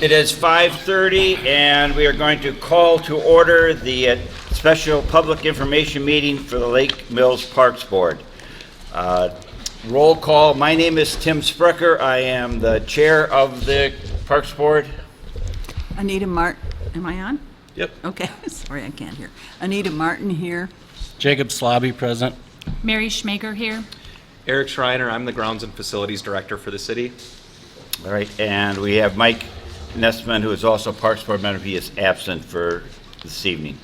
It is 5:30, and we are going to call to order the special public information meeting for the Lake Mills Parks Board. Roll call. My name is Tim Sprecher. I am the chair of the Parks Board. Anita Martin, am I on? Yep. Okay, sorry, I can't hear. Anita Martin here. Jacob Slobby, present. Mary Schmager here. Eric Schreiner, I'm the Grounds and Facilities Director for the city. All right, and we have Mike Nessman, who is also Parks Board member. He is absent for this evening.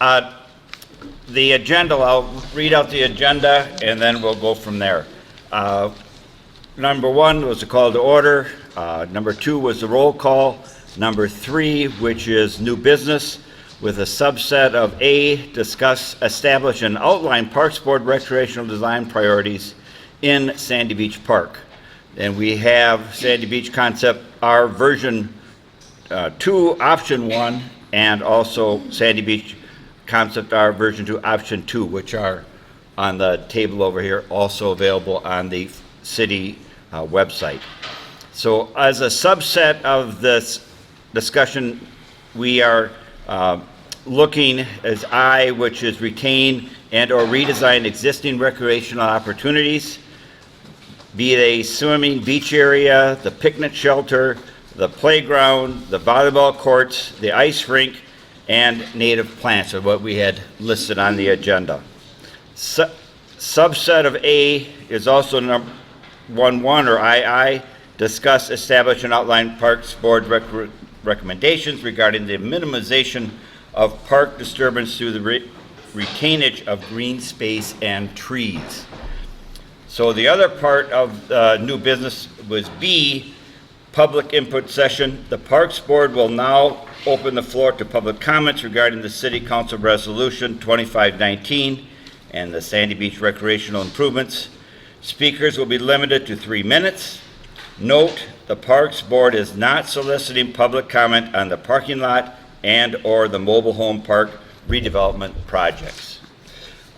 The agenda, I'll read out the agenda, and then we'll go from there. Number one was the call to order. Number two was the roll call. Number three, which is new business, with a subset of A, discuss, establish, and outline Parks Board recreational design priorities in Sandy Beach Park. And we have Sandy Beach Concept R version 2, option 1, and also Sandy Beach Concept R version 2, option 2, which are on the table over here, also available on the city website. So as a subset of this discussion, we are looking as I, which is retain and or redesign existing recreational opportunities, be it a swimming beach area, the picnic shelter, the playground, the volleyball courts, the ice rink, and native plants are what we had listed on the agenda. Subset of A is also number 1.1 or II, discuss, establish, and outline Parks Board recommendations regarding the minimization of park disturbance through the retainage of green space and trees. So the other part of new business was B, public input session. The Parks Board will now open the floor to public comments regarding the City Council Resolution 2519 and the Sandy Beach recreational improvements. Speakers will be limited to 3 minutes. Note, the Parks Board is not soliciting public comment on the parking lot and or the mobile home park redevelopment projects.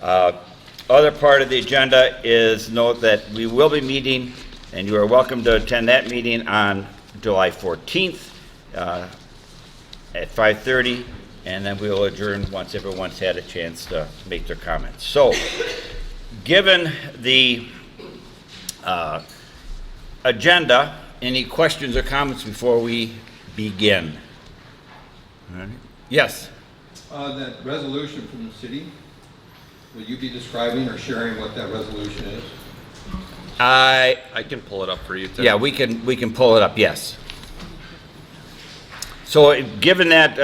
Other part of the agenda is note that we will be meeting, and you are welcome to attend that meeting on July 14th at 5:30, and then we will adjourn once everyone's had a chance to make their comments. So, given the agenda, any questions or comments before we begin? All right. Yes? That resolution from the city, will you be describing or sharing what that resolution is? I can pull it up for you, Tim. Yeah, we can pull it up, yes. So given that,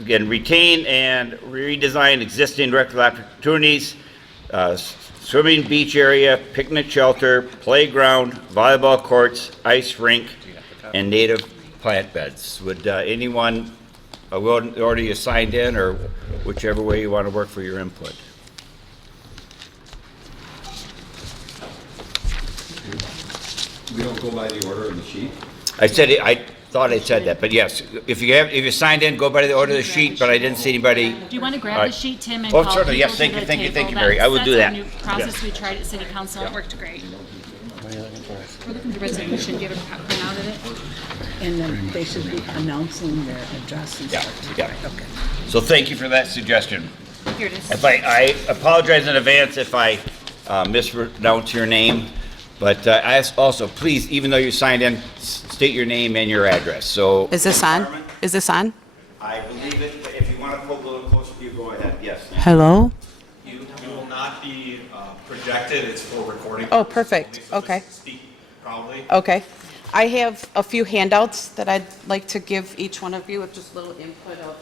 again, retain and redesign existing recreational opportunities, swimming beach area, picnic shelter, playground, volleyball courts, ice rink, and native plant beds. Would anyone already signed in, or whichever way you want to work for your input? We don't go by the order of the sheet? I thought I said that, but yes, if you signed in, go by the order of the sheet, but I didn't see anybody. Do you want to grab All right. the sheet, Tim, and Oh, call certainly, people yes, to thank you, the thank you, thank you, table? Mary. I will do that. That's a new process we tried at City Council. It worked great. We're looking for resolution. Do you have a print out of it? And then they should be announcing their address and Yeah, stuff. yeah. Okay. So thank you for that suggestion. Here it is. If I apologize in advance if I mispronounce your name, but I ask also, please, even though you signed in, state your name and your address. So Is this on? Carmen, Is this on? I believe it, but if you want to pull a little closer, you go ahead. Yes. Hello? You will not be projected, it's for recording. Oh, perfect. So Okay. just speak probably. Okay. I have a few handouts that I'd like to give each one of you with just a little input of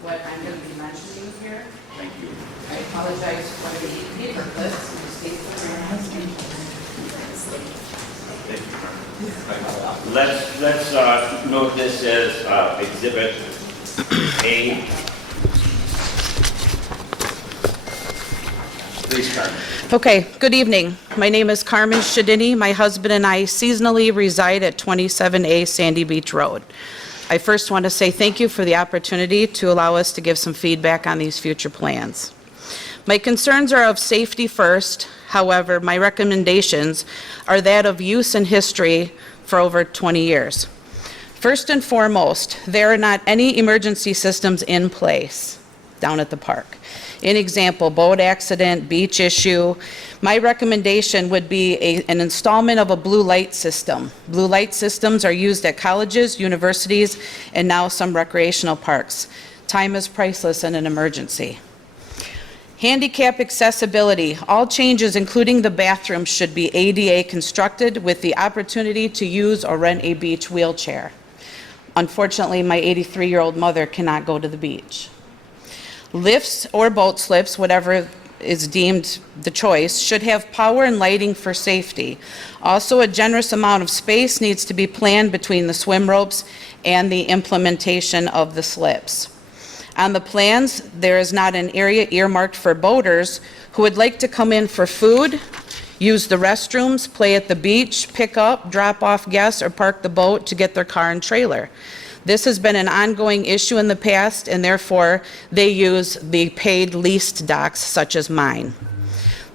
what I'm going to be mentioning here. Thank you. I apologize for the paper clips. Let's note this as Exhibit A. Please, Carmen. Okay, good evening. My name is Carmen Shadini. My husband and I seasonally reside at 27A Sandy Beach Road. I first want to say thank you for the opportunity to allow us to give some feedback on these future plans. My concerns are of safety first. However, my recommendations are that of use and history for over 20 years. First and foremost, there are not any emergency systems in place down at the park. An example, boat accident, beach issue. My recommendation would be an installment of a blue light system. Blue light systems are used at colleges, universities, and now some recreational parks. Time is priceless in an emergency. Handicap accessibility. All changes, including the bathrooms, should be ADA constructed with the opportunity to use or rent a beach wheelchair. Unfortunately, my 83-year-old mother cannot go to the beach. Lifts or boat slips, whatever is deemed the choice, should have power and lighting for safety. Also, a generous amount of space needs to be planned between the swim ropes and the implementation of the slips. On the plans, there is not an area earmarked for boaters who would like to come in for food, use the restrooms, play at the beach, pick up, drop off guests, or park the boat to get their car and trailer. This has been an ongoing issue in the past, and therefore they use the paid leased docks such as mine.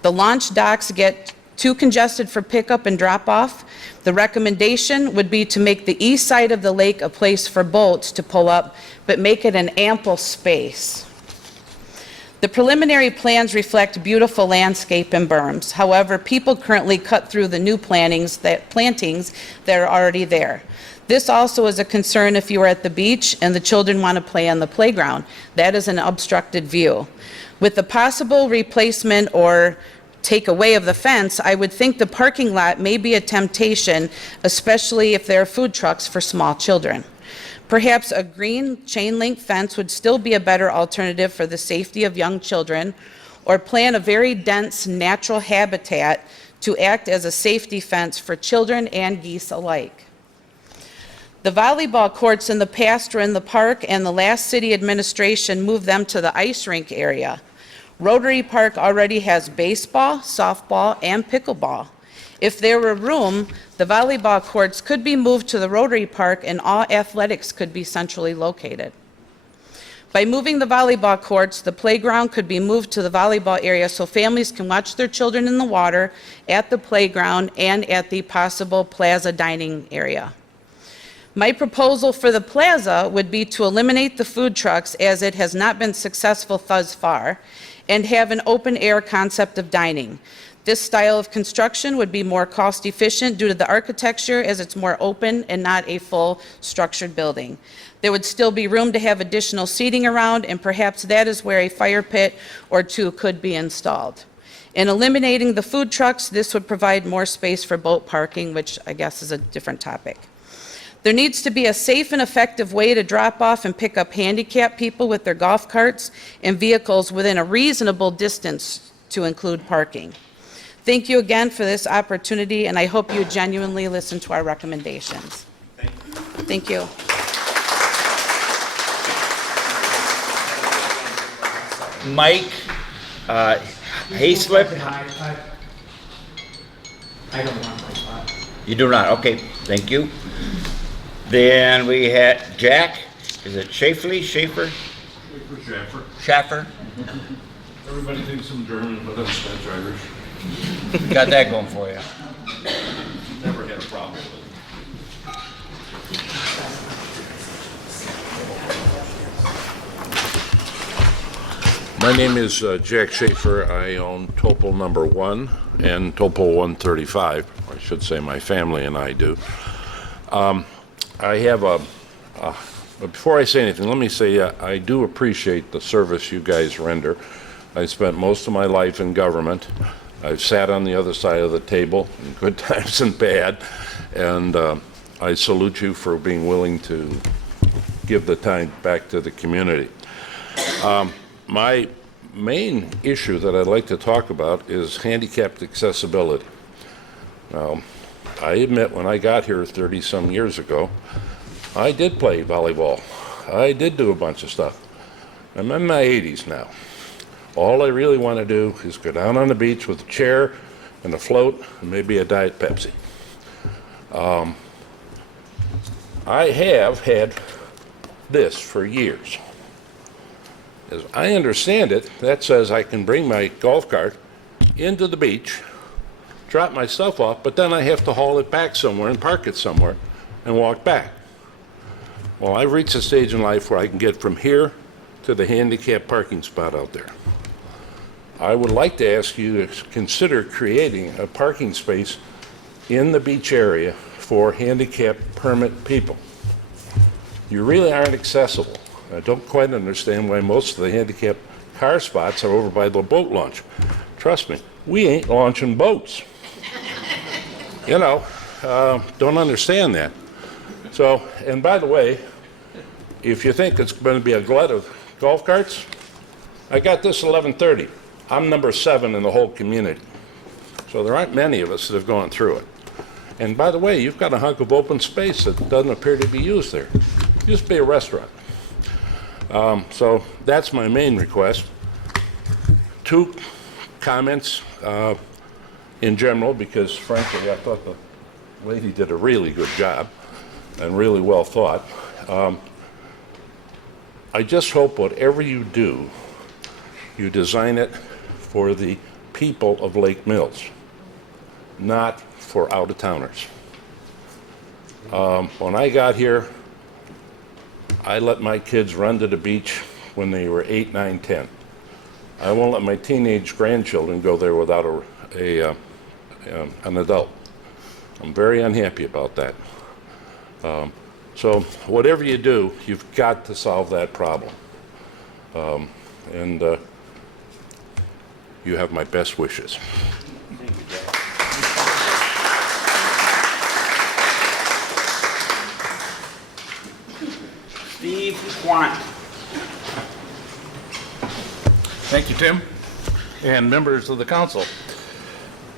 The launch docks get too congested for pickup and drop off. The recommendation would be to make the east side of the lake a place for boats to pull up, but make it an ample space. The preliminary plans reflect beautiful landscape and berms. However, people currently cut through the new plantings that are already there. This also is a concern if you are at the beach and the children want to play on the playground. That is an obstructed view. With the possible replacement or take away of the fence, I would think the parking lot may be a temptation, especially if there are food trucks for small children. Perhaps a green chain link fence would still be a better alternative for the safety of young children, or plant a very dense natural habitat to act as a safety fence for children and geese alike. The volleyball courts in the past were in the park, and the last city administration moved them to the ice rink area. Rotary Park already has baseball, softball, and pickleball. If there were room, the volleyball courts could be moved to the Rotary Park and all athletics could be centrally located. By moving the volleyball courts, the playground could be moved to the volleyball area so families can watch their children in the water, at the playground, and at the possible plaza dining area. My proposal for the plaza would be to eliminate the food trucks, as it has not been successful thus far, and have an open-air concept of dining. This style of construction would be more cost-efficient due to the architecture, as it's more open and not a full structured building. There would still be room to have additional seating around, and perhaps that is where a fire pit or two could be installed. In eliminating the food trucks, this would provide more space for boat parking, which I guess is a different topic. There needs to be a safe and effective way to drop off and pick up handicapped people with their golf carts and vehicles within a reasonable distance to include parking. Thank you again for this opportunity, and I hope you genuinely listen to our recommendations. Thank you. Mike Hayslip? I don't want my spot. You do not, okay, thank you. Then we had Jack, is it Schaefer? Schaefer. Schaffer? Everybody thinks I'm German, but I'm Spanish Irish. Got that going for you. Never had a problem with it. My name is Jack Schaefer. I own Topol number 1 and Topol 135. I should say my family and I do. I have but before I say anything, let me say I do appreciate the service you guys render. I spent most of my life in government. I've sat on the other side of the table in good times and bad, and I salute you for being willing to give the time back to the community. My main issue that I'd like to talk about is handicapped accessibility. Now, I admit when I got here 30-some years ago, I did play volleyball. I did do a bunch of stuff. I'm in my 80s now. All I really want to do is go down on the beach with a chair and a float and maybe a Diet Pepsi. I have had this for years. As I understand it, that says I can bring my golf cart into the beach, drop my stuff off, but then I have to haul it back somewhere and park it somewhere and walk back. Well, I've reached a stage in life where I can get from here to the handicap parking spot out there. I would like to ask you to consider creating a parking space in the beach area for handicap permit people. You really aren't accessible. I don't quite understand why most of the handicap car spots are over by the boat launch. Trust me, we ain't launching boats. You know, don't understand that. So, and by the way, if you think it's going to be a glut of golf carts, I got this 11:30. I'm number 7 in the whole community. So there aren't many of us that have gone through it. And by the way, you've got a hunk of open space that doesn't appear to be used there. It used to be a restaurant. So that's my main request. 2 comments in general, because frankly, I thought the lady did a really good job and really well thought. I just hope whatever you do, you design it for the people of Lake Mills, not for out-of-towners. When I got here, I let my kids run to the beach when they were 8, 9, 10. I won't let my teenage grandchildren go there without an adult. I'm very unhappy about that. So whatever you do, you've got to solve that problem. And you have my best wishes. Steve Quant. Thank you, Tim, and members of the council.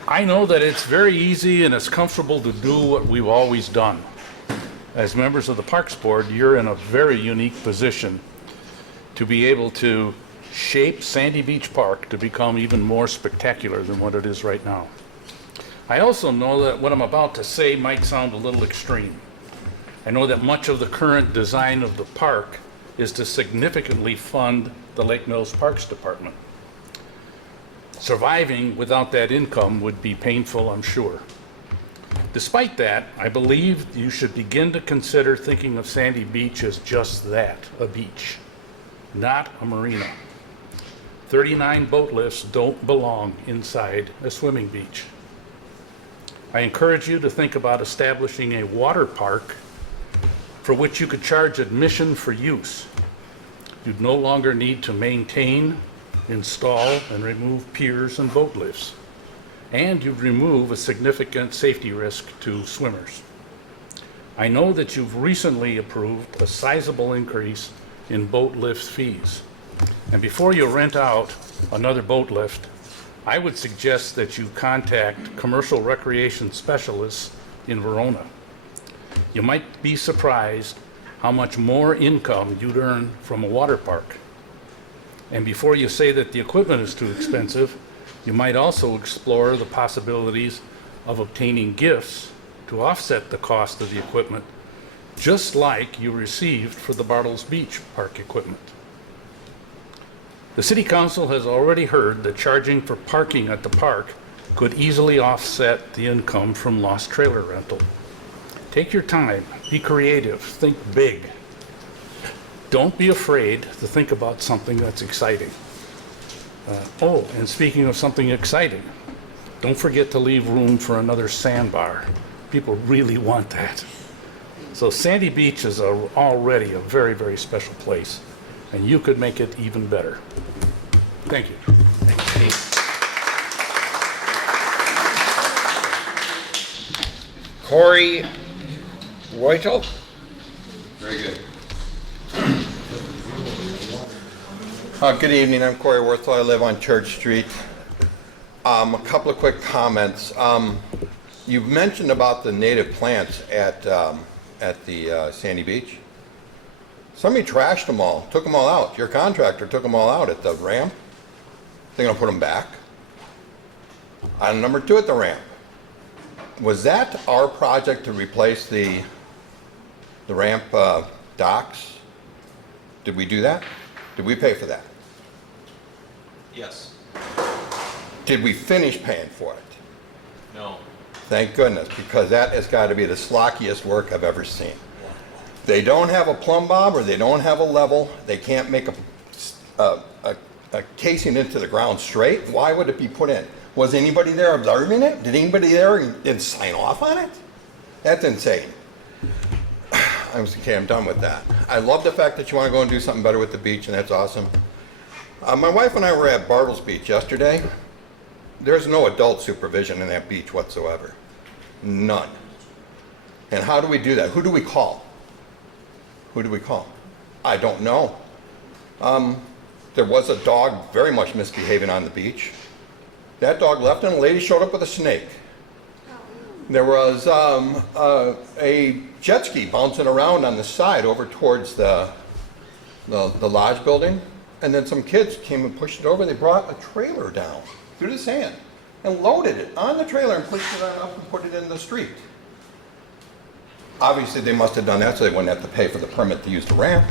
I know that it's very easy and it's comfortable to do what we've always done. As members of the Parks Board, you're in a very unique position to be able to shape Sandy Beach Park to become even more spectacular than what it is right now. I also know that what I'm about to say might sound a little extreme. I know that much of the current design of the park is to significantly fund the Lake Mills Parks Department. Surviving without that income would be painful, I'm sure. Despite that, I believe you should begin to consider thinking of Sandy Beach as just that, a beach, not a marina. 39 boat lifts don't belong inside a swimming beach. I encourage you to think about establishing a water park for which you could charge admission for use. You'd no longer need to maintain, install, and remove piers and boat lifts. And you'd remove a significant safety risk to swimmers. I know that you've recently approved a sizable increase in boat lift fees. And before you rent out another boat lift, I would suggest that you contact commercial recreation specialists in Verona. You might be surprised how much more income you'd earn from a water park. And before you say that the equipment is too expensive, you might also explore the possibilities of obtaining gifts to offset the cost of the equipment, just like you received for the Bartles Beach Park equipment. The City Council has already heard that charging for parking at the park could easily offset the income from lost trailer rental. Take your time, be creative, think big. Don't be afraid to think about something that's exciting. And speaking of something exciting, don't forget to leave room for another sandbar. People really want that. So Sandy Beach is already a very, very special place, and you could make it even better. Thank you. Corey Royel. Very good. Good evening, I'm Corey Worthel, I live on Church Street. A couple of quick comments. You've mentioned about the native plants at the Sandy Beach. Somebody trashed them all, took them all out. Your contractor took them all out at the ramp. They're gonna put them back. On number 2 at the ramp. Was that our project to replace the ramp docks? Did we do that? Did we pay for that? Yes. Did we finish paying for it? No. Thank goodness, because that has got to be the slockiest work I've ever seen. They don't have a plumb bob or they don't have a level, they can't make a casing into the ground straight, why would it be put in? Was anybody there observing it? Did anybody there and sign off on it? That's insane. Okay, I'm done with that. I love the fact that you want to go and do something better with the beach, and that's awesome. My wife and I were at Bartles Beach yesterday. There's no adult supervision in that beach whatsoever. None. And how do we do that? Who do we call? Who do we call? I don't know. There was a dog very much misbehaving on the beach. That dog left and a lady showed up with a snake. There was a jet ski bouncing around on the side over towards the lodge building. And then some kids came and pushed it over. They brought a trailer down through the sand and loaded it on the trailer and pushed it on up and put it in the street. Obviously, they must have done that so they wouldn't have to pay for the permit to use the ramp.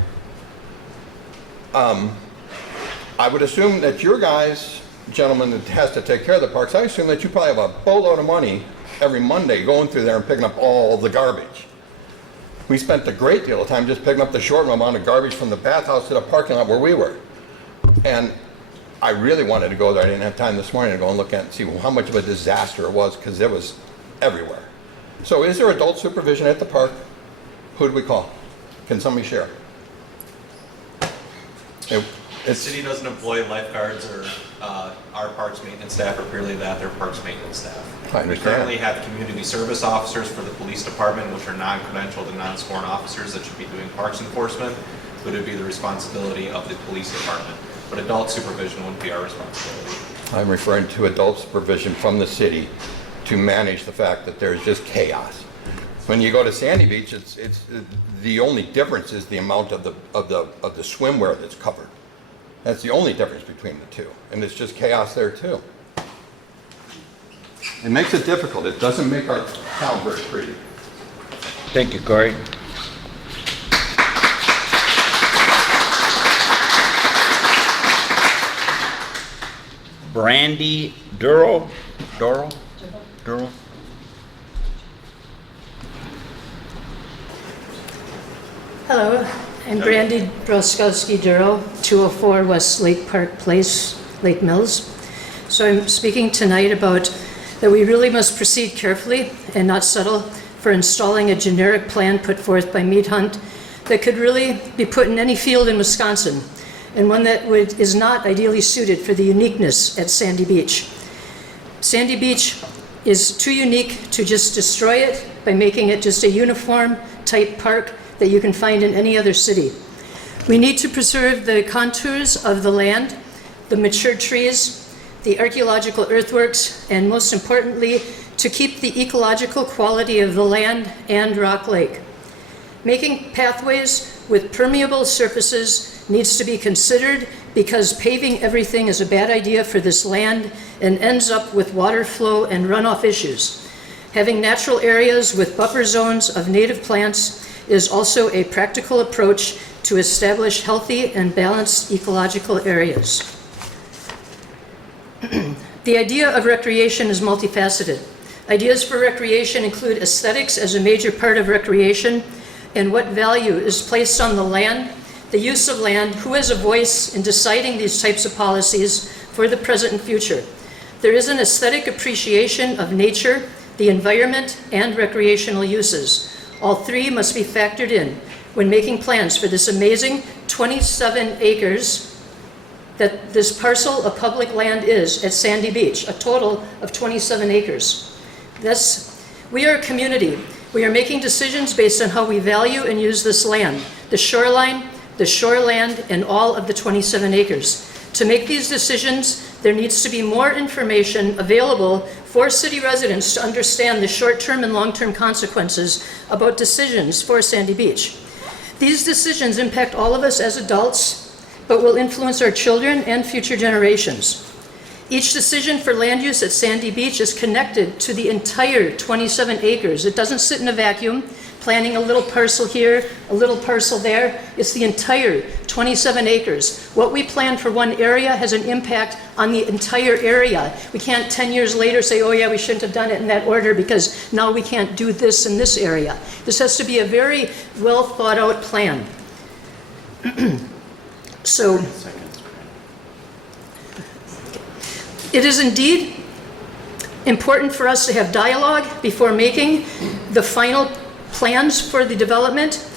I would assume that your guys, gentlemen that has to take care of the parks, I assume that you probably have a boatload of money every Monday going through there and picking up all the garbage. We spent a great deal of time just picking up the short amount of garbage from the bathhouse to the parking lot where we were. And I really wanted to go there. I didn't have time this morning to go and look at it and see how much of a disaster it was, because it was everywhere. So is there adult supervision at the park? Who do we call? Can somebody share? The city doesn't employ lifeguards or our parks maintenance staff, or purely that, they're parks maintenance staff. I We understand. currently have community service officers for the police department, which are non-credentialed and non-sworn officers that should be doing parks enforcement, but it would be the responsibility of the police department. But adult supervision wouldn't be our responsibility. I'm referring to adult supervision from the city to manage the fact that there's just chaos. When you go to Sandy Beach, it's the only difference is the amount of the swimwear that's covered. That's the only difference between the two, and it's just chaos there too. It makes it difficult. It doesn't make our town very pretty. Thank you, Corey. Brandy Durrell. Hello, I'm Brandy Brokowski, 204 West Lake Park Place, Lake Mills. So I'm speaking tonight about that we really must proceed carefully and not settle for installing a generic plan put forth by Meat Hunt that could really be put in any field in Wisconsin, and one that is not ideally suited for the uniqueness at Sandy Beach. Sandy Beach is too unique to just destroy it by making it just a uniform type park that you can find in any other city. We need to preserve the contours of the land, the mature trees, the archaeological earthworks, and most importantly, to keep the ecological quality of the land and Rock Lake. Making pathways with permeable surfaces needs to be considered, because paving everything is a bad idea for this land and ends up with water flow and runoff issues. Having natural areas with buffer zones of native plants is also a practical approach to establish healthy and balanced ecological areas. The idea of recreation is multifaceted. Ideas for recreation include aesthetics as a major part of recreation, and what value is placed on the land, the use of land, who has a voice in deciding these types of policies for the present and future. There is an aesthetic appreciation of nature, the environment, and recreational uses. All three must be factored in when making plans for this amazing 27 acres that this parcel of public land is at Sandy Beach, a total of 27 acres. We are a community. We are making decisions based on how we value and use this land, the shoreline, the shoreland, and all of the 27 acres. To make these decisions, there needs to be more information available for city residents to understand the short-term and long-term consequences about decisions for Sandy Beach. These decisions impact all of us as adults, but will influence our children and future generations. Each decision for land use at Sandy Beach is connected to the entire 27 acres. It doesn't sit in a vacuum, planning a little parcel here, a little parcel there. It's the entire 27 acres. What we plan for one area has an impact on the entire area. We can't 10 years later say, oh yeah, we shouldn't have done it in that order because now we can't do this in this area. This has to be a very well thought out plan. So, it is indeed important for us to have dialogue before making the final plans for the development.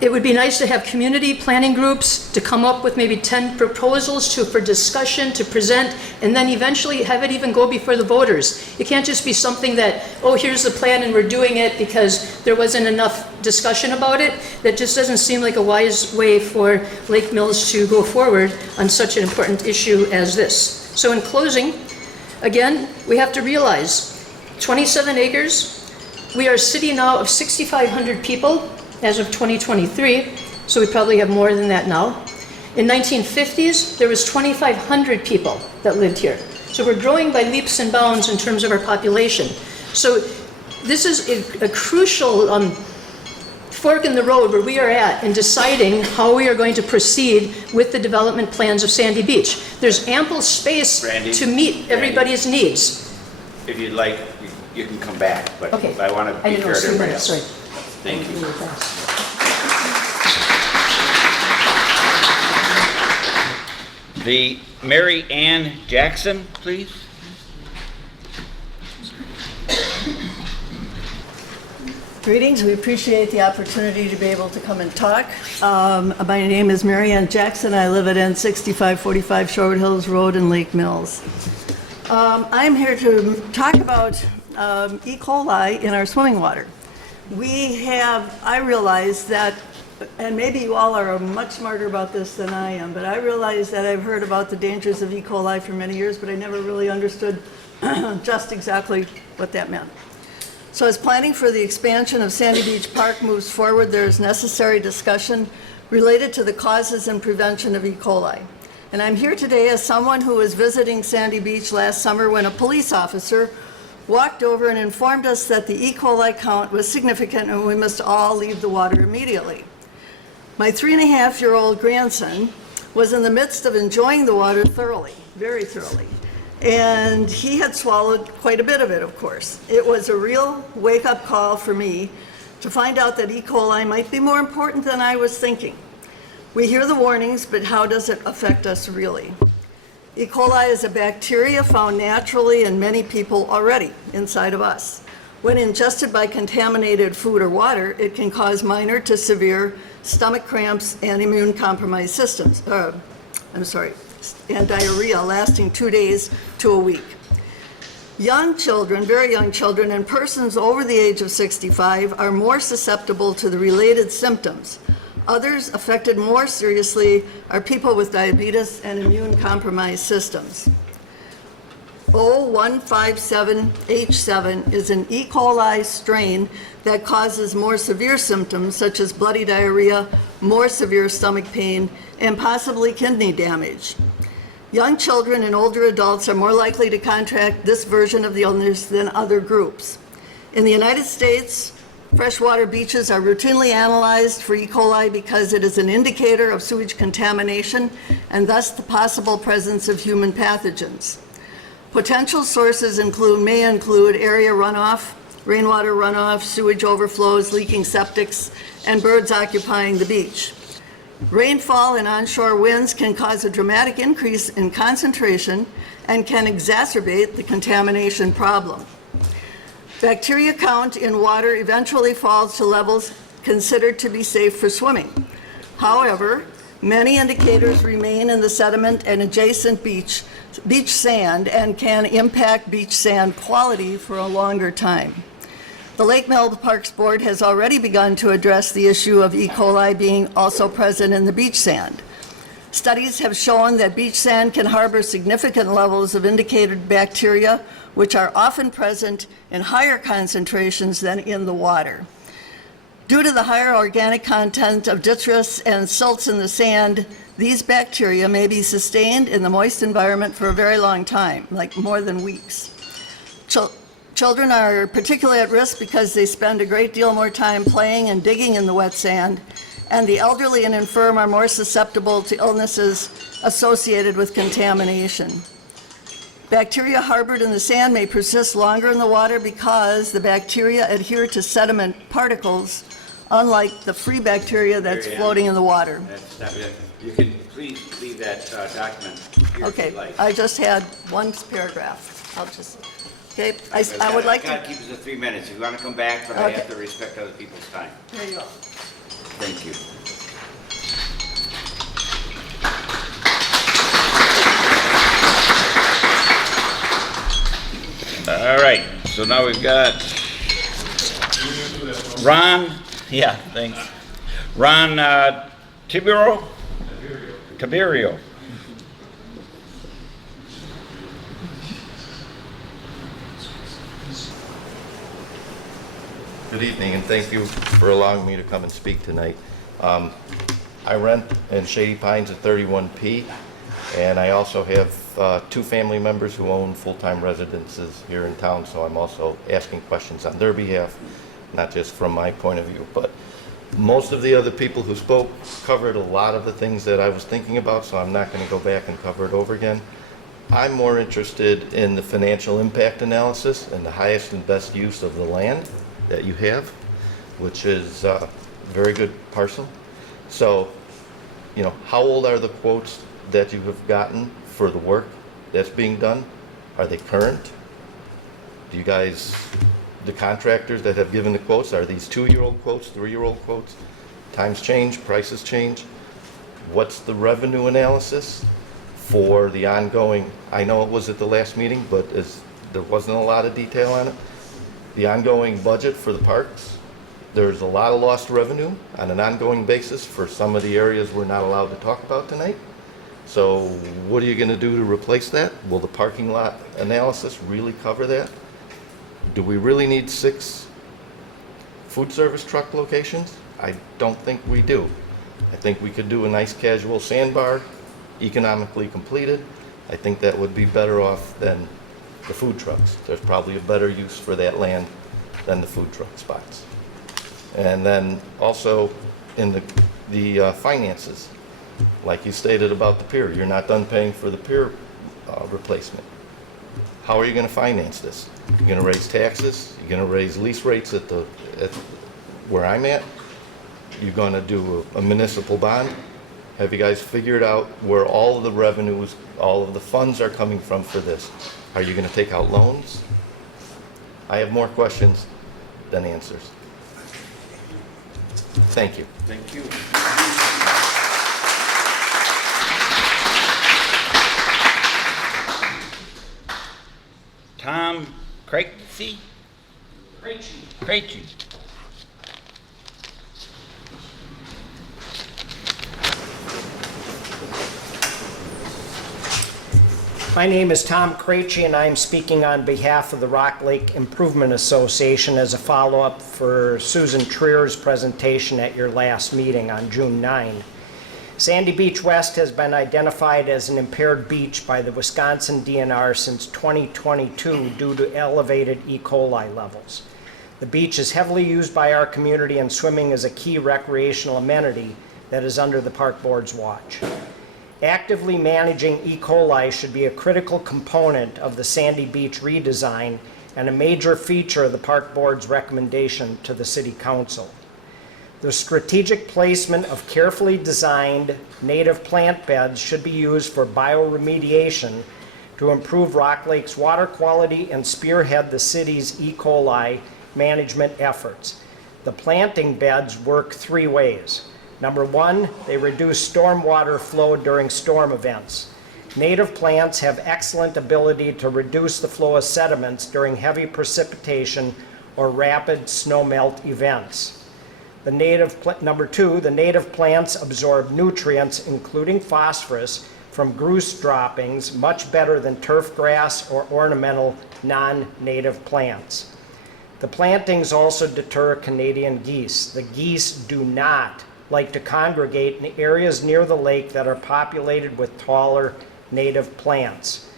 It would be nice to have community planning groups to come up with maybe 10 proposals for discussion, to present, and then eventually have it even go before the voters. It can't just be something that, oh, here's the plan and we're doing it because there wasn't enough discussion about it. That just doesn't seem like a wise way for Lake Mills to go forward on such an important issue as this. So in closing, again, we have to realize 27 acres. We are a city now of 6,500 people as of 2023, so we probably have more than that now. In 1950s, there was 2,500 people that lived here. So we're growing by leaps and bounds in terms of our population. So this is a crucial fork in the road where we are at in deciding how we are going to proceed with the development plans of Sandy Beach. There's ample space Brandy, to meet everybody's needs. If you'd like, you can come back, but Okay. I want to be fair to everybody else. Sorry. Thank you. The Mary Ann Jackson, please. Greetings. We appreciate the opportunity to be able to come and talk. My name is Mary Ann Jackson. I live at N6545 Shorewood Hills Road in Lake Mills. I'm here to talk about E. coli in our swimming water. I realize that, and maybe you all are much smarter about this than I am, but I realize that I've heard about the dangers of E. coli for many years, but I never really understood just exactly what that meant. So as planning for the expansion of Sandy Beach Park moves forward, there is necessary discussion related to the causes and prevention of E. coli. And I'm here today as someone who was visiting Sandy Beach last summer when a police officer walked over and informed us that the E. coli count was significant and we must all leave the water immediately. My 3.5-year-old grandson was in the midst of enjoying the water thoroughly, very thoroughly. And he had swallowed quite a bit of it, of course. It was a real wake-up call for me to find out that E. coli might be more important than I was thinking. We hear the warnings, but how does it affect us really? E. coli is a bacteria found naturally in many people already inside of us. When ingested by contaminated food or water, it can cause minor to severe stomach cramps and immune-compromised systems. And diarrhea lasting 2 days to a week. Young children, very young children, and persons over the age of 65 are more susceptible to the related symptoms. Others affected more seriously are people with diabetes and immune-compromised systems. O157H7 is an E. coli strain that causes more severe symptoms such as bloody diarrhea, more severe stomach pain, and possibly kidney damage. Young children and older adults are more likely to contract this version of the illness than other groups. In the United States, freshwater beaches are routinely analyzed for E. coli because it is an indicator of sewage contamination and thus the possible presence of human pathogens. Potential sources may include area runoff, rainwater runoff, sewage overflows, leaking septics, and birds occupying the beach. Rainfall and onshore winds can cause a dramatic increase in concentration and can exacerbate the contamination problem. Bacteria count in water eventually falls to levels considered to be safe for swimming. However, many indicators remain in the sediment and adjacent beach sand and can impact beach sand quality for a longer time. The Lake Mills Parks Board has already begun to address the issue of E. coli being also present in the beach sand. Studies have shown that beach sand can harbor significant levels of indicated bacteria, which are often present in higher concentrations than in the water. Due to the higher organic content of detritus and silts in the sand, these bacteria may be sustained in the moist environment for a very long time, like more than weeks. Children are particularly at risk because they spend a great deal more time playing and digging in the wet sand, and the elderly and infirm are more susceptible to illnesses associated with contamination. Bacteria harbored in the sand may persist longer in the water because the bacteria adhere to sediment particles, unlike the free bacteria that's floating in the water. You can please leave that document here if Okay, you'd like. I just had one paragraph. I'll just, okay, I would like Gotta to, keep us to 3 minutes. If you want to come back, but I have to respect other people's time. there you go. Thank you. All right, so now we've got Ron, yeah, thanks. Ron Tabio? Tabio. Good evening, and thank you for allowing me to come and speak tonight. I rent in Shady Pines at 31P, and I also have 2 family members who own full-time residences here in town, so I'm also asking questions on their behalf, not just from my point of view. But most of the other people who spoke covered a lot of the things that I was thinking about, so I'm not going to go back and cover it over again. I'm more interested in the financial impact analysis and the highest and best use of the land that you have, which is a very good parcel. So, you know, how old are the quotes that you have gotten for the work that's being done? Are they current? Do you guys, the contractors that have given the quotes, are these 2-year-old quotes, 3-year-old quotes? Times change, prices change. What's the revenue analysis for the ongoing, I know it was at the last meeting, but there wasn't a lot of detail on it. The ongoing budget for the parks, there's a lot of lost revenue on an ongoing basis for some of the areas we're not allowed to talk about tonight. So what are you going to do to replace that? Will the parking lot analysis really cover that? Do we really need 6 food service truck locations? I don't think we do. I think we could do a nice casual sandbar, economically completed. I think that would be better off than the food trucks. There's probably a better use for that land than the food truck spots. And then also in the finances, like you stated about the pier, you're not done paying for the pier replacement. How are you going to finance this? You're going to raise taxes? You're going to raise lease rates at where I'm at? You're going to do a municipal bond? Have you guys figured out where all of the revenues, all of the funds are coming from for this? Are you going to take out loans? I have more questions than answers. Thank you. Thank you. Tom Crerachche? Crerachche. My name is Tom Crerachche, and I'm speaking on behalf of the Rock Lake Improvement Association as a follow-up for Susan Trier's presentation at your last meeting on June 9. Sandy Beach West has been identified as an impaired beach by the Wisconsin DNR since 2022 due to elevated E. coli levels. The beach is heavily used by our community, and swimming is a key recreational amenity that is under the Park Board's watch. Actively managing E. coli should be a critical component of the Sandy Beach redesign and a major feature of the Park Board's recommendation to the City Council. The strategic placement of carefully designed native plant beds should be used for bioremediation to improve Rock Lake's water quality and spearhead the city's E. coli management efforts. The planting beds work 3 ways. Number 1, they reduce stormwater flow during storm events. Native plants have excellent ability to reduce the flow of sediments during heavy precipitation or rapid snowmelt events. Number 2, the native plants absorb nutrients, including phosphorus, from goose droppings much better than turf grass or ornamental non-native plants. The plantings also deter Canadian geese. The geese do not like to congregate in areas near the lake that are populated with taller native plants.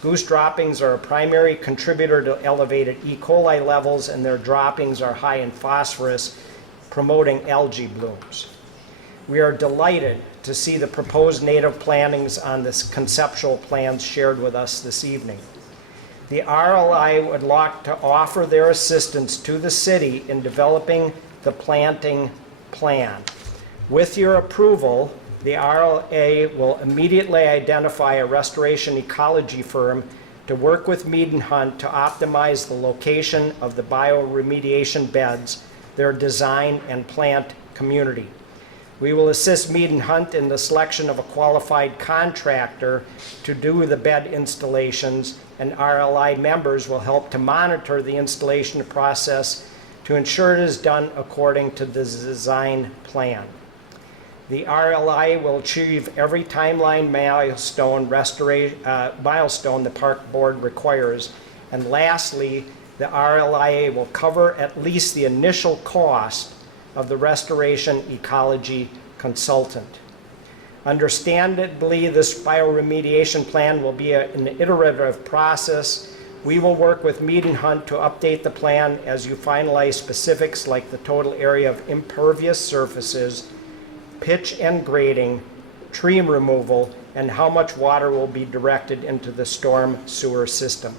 Goose droppings are a primary contributor to elevated E. coli levels, and their droppings are high in phosphorus, promoting algae blooms. We are delighted to see the proposed native plantings on this conceptual plans shared with us this evening. The RLI would like to offer their assistance to the city in developing the planting plan. With your approval, the RLA will immediately identify a restoration ecology firm to work with Mead and Hunt to optimize the location of the bioremediation beds, their design and plant community. We will assist Mead and Hunt in the selection of a qualified contractor to do the bed installations, and RLI members will help to monitor the installation process to ensure it is done according to the design plan. The RLI will achieve every timeline milestone the park board requires. And lastly, the RLIA will cover at least the initial cost of the restoration ecology consultant. Understandably, this bioremediation plan will be an iterative process. We will work with Mead and Hunt to update the plan as you finalize specifics like the total area of impervious surfaces, pitch and grading, tree removal, and how much water will be directed into the storm sewer system.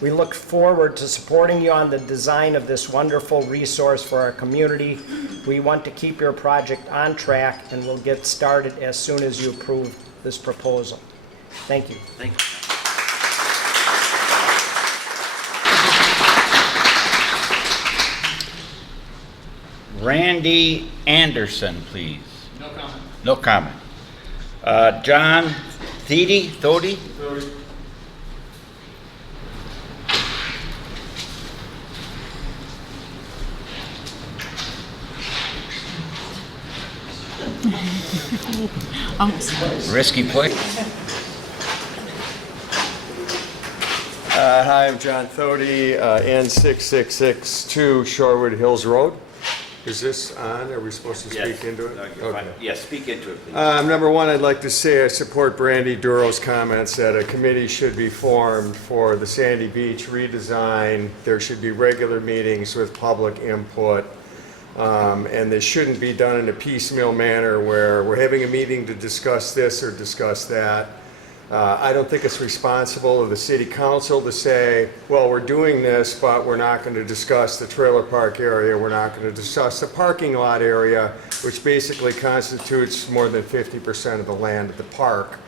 We look forward to supporting you on the design of this wonderful resource for our community. We want to keep your project on track, and we'll get started as soon as you approve this proposal. Thank you. Thank you. Randy Anderson, please. No comment. No comment. John Thodi? Almost. Risky play. Hi, I'm John Thodi, N6662 Shorewood Hills Road. Is this on? Are we supposed to speak into it? Okay. Yes, speak into it, please. Number one, I'd like to say I support Brandy Duro's comments that a committee should be formed for the Sandy Beach redesign. There should be regular meetings with public input. And this shouldn't be done in a piecemeal manner where we're having a meeting to discuss this or discuss that. I don't think it's responsible of the city council to say, well, we're doing this, but we're not going to discuss the trailer park area, we're not going to discuss the parking lot area, which basically constitutes more than 50% of the land at the park.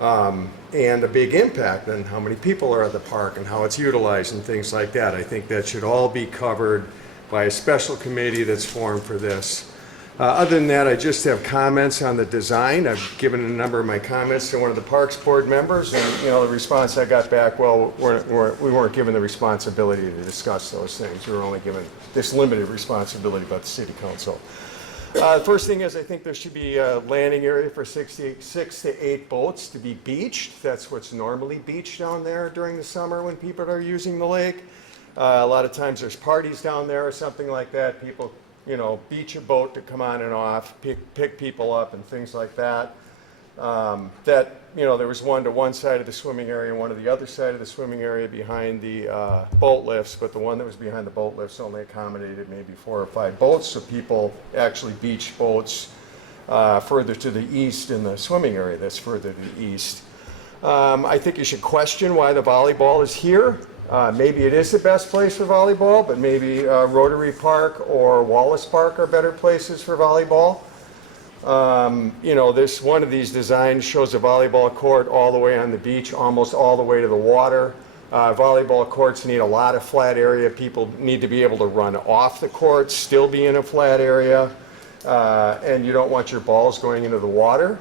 And the big impact on how many people are at the park and how it's utilized and things like that. I think that should all be covered by a special committee that's formed for this. Other than that, I just have comments on the design. I've given a number of my comments to one of the Parks Board members, and the response I got back, well, we weren't given the responsibility to discuss those things. We were only given this limited responsibility by the City Council. The first thing is I think there should be a landing area for 6 to 8 boats to be beached. That's what's normally beached down there during the summer when people are using the lake. A lot of times there's parties down there or something like that. People beach a boat to come on and off, pick people up and things like that. There was one to one side of the swimming area and one to the other side of the swimming area behind the boat lifts, but the one that was behind the boat lifts only accommodated maybe 4 or 5 boats, so people actually beached boats further to the east in the swimming area that's further to the east. I think you should question why the volleyball is here. Maybe it is the best place for volleyball, but maybe Rotary Park or Wallace Park are better places for volleyball. This one of these designs shows a volleyball court all the way on the beach, almost all the way to the water. Volleyball courts need a lot of flat area. People need to be able to run off the court, still be in a flat area, and you don't want your balls going into the water.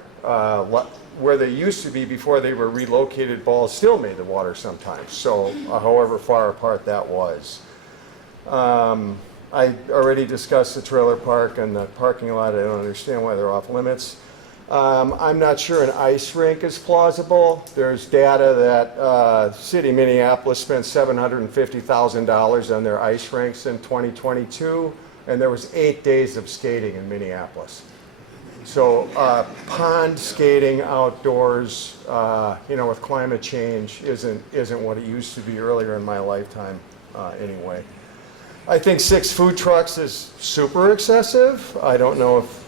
Where they used to be before they were relocated, balls still made the water sometimes, so however far apart that was. I already discussed the trailer park and the parking lot. I don't understand why they're off limits. I'm not sure an ice rink is plausible. There's data that City of Minneapolis spent $750,000 on their ice rinks in 2022, and there was 8 days of skating in Minneapolis. So pond skating outdoors, with climate change isn't what it used to be earlier in my lifetime anyway. I think 6 food trucks is super excessive. I don't know if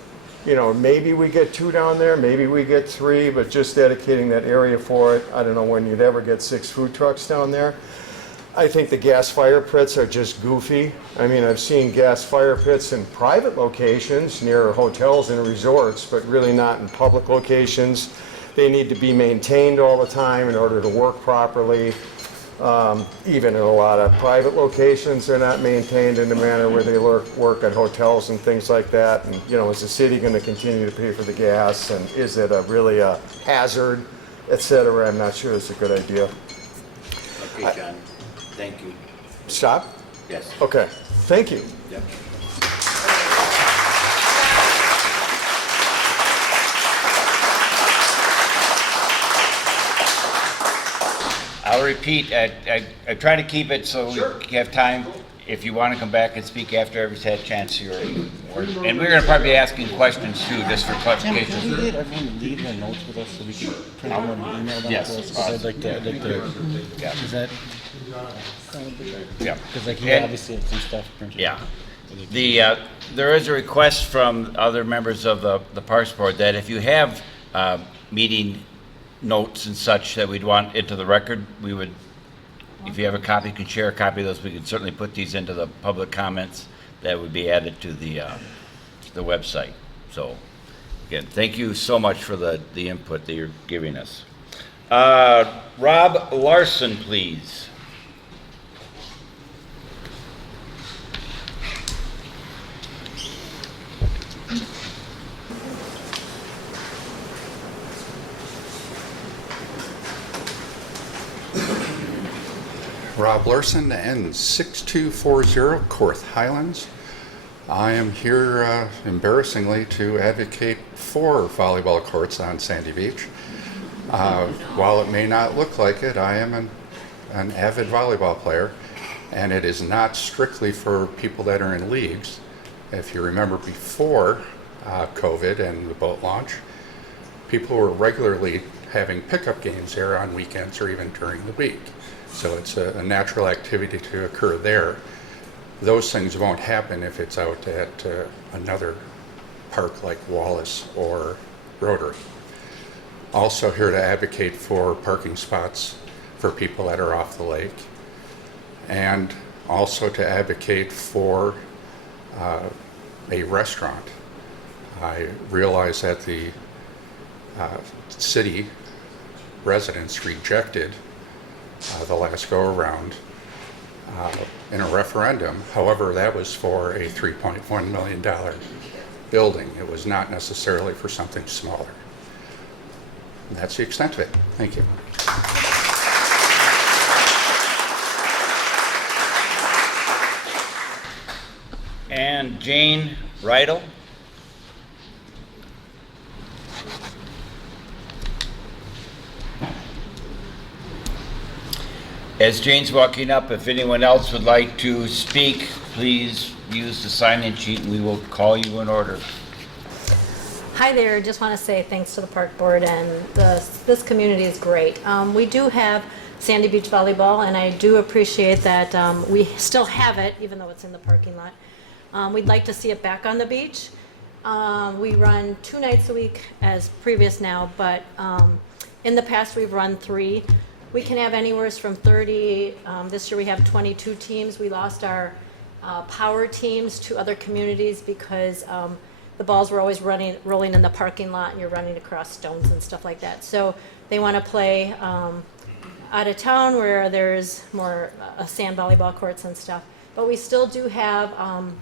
You know, maybe we get 2 down there, maybe we get 3, but just dedicating that area for it, I don't know when you'd ever get 6 food trucks down there. I think the gas fire pits are just goofy. I mean, I've seen gas fire pits in private locations near hotels and resorts, but really not in public locations. They need to be maintained all the time in order to work properly. Even in a lot of private locations, they're not maintained in the manner where they work at hotels and things like that. And, you know, is the city going to continue to pay for the gas? And is it really a hazard, et cetera? I'm not sure it's a good idea. Okay, John, thank you. Stop? Yes. Okay, thank you. Yep. I'll repeat, I try to keep it so we have time. If you want to come back and speak after everybody's had a chance here. And we're going to probably be asking questions too, just for clarification. Can we get everyone to leave their notes with us so we can print them and email them Yes. to us? 'Cause I'd like to, Yeah. is that? Yeah. Because like, you And- obviously have some stuff printed. Yeah. There is a request from other members of the Parks Board that if you have meeting notes and such that we'd want into the record, we would, if you have a copy, you can share a copy of those. We can certainly put these into the public comments that would be added to the website. So, again, thank you so much for the input that you're giving us. Rob Larson, please. Rob Larson, N6240 Court Highlands. I am here embarrassingly to advocate for volleyball courts on Sandy Beach. While it may not look like it, I am an avid volleyball player, and it is not strictly for people that are in leagues. If you remember before COVID and the boat launch, people were regularly having pickup games there on weekends or even during the week. So it's a natural activity to occur there. Those things won't happen if it's out at another park like Wallace or Rotary. Also here to advocate for parking spots for people that are off the lake, and also to advocate for a restaurant. I realize that the city residents rejected the last go-around in a referendum. However, that was for a $3.1 million building. It was not necessarily for something smaller. And that's the extent of it. Thank you. And Jane Rydell. As Jane's walking up, if anyone else would like to speak, please use the sign-in sheet and we will call you in order. Hi there, just want to say thanks to the Park Board, and this community is great. We do have Sandy Beach Volleyball, and I do appreciate that we still have it, even though it's in the parking lot. We'd like to see it back on the beach. We run 2 nights a week as previous now, but in the past we've run 3. We can have anywhere from 30, this year we have 22 teams. We lost our power teams to other communities because the balls were always rolling in the parking lot, and you're running across stones and stuff like that. So they want to play out of town where there's more sand volleyball courts and stuff. But we still do have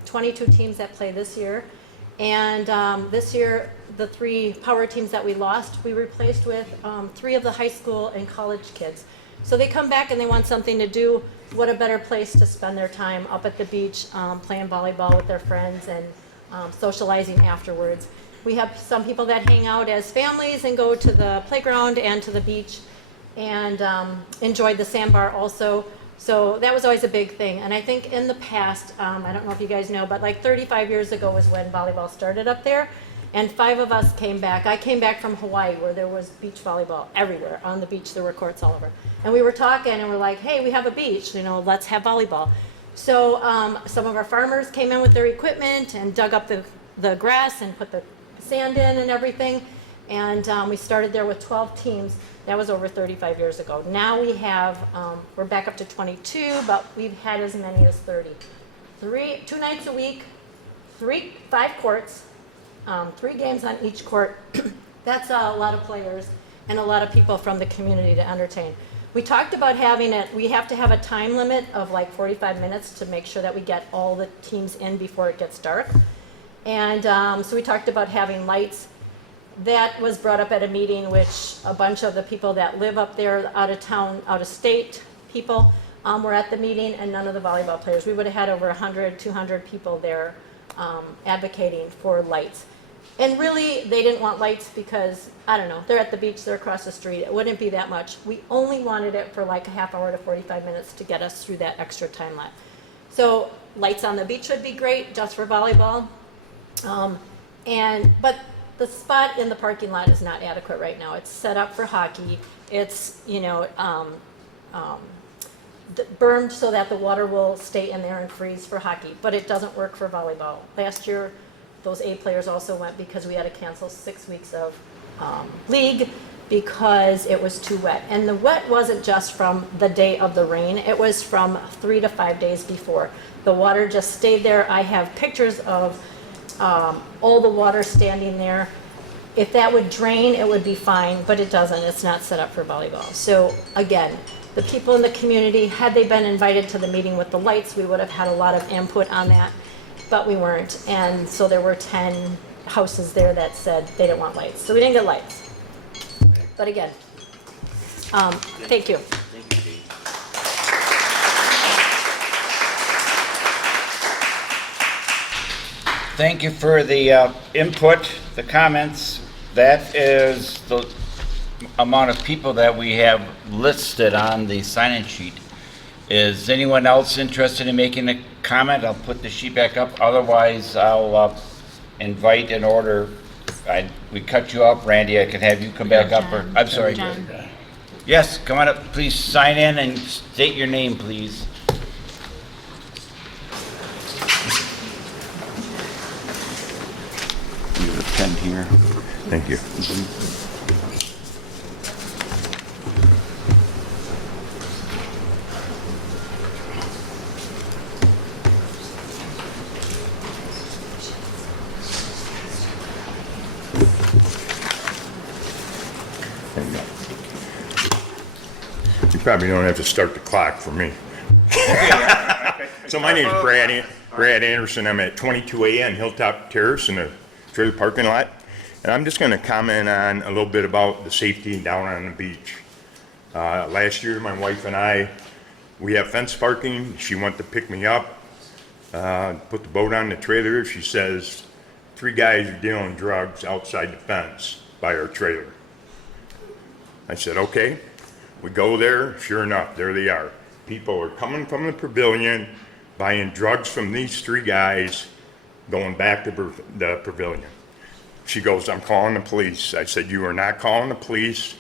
22 teams that play this year. And this year, the 3 power teams that we lost, we replaced with 3 of the high school and college kids. So they come back and they want something to do. What a better place to spend their time up at the beach, playing volleyball with their friends and socializing afterwards. We have some people that hang out as families and go to the playground and to the beach and enjoy the sandbar also. So that was always a big thing. And I think in the past, I don't know if you guys know, but like 35 years ago was when volleyball started up there. And 5 of us came back. I came back from Hawaii where there was beach volleyball everywhere. On the beach, there were courts all over. And we were talking and we're like, hey, we have a beach, let's have volleyball. So some of our farmers came in with their equipment and dug up the grass and put the sand in and everything. And we started there with 12 teams. That was over 35 years ago. Now we have, we're back up to 22, but we've had as many as 30. 2 nights a week, 5 courts, 3 games on each court. That's a lot of players and a lot of people from the community to entertain. We talked about having it, we have to have a time limit of like 45 minutes to make sure that we get all the teams in before it gets dark. And so we talked about having lights. That was brought up at a meeting, which a bunch of the people that live up there, out of town, out of state people, were at the meeting, and none of the volleyball players. We would have had over 100, 200 people there advocating for lights. And really, they didn't want lights because, I don't know, they're at the beach, they're across the street. It wouldn't be that much. We only wanted it for like a half hour to 45 minutes to get us through that extra time lapse. So lights on the beach would be great, just for volleyball. But the spot in the parking lot is not adequate right now. It's set up for hockey. It's, bermed so that the water will stay in there and freeze for hockey, but it doesn't work for volleyball. Last year, those A players also went because we had to cancel 6 weeks of league because it was too wet. And the wet wasn't just from the day of the rain, it was from 3 to 5 days before. The water just stayed there. I have pictures of all the water standing there. If that would drain, it would be fine, but it doesn't. It's not set up for volleyball. So again, the people in the community, had they been invited to the meeting with the lights, we would have had a lot of input on that, but we weren't. And so there were 10 houses there that said they didn't want lights. So we didn't get lights. But again, thank you. Thank you for the input, the comments. That is the amount of people that we have listed on the sign-in sheet. Is anyone else interested in making a comment? I'll put the sheet back up. Otherwise, I'll invite in order. We cut you off, Randy. I can have you come back up. Or I'm sorry. John. Yes, come on up. Please sign in and state your name, please. You have a pen here. Thank you. There you go. You probably don't have to start the clock for me. So my name is Brad Anderson. I'm at 22A on Hilltop Terrace in the trailer parking lot. And I'm just going to comment on a little bit about the safety down on the beach. Last year, my wife and I, we have fence parking. She went to pick me up, put the boat on the trailer. She says, 3 guys are dealing drugs outside the fence by our trailer. I said, okay. We go there. Sure enough, there they are. People are coming from the pavilion, buying drugs from these 3 guys, going back to the pavilion. She goes, I'm calling the police. I said, you are not calling the police.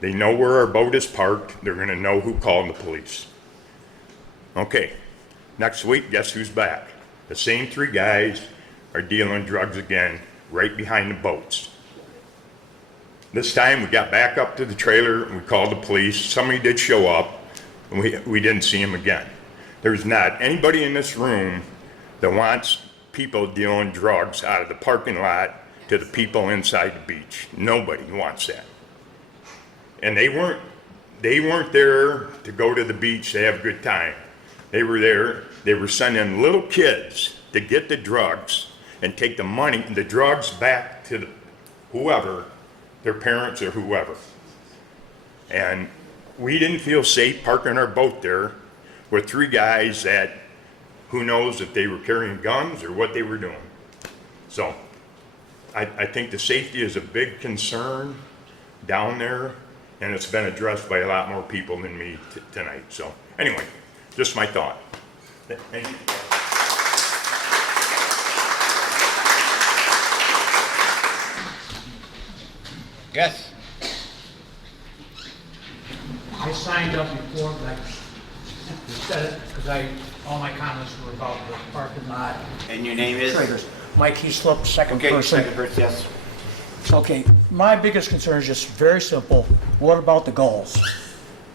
They know where our boat is parked. They're going to know who called the police. Okay, next week, guess who's back? The same 3 guys are dealing drugs again, right behind the boats. This time, we got back up to the trailer, and we called the police. Somebody did show up, and we didn't see him again. There's not anybody in this room that wants people dealing drugs out of the parking lot to the people inside the beach. Nobody wants that. And they weren't there to go to the beach to have a good time. They were there, they were sending little kids to get the drugs and take the money, the drugs back to whoever, their parents or whoever. And we didn't feel safe parking our boat there with 3 guys that, who knows if they were carrying guns or what they were doing. So, I think the safety is a big concern down there, and it's been addressed by a lot more people than me tonight. So anyway, just my thought. Thank you. Yes. I signed up before, but I said it because all my comments were about the parking lot. And your name is? Trailers. Mike Heaslip, second person. Second person, yes. Okay, my biggest concern is just very simple. What about the gulls?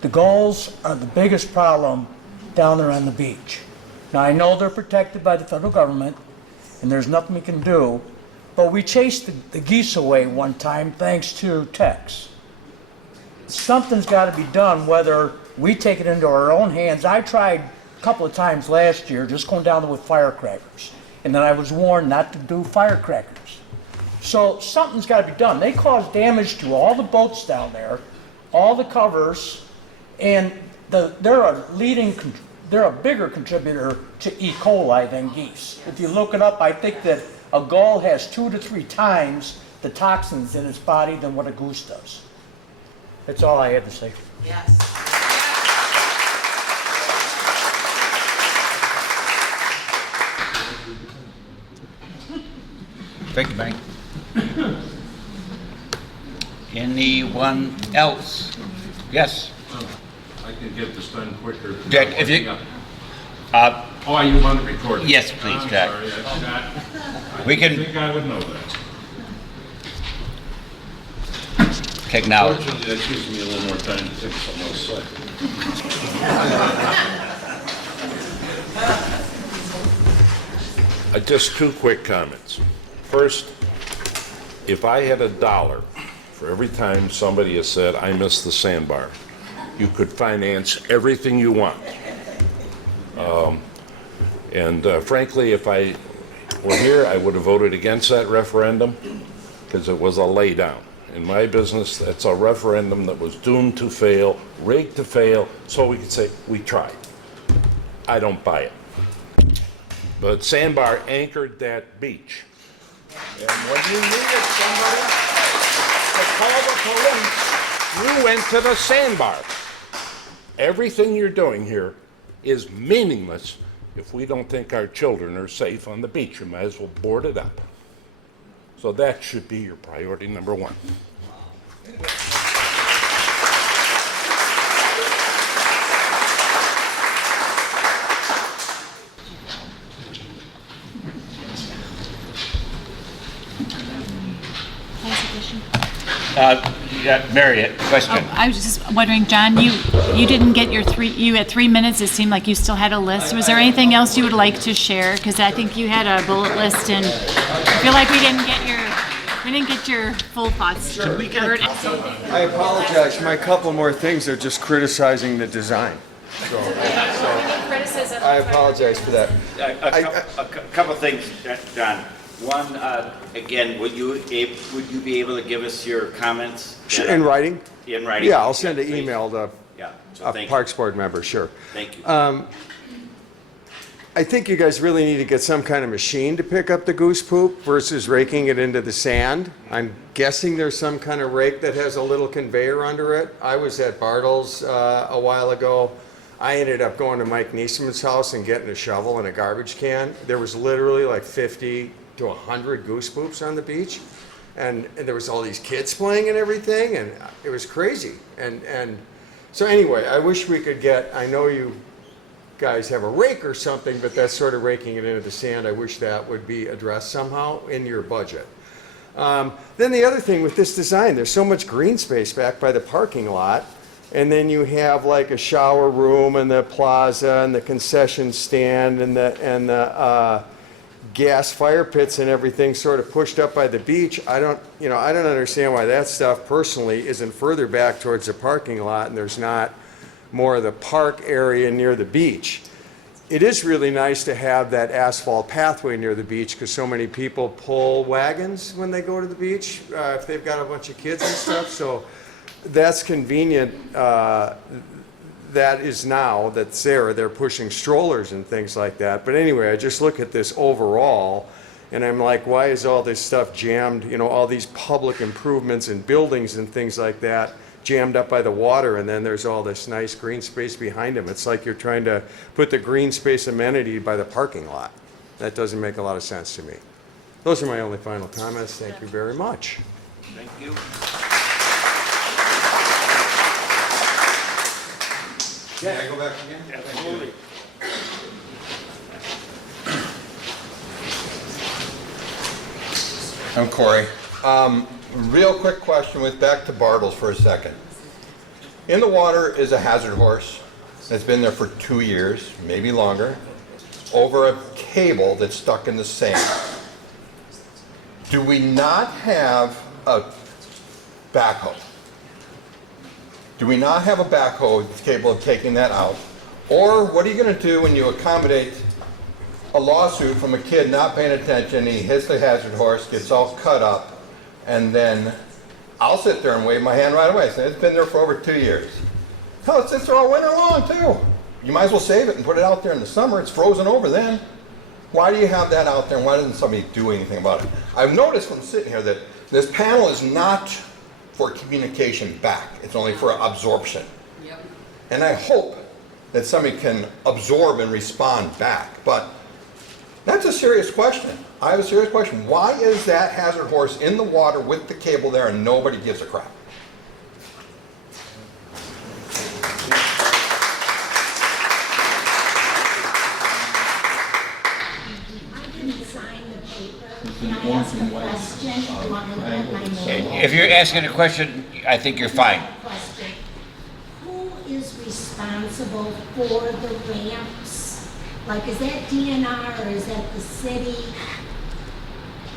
The gulls are the biggest problem down there on the beach. Now, I know they're protected by the federal government, and there's nothing we can do, but we chased the geese away one time thanks to Tex. Something's got to be done, whether we take it into our own hands. I tried a couple of times last year just going down there with firecrackers, and then I was warned not to do firecrackers. So something's got to be done. They cause damage to all the boats down there, all the covers, and they're a bigger contributor to E. coli than geese. If you look it up, I think that a gull has 2 to 3 times the toxins in its body than what a goose does. That's all I have to say. Yes. Thank you, Mike. Anyone else? Yes. I can get this done quicker. Jack, if you... Oh, you want to record it? Yes, please, I'm Jack. sorry, that's not... We can... I think I would know that. Technology. Fortunately, that gives me a little more time to think something else to say. Just 2 quick comments. First, if I had $1 for every time somebody has said, I miss the sandbar, you could finance everything you want. Frankly, if I were here, I would have voted against that referendum because it was a laydown. In my business, that's a referendum that was doomed to fail, rigged to fail, so we could say, we tried. I don't buy it. But Sandbar anchored that beach. And when you needed somebody to call the police, you went to the Sandbar. Everything you're doing here is meaningless if we don't think our children are safe on the beach. You might as well board it up. So that should be your priority number 1. Mary, question. Oh, I was just wondering, John, you didn't get you had 3 minutes. It seemed like you still had a list. Was there anything else you would like to share? Because I think you had a bullet list, and I feel like we didn't get your full thoughts. Sure. We covered I apologize. My couple more things are just criticizing the design. I apologize for that. A couple things, John. One, again, would you be able to give us your comments? In writing? In writing. Yeah, I'll send an email to thank you. Parks Board member, sure. Thank you. I think you guys really need to get some kind of machine to pick up the goose poop versus raking it into the sand. I'm guessing there's some kind of rake that has a little conveyor under it. I was at Bartles a while ago. I ended up going to Mike Neesman's house and getting a shovel and a garbage can. There was literally like 50 to 100 goose poops on the beach. And there was all these kids playing and everything, and it was crazy. And so anyway, I wish we could get, I know you guys have a rake or something, but that's sort of raking it into the sand. I wish that would be addressed somehow in your budget. Then the other thing with this design, there's so much green space back by the parking lot, and then you have like a shower room and the plaza and the concession stand and the gas fire pits and everything sort of pushed up by the beach. I don't understand why that stuff personally isn't further back towards the parking lot and there's not more of the park area near the beach. It is really nice to have that asphalt pathway near the beach because so many people pull wagons when they go to the beach if they've got a bunch of kids and stuff. So that's convenient. That is now that's there. They're pushing strollers and things like that. But anyway, I just look at this overall and I'm like, why is all this stuff jammed? You know, all these public improvements and buildings and things like that jammed up by the water, and then there's all this nice green space behind them. It's like you're trying to put the green space amenity by the parking lot. That doesn't make a lot of sense to me. Those are my only final comments. Thank you very much. Thank you. Can I go back again? Absolutely. I'm Corey. Real quick question with back to Bartles for a second. In the water is a hazard horse that's been there for 2 years, maybe longer, over a cable that's stuck in the sand. Do we not have a backhoe? Do we not have a backhoe that's capable of taking that out? Or what are you going to do when you accommodate a lawsuit from a kid not paying attention, he hits the hazard horse, gets all cut up, and then I'll sit there and wave my hand right away. Say, it's been there for over 2 years. Hell, it sits there all winter long too. You might as well save it and put it out there in the summer. It's frozen over then. Why do you have that out there and why doesn't somebody do anything about it? I've noticed from sitting here that this panel is not for communication back. It's only for absorption. Yep. And I hope that somebody can absorb and respond back. But that's a serious question. I have a serious question. Why is that hazard horse in the water with the cable there and nobody gives a crap? If you're asking a question, I think you're fine. Who is responsible for the ramps? Like, is that DNR or is that the city?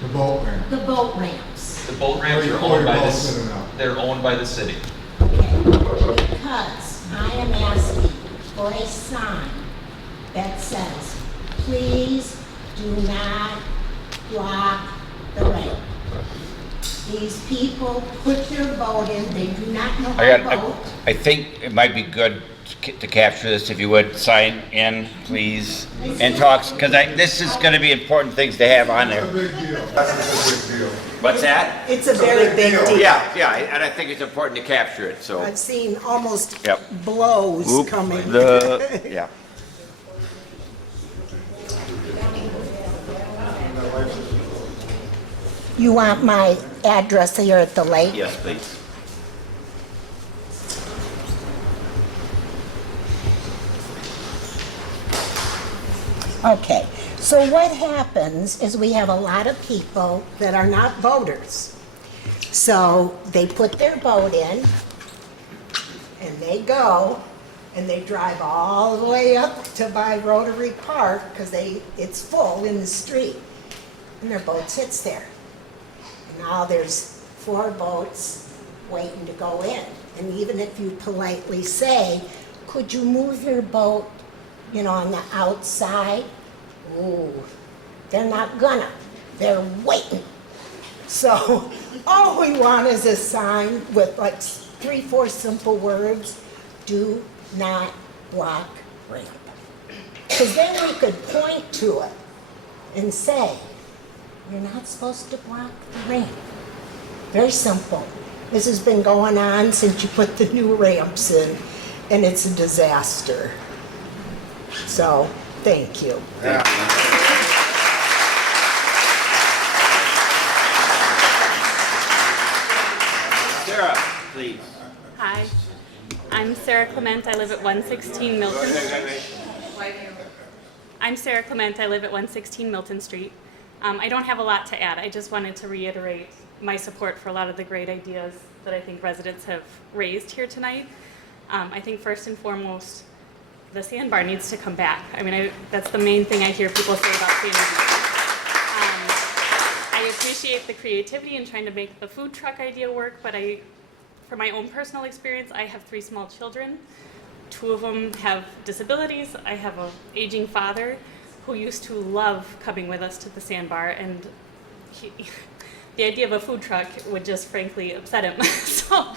The boat ramp. The boat ramps. The boat ramps are owned by they're owned by the city. Because I am asking for a sign that says, please do not block the ramp. These people put their boat in, they do not know how to boat. I think it might be good to capture this, if you would, sign in, please, and talks, because this is going to be important things to have on there. That's a big deal. What's that? It's a very big deal. Yeah, and I think it's important to capture it, so. I've seen almost Yep. blows Oop, coming. yeah. You want my address here at the lake? Yes, please. Okay, so what happens is we have a lot of people that are not voters. So they put their boat in, and they go, and they drive all the way up to by Rotary Park, because it's full in the street, and their boat sits there. And now there's 4 boats waiting to go in. And even if you politely say, could you move your boat, on the outside? Ooh, they're not gonna. They're waiting. So all we want is a sign with like 3-4 simple words: do not block ramp. Because then we could point to it and say, you're not supposed to block the ramp. Very simple. This has been going on since you put the new ramps in, and it's a disaster. So, thank you. Sarah, please. Hi, I'm Sarah Clement. I live at 116 Milton. I'm Sarah Clement. I live at 116 Milton Street. I don't have a lot to add. I just wanted to reiterate my support for a lot of the great ideas that I think residents have raised here tonight. I think first and foremost, the sandbar needs to come back. I mean, that's the main thing I hear people say about Sandy Beach. I appreciate the creativity in trying to make the food truck idea work, but for my own personal experience, I have 3 small children. 2 of them have disabilities. I have an aging father who used to love coming with us to the sandbar, and the idea of a food truck would just frankly upset him. So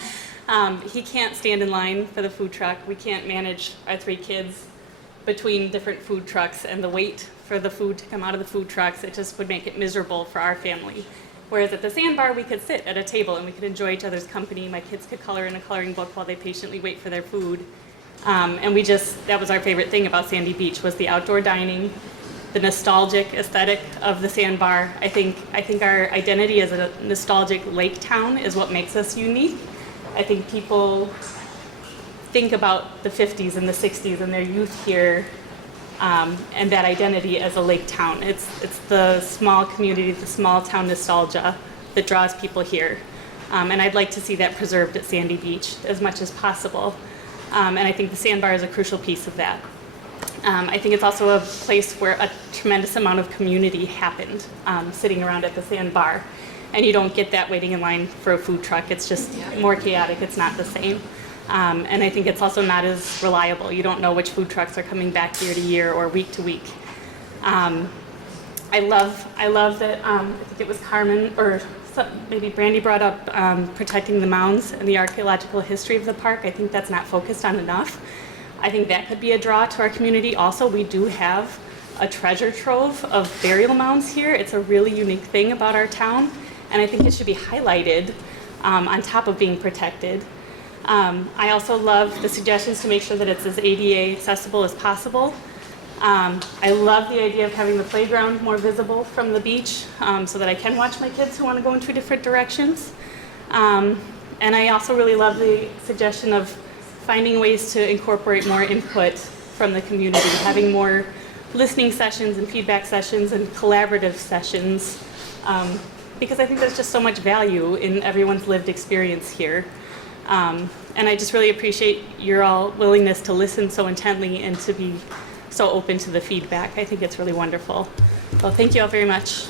he can't stand in line for the food truck. We can't manage our 3 kids between different food trucks, and the wait for the food to come out of the food trucks, it just would make it miserable for our family. Whereas at the sandbar, we could sit at a table and we could enjoy each other's company. My kids could color in a coloring book while they patiently wait for their food. And that was our favorite thing about Sandy Beach, was the outdoor dining, the nostalgic aesthetic of the sandbar. I think our identity as a nostalgic lake town is what makes us unique. I think people think about the 50s and the 60s and their youth here, and that identity as a lake town. It's the small community, the small town nostalgia that draws people here. And I'd like to see that preserved at Sandy Beach as much as possible. And I think the sandbar is a crucial piece of that. I think it's also a place where a tremendous amount of community happened, sitting around at the sandbar. And you don't get that waiting in line for a food truck. It's just more chaotic. It's not the same. And I think it's also not as reliable. You don't know which food trucks are coming back year to year or week to week. I love that, I think it was Carmen, or maybe Brandy brought up protecting the mounds and the archaeological history of the park. I think that's not focused on enough. I think that could be a draw to our community. Also, we do have a treasure trove of burial mounds here. It's a really unique thing about our town, and I think it should be highlighted on top of being protected. I also love the suggestions to make sure that it's as ADA accessible as possible. I love the idea of having the playground more visible from the beach so that I can watch my kids who want to go in two different directions. And I also really love the suggestion of finding ways to incorporate more input from the community, having more listening sessions and feedback sessions and collaborative sessions, because I think there's just so much value in everyone's lived experience here. And I just really appreciate your all willingness to listen so intently and to be so open to the feedback. I think it's really wonderful. Well, thank you all very much.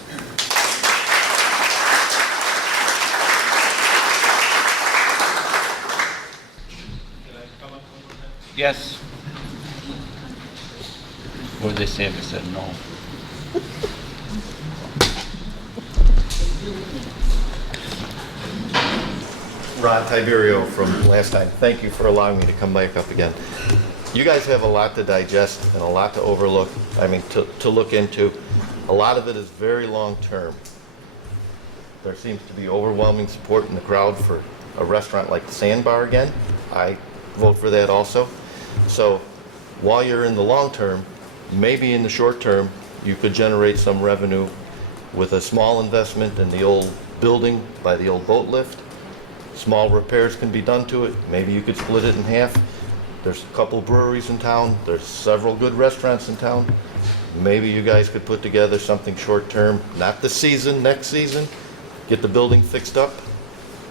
Yes. What did they say if I said no? Ron Tiberio from last time. Thank you for allowing me to come back up again. You guys have a lot to digest and a lot to overlook, to look into. A lot of it is very long-term. There seems to be overwhelming support in the crowd for a restaurant like the Sandbar again. I vote for that also. So while you're in the long term, maybe in the short term, you could generate some revenue with a small investment in the old building by the old boat lift. Small repairs can be done to it. Maybe you could split it in half. There's a couple breweries in town. There's several good restaurants in town. Maybe you guys could put together something short-term, not this season, next season. Get the building fixed up,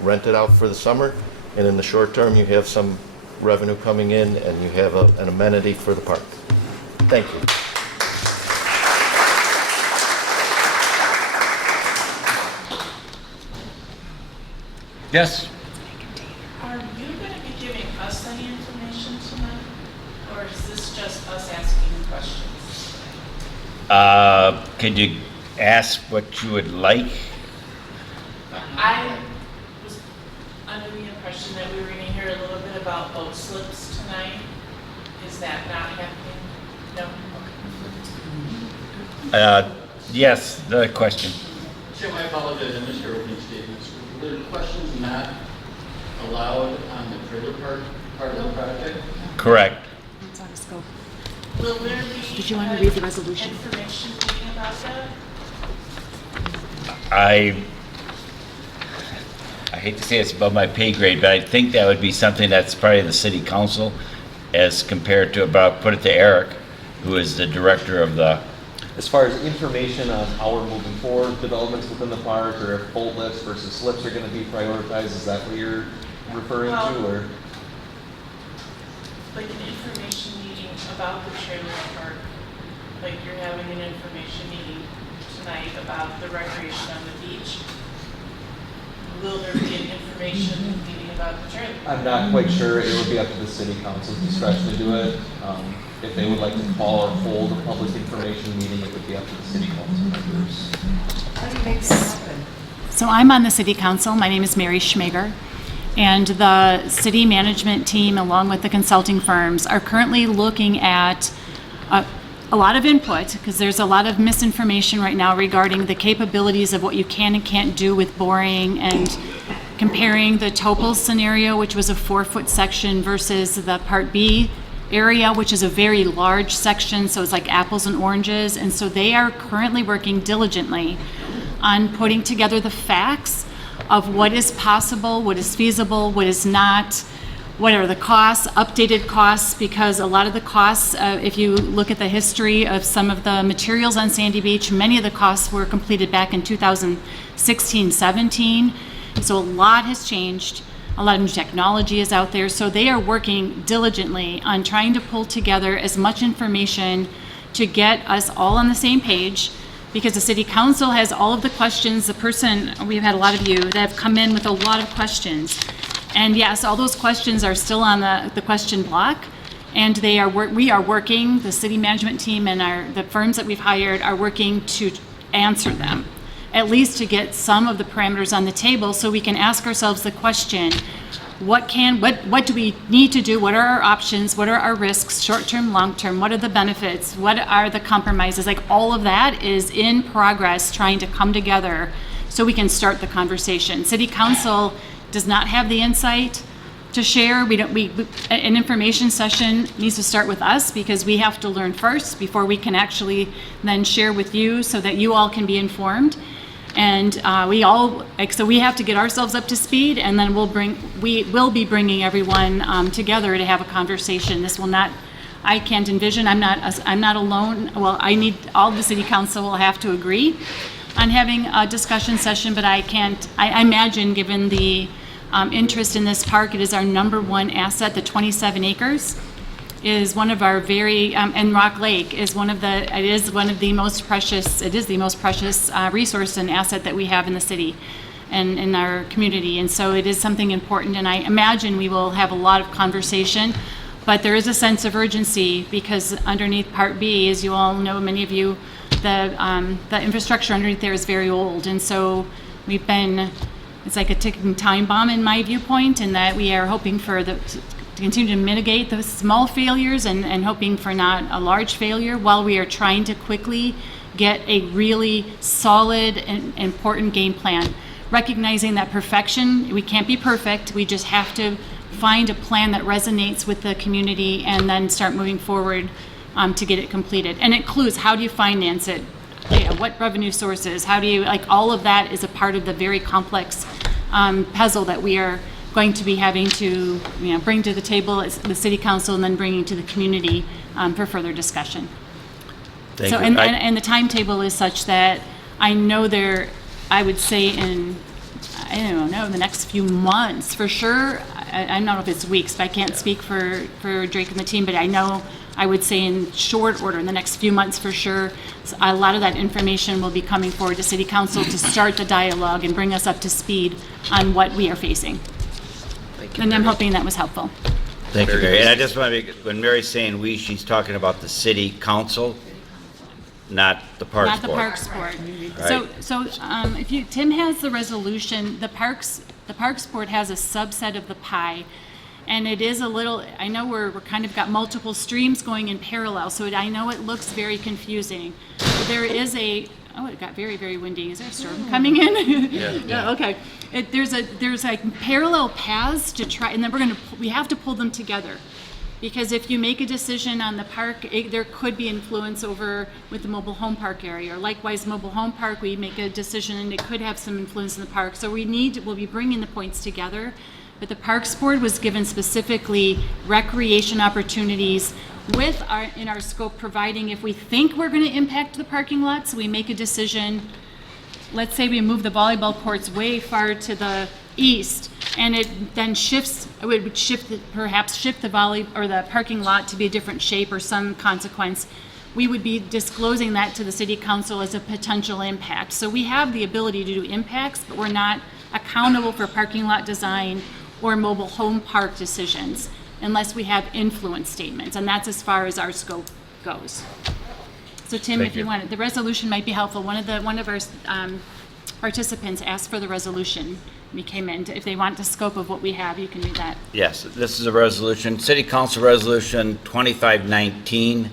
rent it out for the summer, and in the short term, you have some revenue coming in and you have an amenity for the park. Thank you. Yes. Are you going to be giving us any information tonight, or is this just us asking questions? Could you ask what you would like? I was under the impression that we were going to hear a little bit about boat slips tonight. Is that not happening? No? Yes, the question. Jim, I apologize, I missed your opening statements. Were there questions not allowed on the trailer park part of the project? Correct. It's out of scope. Will there be Did you want to read the resolution? information meeting about that? I hate to say it's above my pay grade, but I think that would be something that's probably the city council as compared to, about put it to Eric, who is the director of the. As far as information on how we're moving forward, developments within the park, or if boat lifts versus slips are going to be prioritized, is that what you're referring to, or? Like an information meeting about the trailer park, like you're having an information meeting tonight about the recreation on the beach. Will there be an information meeting about the trailer? I'm not quite sure. It would be up to the city council's discretion to do it. If they would like to call or hold a public information meeting, it would be up to the city council members. How do you make that happen? So I'm on the city council. My name is Mary Schmager. And the city management team, along with the consulting firms, are currently looking at a lot of input, because there's a lot of misinformation right now regarding the capabilities of what you can and can't do with boring, and comparing the Topol scenario, which was a 4-foot section, versus the Part B area, which is a very large section, so it's like apples and oranges. And so they are currently working diligently on putting together the facts of what is possible, what is feasible, what is not, what are the costs, updated costs, because a lot of the costs, if you look at the history of some of the materials on Sandy Beach, many of the costs were completed back in 2016-17. And so a lot has changed. A lot of new technology is out there. So they are working diligently on trying to pull together as much information to get us all on the same page, because the city council has all of the questions. We've had a lot of you that have come in with a lot of questions. And yes, all those questions are still on the question block. And we are working, the city management team and the firms that we've hired are working to answer them, at least to get some of the parameters on the table so we can ask ourselves the question, what do we need to do? What are our options? What are our risks, short-term, long-term? What are the benefits? What are the compromises? Like, all of that is in progress, trying to come together so we can start the conversation. City council does not have the insight to share. An information session needs to start with us, because we have to learn first before we can actually then share with you so that you all can be informed. And so we have to get ourselves up to speed, and then we will be bringing everyone together to have a conversation. I can't envision, I'm not alone. Well, all the city council will have to agree on having a discussion session, but I imagine, given the interest in this park, it is our number one asset. The 27 acres is one of our and Rock Lake is the most precious resource and asset that we have in the city and in our community. And so it is something important, and I imagine we will have a lot of conversation, but there is a sense of urgency, because underneath Part B, as you all know, many of you, the infrastructure underneath there is very old. And so it's like a ticking time bomb in my viewpoint, and that we are hoping to continue to mitigate the small failures and hoping for not a large failure, while we are trying to quickly get a really solid and important game plan. Recognizing that we can't be perfect, we just have to find a plan that resonates with the community and then start moving forward to get it completed. And it includes, how do you finance it? What revenue sources? How do you, all of that is a part of the very complex puzzle that we are going to be having to bring to the table as the city council, and then bringing to the community for further discussion. Thank you. And the timetable is such that I know I would say in the next few months for sure. I don't know if it's weeks, but I can't speak for Drake and the team, but I know I would say in short order, in the next few months for sure, a lot of that information will be coming forward to City Council to start the dialogue and bring us up to speed on what we are facing. And I'm hoping that was helpful. Thank you, Mary. And I just want to when Mary's saying we, she's talking about the city council, not the parks board. Not the parks board. Right. If Tim has the resolution, the parks board has a subset of the pie. And it is I know we're kind of got multiple streams going in parallel, so I know it looks very confusing. But there is it got very, very windy. Is there a storm coming in? Yeah. Okay. There's parallel paths to try, and then we have to pull them together. Because if you make a decision on the park, there could be influence over with the mobile home park area. Or likewise, mobile home park, we make a decision and it could have some influence in the park. So we'll be bringing the points together. But the Parks Board was given specifically recreation opportunities in our scope, providing if we think we're going to impact the parking lots, we make a decision. Let's say we move the volleyball courts way far to the east, and it then perhaps shift the the parking lot to be a different shape or some consequence. We would be disclosing that to the City Council as a potential impact. So we have the ability to do impacts, but we're not accountable for parking lot design or mobile home park decisions unless we have influence statements, and that's as far as our scope goes. So Tim, if you want it, the resolution might be helpful. One of our participants asked for the resolution. We came in. If they want the scope of what we have, you can do that. Yes, this is a resolution, City Council Resolution 2519,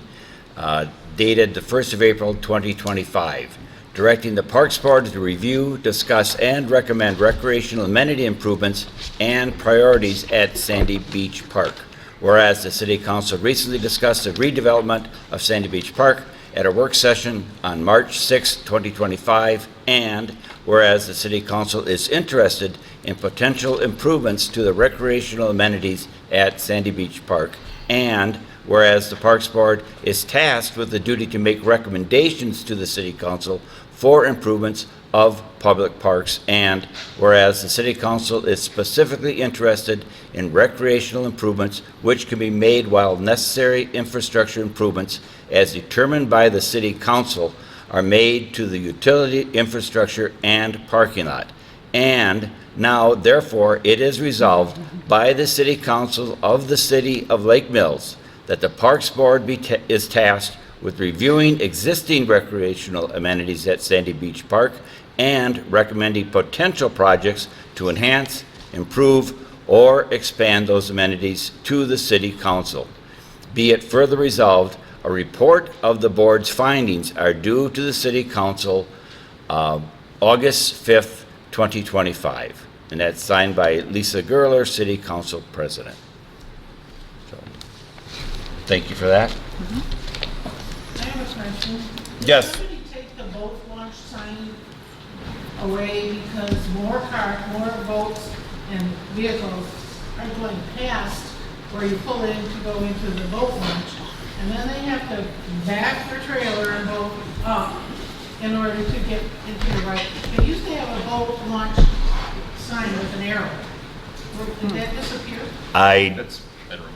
dated the 1st of April 2025, directing the Parks Board to review, discuss, and recommend recreational amenity improvements and priorities at Sandy Beach Park. Whereas the City Council recently discussed the redevelopment of Sandy Beach Park at a work session on March 6, 2025, and whereas the City Council is interested in potential improvements to the recreational amenities at Sandy Beach Park, and whereas the Parks Board is tasked with the duty to make recommendations to the City Council for improvements of public parks, and whereas the City Council is specifically interested in recreational improvements which can be made while necessary infrastructure improvements as determined by the City Council are made to the utility infrastructure and parking lot. And now, therefore, it is resolved by the City Council of the City of Lake Mills that the Parks Board is tasked with reviewing existing recreational amenities at Sandy Beach Park and recommending potential projects to enhance, improve, or expand those amenities to the City Council. Be it further resolved, a report of the board's findings are due to the City Council August 5th, 2025. And that's signed by Lisa Gerler, City Council President. So, thank you for that. I have a question. Yes. Did somebody take the boat launch sign away because more boats and vehicles are going past where you pull in to go into the boat launch, and then they have to back their trailer and go up in order to get into the right. They used to have a boat launch sign with an arrow. Did that disappear? That's been removed.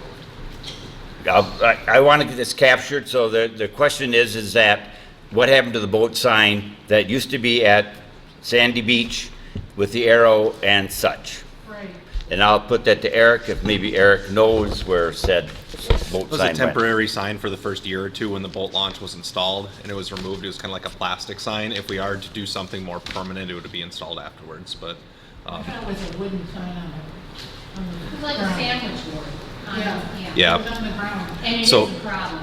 I want to get this captured, so the question is that what happened to the boat sign that used to be at Sandy Beach with the arrow and such? Right. And I'll put that to Eric, if maybe Eric knows where said boat It was sign a went. temporary sign for the first year or two when the boat launch was installed, and it was removed. It was kind of like a plastic sign. If we are to do something more permanent, it would be installed afterwards, but. I thought it was a wooden sign on the It's like a ground. sandwich board. Yeah. It was on the ground. And it So- is a problem.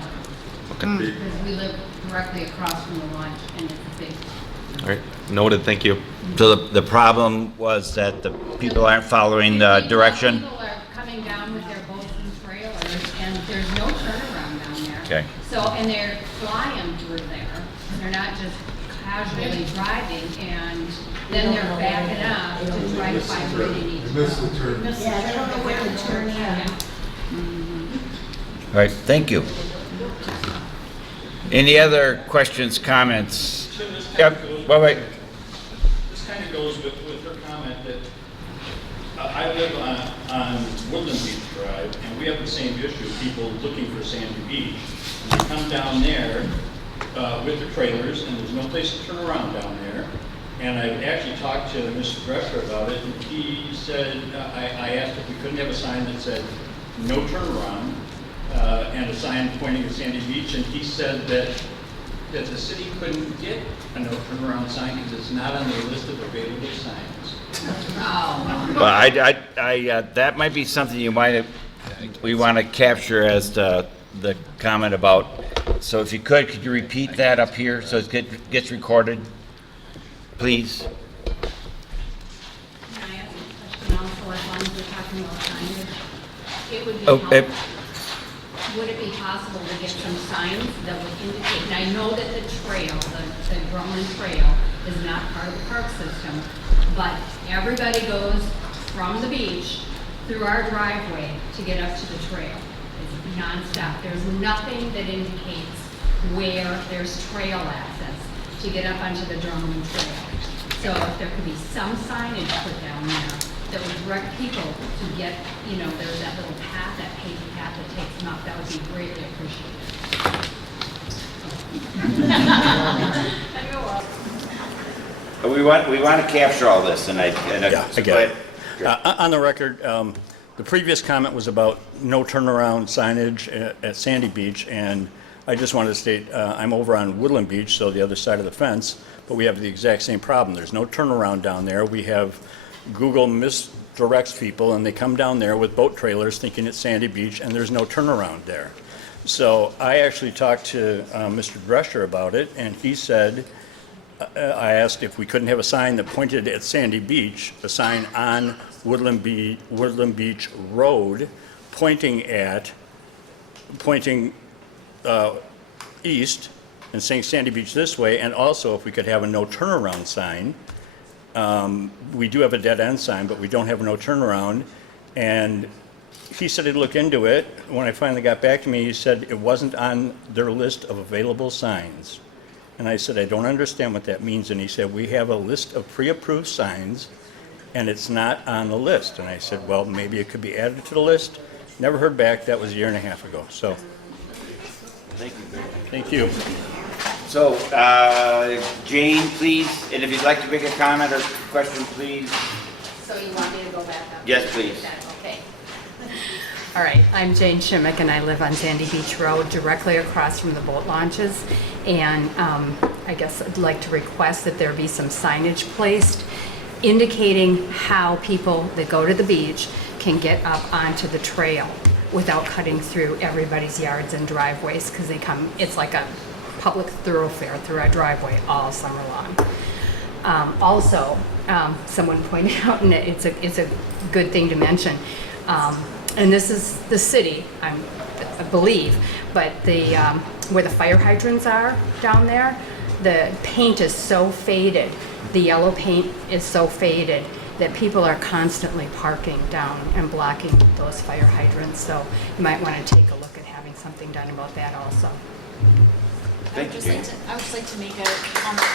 Okay. Because we live directly across from the launch and it's a big. All right, noted, thank you. So the problem was that the people aren't following the direction? People are coming down with their boats and trailers and there's no turnaround down there. Okay. So, and they're flying through there. They're not just casually driving and then they're backing up to try to find where they need to go. Yeah, they don't know where to turn in. All right, thank you. Any other questions, comments? Yep, wait. This kind of goes with her comment that I live on Woodland Beach Drive, and we have the same issue, people looking for Sandy Beach. And they come down there with their trailers, and there's no place to turn around down there. And I actually talked to Mr. Drescher about it, and he said, I asked if we couldn't have a sign that said, no turnaround, and a sign pointing at Sandy Beach, and he said that the city couldn't get a no turnaround sign because it's not on their list of available signs. Well, that might be something we want to capture as the comment about, so if you could you repeat that up here so it gets recorded, please? Can I ask a question also, as long as we're talking about signage? It would be helpful. Would it be possible to get some signs that would indicate, and I know that the trail, the Drummond Trail, is not part of the park system, but everybody goes from the beach through our driveway to get up to the trail. It's nonstop. There's nothing that indicates where there's trail access to get up onto the Drummond Trail. So if there could be some signage put down there that would direct people to get, there's that little path, that paved path that takes them up, that would be greatly appreciated. We want to capture all this, and I get it. On the record, the previous comment was about no turnaround signage at Sandy Beach, and I just wanted to state, I'm over on Woodland Beach, so the other side of the fence, but we have the exact same problem. There's no turnaround down there. We have Google misdirects people, and they come down there with boat trailers thinking it's Sandy Beach, and there's no turnaround there. So I actually talked to Mr. Drescher about it, and he said, I asked if we couldn't have a sign that pointed at Sandy Beach, a sign on Woodland Beach Road, pointing east and saying Sandy Beach this way, and also if we could have a no turnaround sign. We do have a dead end sign, but we don't have a no turnaround. And he said he'd look into it. When I finally got back to me, he said it wasn't on their list of available signs. And I said, I don't understand what that means. And he said, we have a list of pre-approved signs, and it's not on the list. And I said, well, maybe it could be added to the list. Never heard back. That was a year and a half ago. So, Thank you. thank you. So, Jane, please, and if you'd like to make a comment or question, please. So you want me to go back up? Yes, please. Okay. All right, I'm Jane Shimmick, and I live on Sandy Beach Road, directly across from the boat launches. And I guess I'd like to request that there be some signage placed indicating how people that go to the beach can get up onto the trail without cutting through everybody's yards and driveways, because they come, it's like a public thoroughfare through our driveway all summer long. Also, someone pointed out, and it's a good thing to mention, and this is the city, I believe, but the where the fire hydrants are down there, the paint is so faded, the yellow paint is so faded that people are constantly parking down and blocking those fire hydrants. So you might want to take a look at having something done about that also. Thank you, Jane. I would just like to make a comment.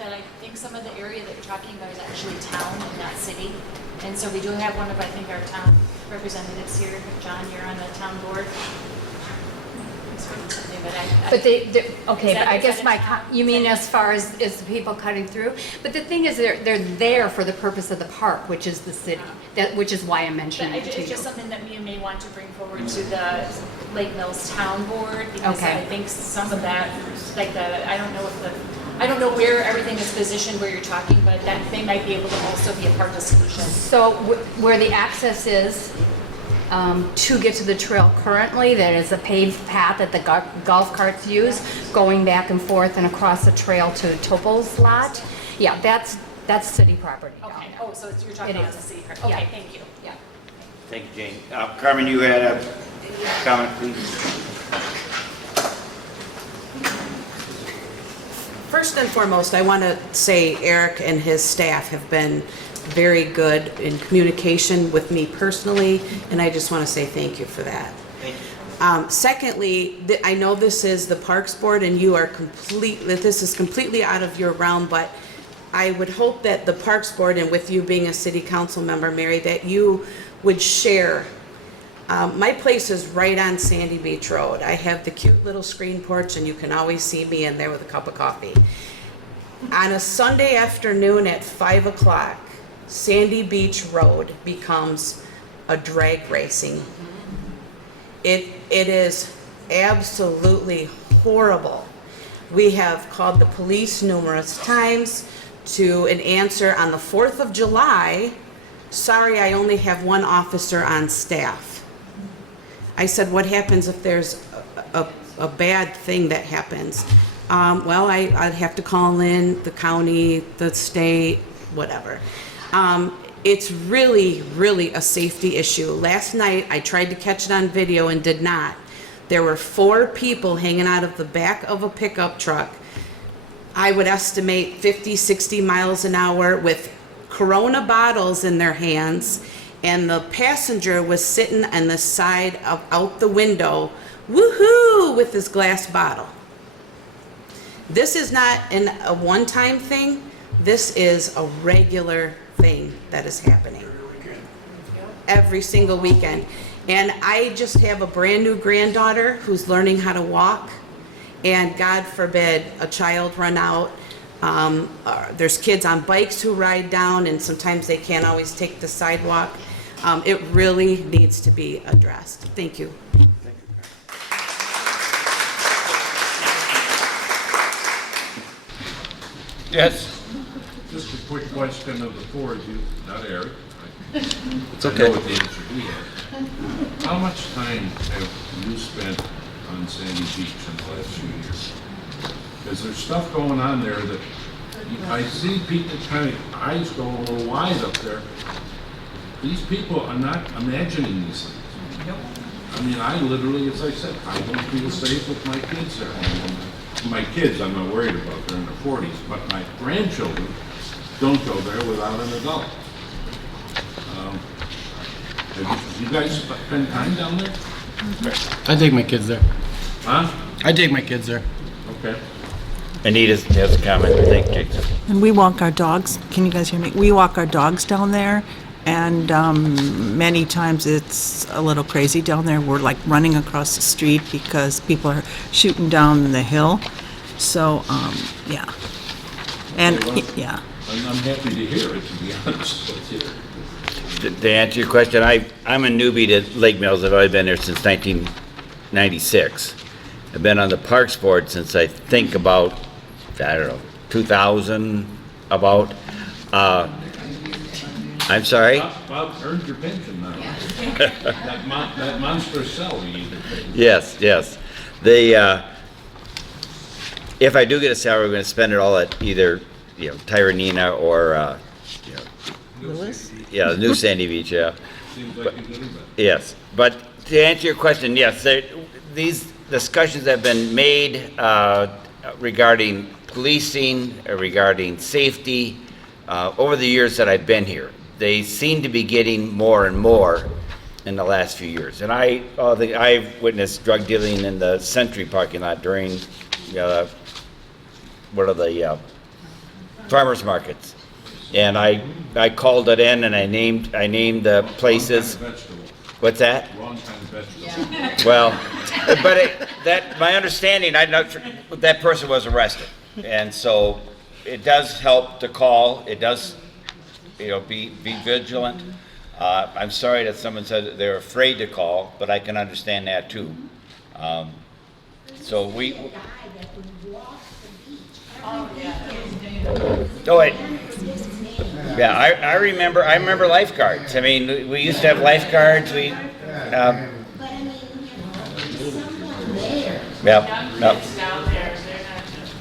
That I think some of the area that you're talking about is actually town and not city. And so we do have one of, I think, our town representatives here. John, you're on the town board. But okay, but I guess you mean as far as the people cutting through? But the thing is, they're there for the purpose of the park, which is the city, which is why I'm mentioning it to you. It's just something that we may want to bring forward to the Lake Mills Town Board, because Okay. I think some of that, like I don't know where everything is positioned where you're talking, but that they might be able to also be a part of the solution. So where the access is to get to the trail currently, that is a paved path that the golf carts use, going back and forth and across the trail to Topol's lot. Yeah, that's city property. Okay. Oh, so you're talking about the city part. Okay, Yeah. thank you. Yeah. Thank you, Jane. Carmen, you had a comment, please. First and foremost, I want to say Eric and his staff have been very good in communication with me personally, and I just want to say thank you for that. Secondly, I know this is the Parks Board, and this is completely out of your realm, but I would hope that the Parks Board, and with you being a city council member, Mary, that you would share. My place is right on Sandy Beach Road. I have the cute little screen porch, and you can always see me in there with a cup of coffee. On a Sunday afternoon at 5 o'clock, Sandy Beach Road becomes a drag racing. It is absolutely horrible. We have called the police numerous times to an answer on the 4th of July. Sorry, I only have one officer on staff. I said, what happens if there's a bad thing that happens? Well, I'd have to call in the county, the state, whatever. It's really, really a safety issue. Last night, I tried to catch it on video and did not. There were 4 people hanging out of the back of a pickup truck. I would estimate 50, 60 miles an hour with Corona bottles in their hands, and the passenger was sitting on the side of out the window, woohoo, with his glass bottle. This is not a one-time thing. This is a regular thing that is happening every single weekend. And I just have a brand new granddaughter who's learning how to walk, and God forbid a child run out. There's kids on bikes who ride down, and sometimes they can't always take the sidewalk. It really needs to be addressed. Thank you. Yes. Just a quick question of the 4 of you, not Eric. It's I okay. know what the answer he had. How much time have you spent on Sandy Beach in the last few years? Because there's stuff going on there that I see people kind of eyes go a little wide up there. These people are not imagining these things. I mean, I literally, as I said, I don't feel safe with my kids at home. My kids, I'm not worried about, they're in their 40s, but my grandchildren don't go there without an adult. Have you guys spend time down there? I take my kids there. Huh? I take my kids there. Okay. Anita has a comment. Thank you, Jason. And we walk our dogs, can you guys hear me? We walk our dogs down there, and many times it's a little crazy down there. We're like running across the street because people are shooting down the hill. So, yeah. And, yeah. I'm happy to hear it, to be honest with you. To answer your question, I'm a newbie to Lake Mills. I've only been there since 1996. I've been on the Parks Board since I think about, I don't know, 2000, about. I'm sorry? Bob earned your pension now. That monstrous salary you paid. Yes, yes. If I do get a salary, we're going to spend it all at either, Tyranina or, Lewis? yeah, the new Sandy Beach, yeah. Seems like a good event. Yes, but to answer your question, yes, these discussions have been made regarding policing, regarding safety, over the years that I've been here. They seem to be getting more and more in the last few years. And I've witnessed drug dealing in the Century parking lot during, farmers markets. And I called it in and I named the places. Wrong kind of vegetable. What's that? Wrong kind of vegetable. Well, but my understanding, that person was arrested. And so it does help to call. It does, be vigilant. I'm sorry that someone said that they're afraid to call, but I can understand that too. So we. Oh wait. Yeah, I remember lifeguards. I mean, we used to have lifeguards. Yep. Kids down there, they're not just.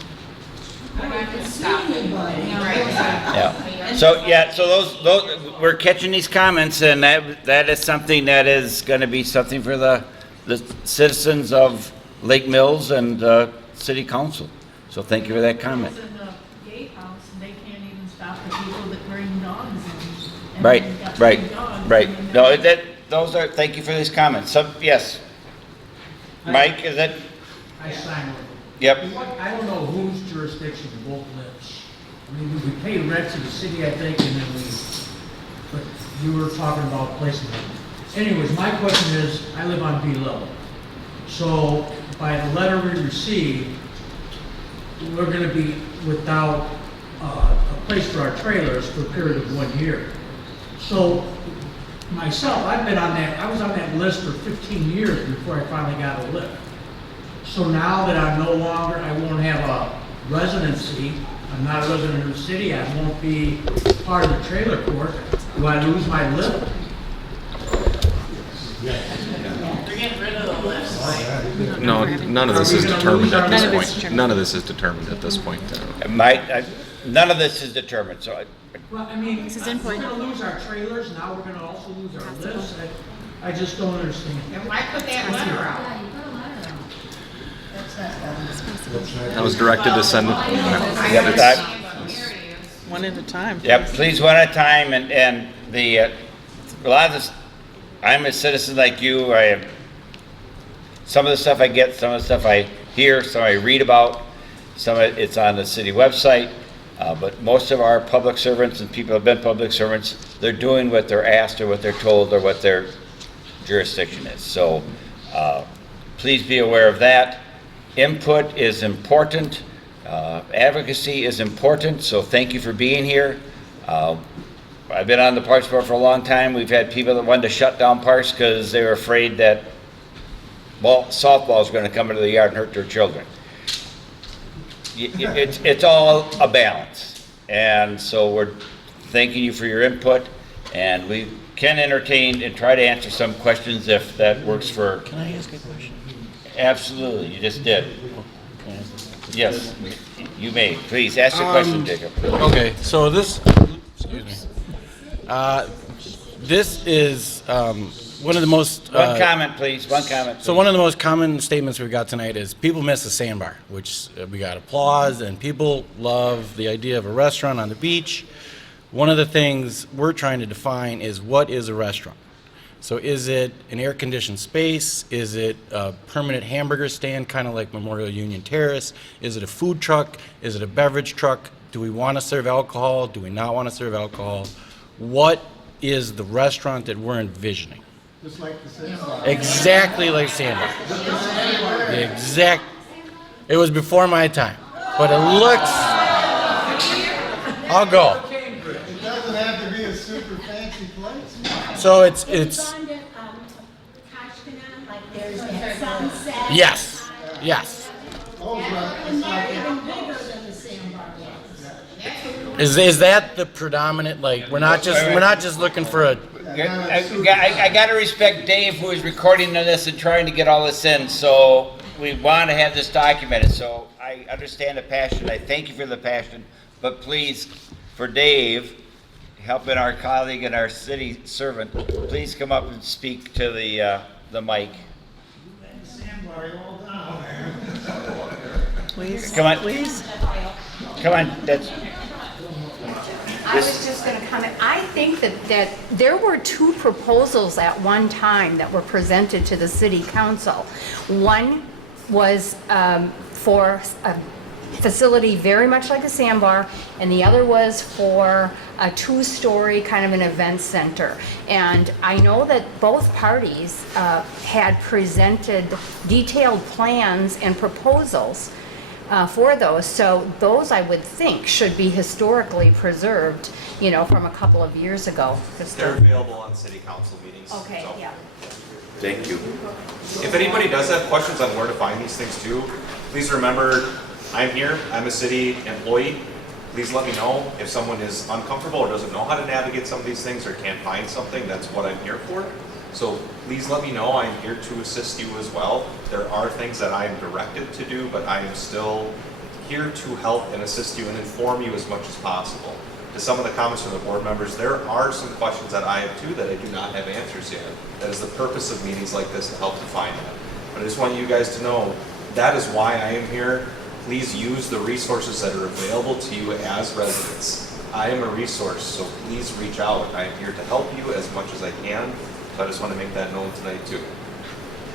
Yeah. So those we're catching these comments, and that is something that is going to be something for the citizens of Lake Mills and City Council. So thank you for that comment. In the gatehouse, and they can't even stop the people that bring dogs in. And Right, they've got right, big dogs, right. and No, those are. Thank you for these comments. So yes, Mike, is it? I sign with Yep. I don't know whose jurisdiction the vote lives. I mean, we pay rent to the city, I think, and then but you were talking about placing them. Anyways, my question is, I live on B level. So by the letter we received, we're gonna be without a place for our trailers for a period of 1 year. So myself, I was on that list for 15 years before I finally got a lift. So now that I won't have a residency, I'm not a resident of the city, I won't be part of the trailer court, do I lose my lift? They're getting rid of the lifts. No, none of this is determined at this point. None of this is determined at this point. None of this is determined. So Well, I mean, This is we're input. gonna lose our trailers, now we're gonna also lose our lifts, I just don't understand. And why put that letter out? That was directed to send. One at a time. Yep, please one at a time, and a lot of this, I'm a citizen like you, I have, some of the stuff I get, some of the stuff I hear, some I read about, some of it's on the city website, but most of our public servants and people who have been public servants, they're doing what they're asked or what they're told or what their jurisdiction is. So please be aware of that. Input is important. Advocacy is important, so thank you for being here. I've been on the Parks Board for a long time. We've had people that wanted to shut down parks because they were afraid that, softball is going to come into the yard and hurt their children. It's all a balance. And so we're thanking you for your input, and we can entertain and try to answer some questions if that works for... Can I ask a question? Absolutely, you just did. Yes, you may. Please, ask your question, Jacob. Okay, so this is one of the most... One comment, please, one comment. So one of the most common statements we got tonight is people miss the sandbar, which we got applause, and people love the idea of a restaurant on the beach. One of the things we're trying to define is what is a restaurant. So is it an air-conditioned space? Is it a permanent hamburger stand, kind of like Memorial Union Terrace? Is it a food truck? Is it a beverage truck? Do we want to serve alcohol? Do we not want to serve alcohol? What is the restaurant that we're envisioning? Just like the Sandbar. Exactly like Sandbar. The exact. It was before my time, but it looks. I'll go. It doesn't have to be a super fancy place. So it's Like there's that sunset. yes, yes. And they're even bigger than the Sandbar was. Is that the predominant? Like we're not just looking for a. I got to respect Dave, who is recording this and trying to get all this in, so we want to have this documented. So I understand the passion. I thank you for the passion. But please, for Dave, helping our colleague and our city servant, please come up and speak to the mic. Please. Come on. Please. Come on. That's. I was just going to comment. I think that there were two proposals at one time that were presented to the city council. One was for a facility very much like a Sandbar, and the other was for a two-story kind of an event center. And I know that both parties had presented detailed plans and proposals for those. So those, I would think, should be historically preserved, you know, from a couple of years ago. They're available on city council meetings. Okay, so. yeah. Thank you. If anybody does have questions on where to find these things too, please remember, I'm here, I'm a city employee. Please let me know if someone is uncomfortable or doesn't know how to navigate some of these things or can't find something. That's what I'm here for. So please let me know. I'm here to assist you as well. There are things that I am directed to do, but I am still here to help and assist you and inform you as much as possible. To some of the comments from the board members, there are some questions that I have too that I do not have answers yet. That is the purpose of meetings like this, to help define that. But I just want you guys to know that is why I am here. Please use the resources that are available to you as residents. I am a resource, so please reach out. I am here to help you as much as I can. So I just want to make that known tonight too.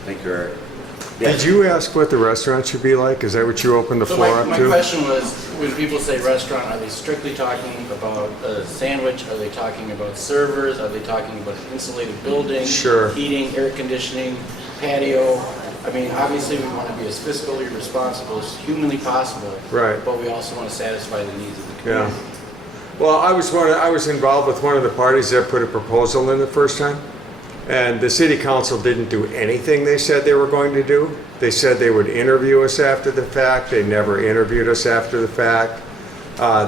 Thank you, Eric. Did you ask what the restaurant should be like? Is that what you opened the So floor up my to? question was, when people say restaurant, are they strictly talking about a sandwich? Are they talking about servers? Are they talking about an insulated building? Sure. Heating, air conditioning, patio? I mean, obviously, we want to be as fiscally responsible as humanly possible. Right. But we also want to satisfy the needs of the Yeah. community. Well, I was involved with one of the parties that put a proposal in the first time. And the city council didn't do anything they said they were going to do. They said they would interview us after the fact. They never interviewed us after the fact.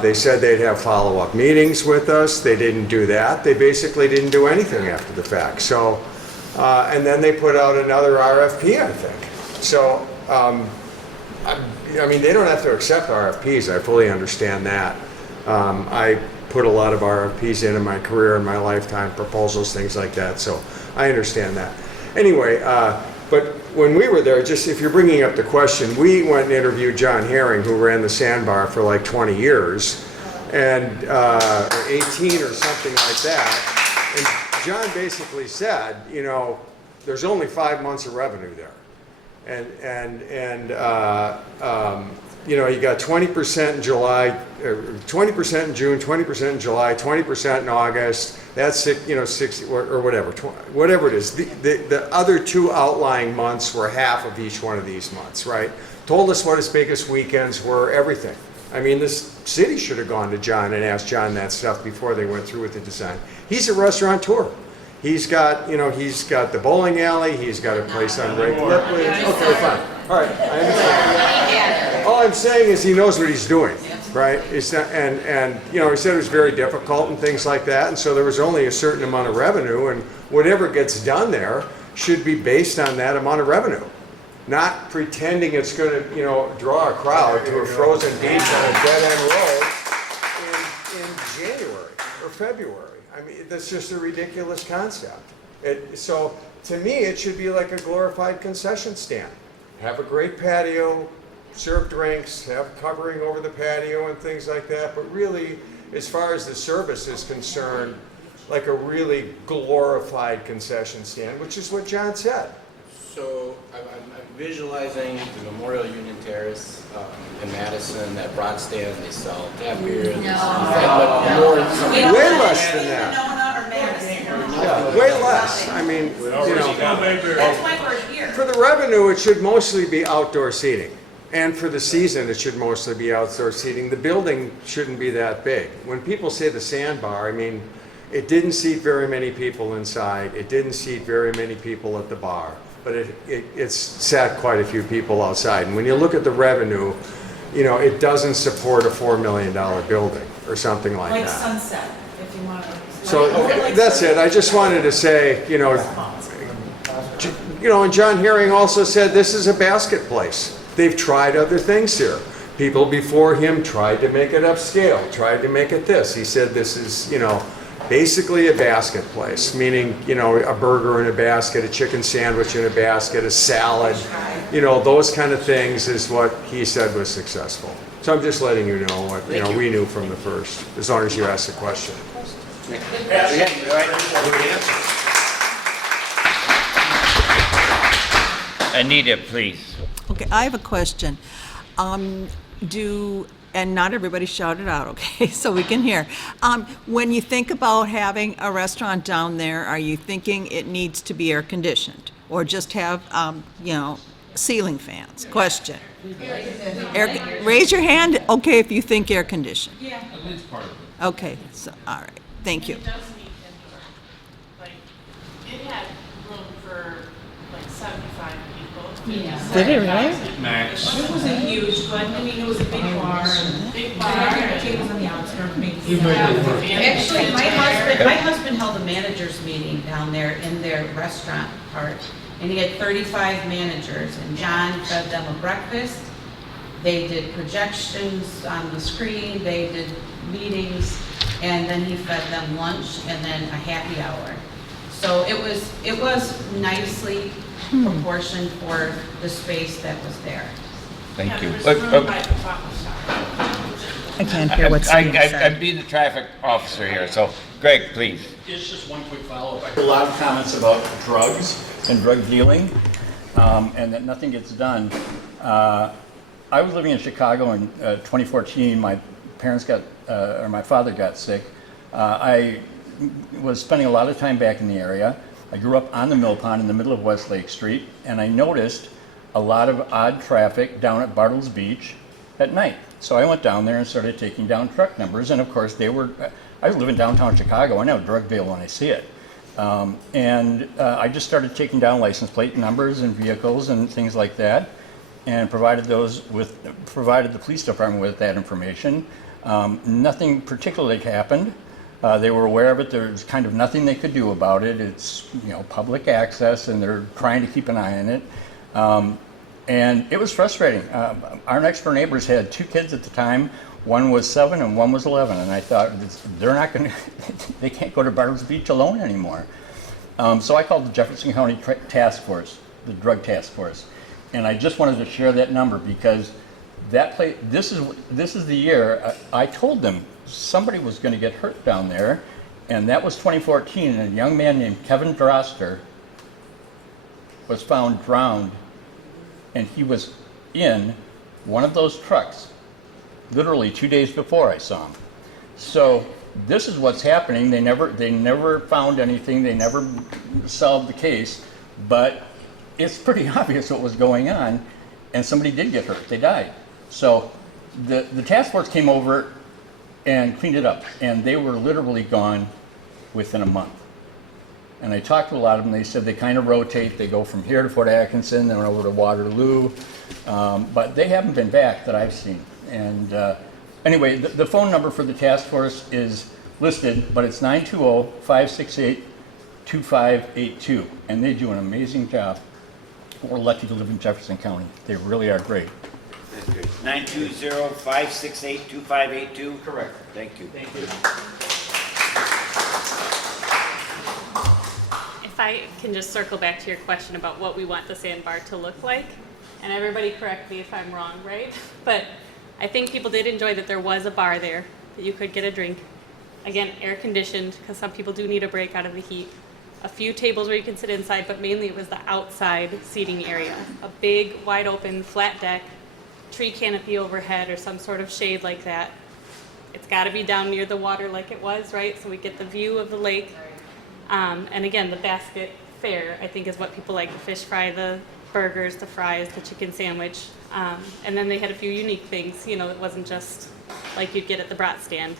They said they'd have follow-up meetings with us. They didn't do that. They basically didn't do anything after the fact. So, and then they put out another RFP, I think. So, I mean, they don't have to accept RFPs. I fully understand that. I put a lot of RFPs in my career, in my lifetime, proposals, things like that. So I understand that. Anyway, but when we were there, just if you're bringing up the question, we went and interviewed John Herring, who ran the Sandbar for like 20 years, and or 18 or something like that. And John basically said, you know, there's only 5 months of revenue there, and you know, you got 20% in July, 20% in June, 20% in July, 20% in August. That's, you know, 60 or whatever, whatever it is. The other two outlying months were half of each one of these months, right? Told us what his biggest weekends were, everything. I mean, this city should have gone to John and asked John that stuff before they went through with the design. He's a restaurateur. He's got, you know, he's got the bowling alley. He's got a place on Ray Lipwood. Okay, fine. All right, I understand. All I'm saying is he knows what he's doing, right? It's not, and you know, he said it was very difficult and things like that, and so there was only a certain amount of revenue, and whatever gets done there should be based on that amount of revenue, not pretending it's going to, you know, draw a crowd to a frozen beach on a dead-end road in January or February. I mean, that's just a ridiculous concept. So to me, it should be like a glorified concession stand. Have a great patio, serve drinks, have covering over the patio and things like that. But really, as far as the service is concerned, like a really glorified concession stand, which is what John said. So I'm visualizing the Memorial Union Terrace in Madison, that broad stand they sell tap beer. Way less than that. Yeah, way less. I mean, for the revenue, it should mostly be outdoor seating. And for the season, it should mostly be outdoor seating. The building shouldn't be that big. When people say the sandbar, I mean, it didn't seat very many people inside. It didn't seat very many people at the bar. But it's sat quite a few people outside. And when you look at the revenue, it doesn't support a $4 million building or something like that. Like Sunset, if you want to. So that's it. I just wanted to say, and John Herring also said this is a basket place. They've tried other things here. People before him tried to make it upscale, tried to make it this. He said this is, basically a basket place, meaning, a burger in a basket, a chicken sandwich in a basket, a salad, those kind of things is what he said was successful. So I'm just letting you know what, we knew from the first, as long as you ask the question. Anita, please. Okay, I have a question. And not everybody shout it out, okay, so we can hear. When you think about having a restaurant down there, are you thinking it needs to be air conditioned? Or just have, ceiling fans? Question. Raise your hand, okay, if you think air conditioned. Yeah. It's part of it. Okay, so, all right, thank you. It does need indoor. Like, it had room for like 75 people. Yeah. Did it really? Max. It wasn't huge, but I mean, it was a big bar and Big bar. tables on the outskirts. Actually, my husband held a managers meeting down there in their restaurant part, and he had 35 managers, and John fed them a breakfast. They did projections on the screen, they did meetings, and then he fed them lunch and then a happy hour. So it was nicely proportioned for the space that was there. Thank you. I can't hear what's being said. I'd be the traffic officer here, so Greg, please. It's just one quick follow-up. I heard a lot of comments about drugs and drug dealing, and that nothing gets done. I was living in Chicago in 2014. My father got sick. I was spending a lot of time back in the area. I grew up on the Mill Pond in the middle of Westlake Street, and I noticed a lot of odd traffic down at Bartles Beach at night. So I went down there and started taking down truck numbers, and of course I live in downtown Chicago. I know a drug deal when I see it. I just started taking down license plate numbers and vehicles and things like that, and provided the police department with that information. Nothing particularly happened. They were aware of it. There's kind of nothing they could do about it. It's public access, and they're trying to keep an eye on it. And it was frustrating. Our next door neighbors had 2 kids at the time. One was 7 and one was 11, and I thought they're not going to. They can't go to Bartles Beach alone anymore. So I called the Jefferson County Task Force, the Drug Task Force, and I just wanted to share that number because that place. This is the year I told them somebody was going to get hurt down there, and that was 2014. And a young man named Kevin Droster was found drowned, and he was in one of those trucks literally 2 days before I saw him. So this is what's happening. They never found anything. They never solved the case, but it's pretty obvious what was going on, and somebody did get hurt. They died. So the task force came over and cleaned it up, and they were literally gone within a month. And I talked to a lot of them. They said they kind of rotate. They go from here to Fort Atkinson, then over to Waterloo, but they haven't been back that I've seen. And anyway, the phone number for the task force is listed, but it's 920-568-2582, and they do an amazing job. We're lucky to live in Jefferson County. They really are great. 920-568-2582? Correct. Thank you. Thank you. If I can just circle back to your question about what we want the sandbar to look like, and everybody correct me if I'm wrong, right? But I think people did enjoy that there was a bar there, that you could get a drink. Again, air conditioned, because some people do need a break out of the heat. A few tables where you can sit inside, but mainly it was the outside seating area. A big, wide open, flat deck, tree canopy overhead or some sort of shade like that. It's got to be down near the water like it was, right? So we get the view of the lake. And again, the basket fare, I think, is what people like. The fish fry, the burgers, the fries, the chicken sandwich. And then they had a few unique things. You know, it wasn't just like you'd get at the brat stand.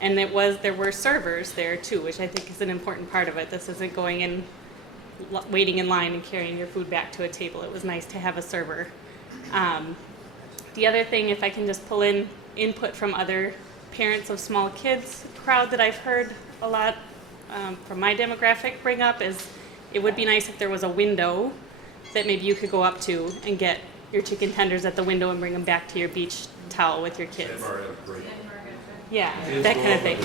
And there were servers there too, which I think is an important part of it. This isn't going in, waiting in line and carrying your food back to a table. It was nice to have a server. The other thing, if I can just pull in input from other parents of small kids crowd that I've heard a lot from my demographic bring up, is it would be nice if there was a window that maybe you could go up to and get your chicken tenders at the window and bring them back to your beach towel with your kids. Yeah, that kind of thing.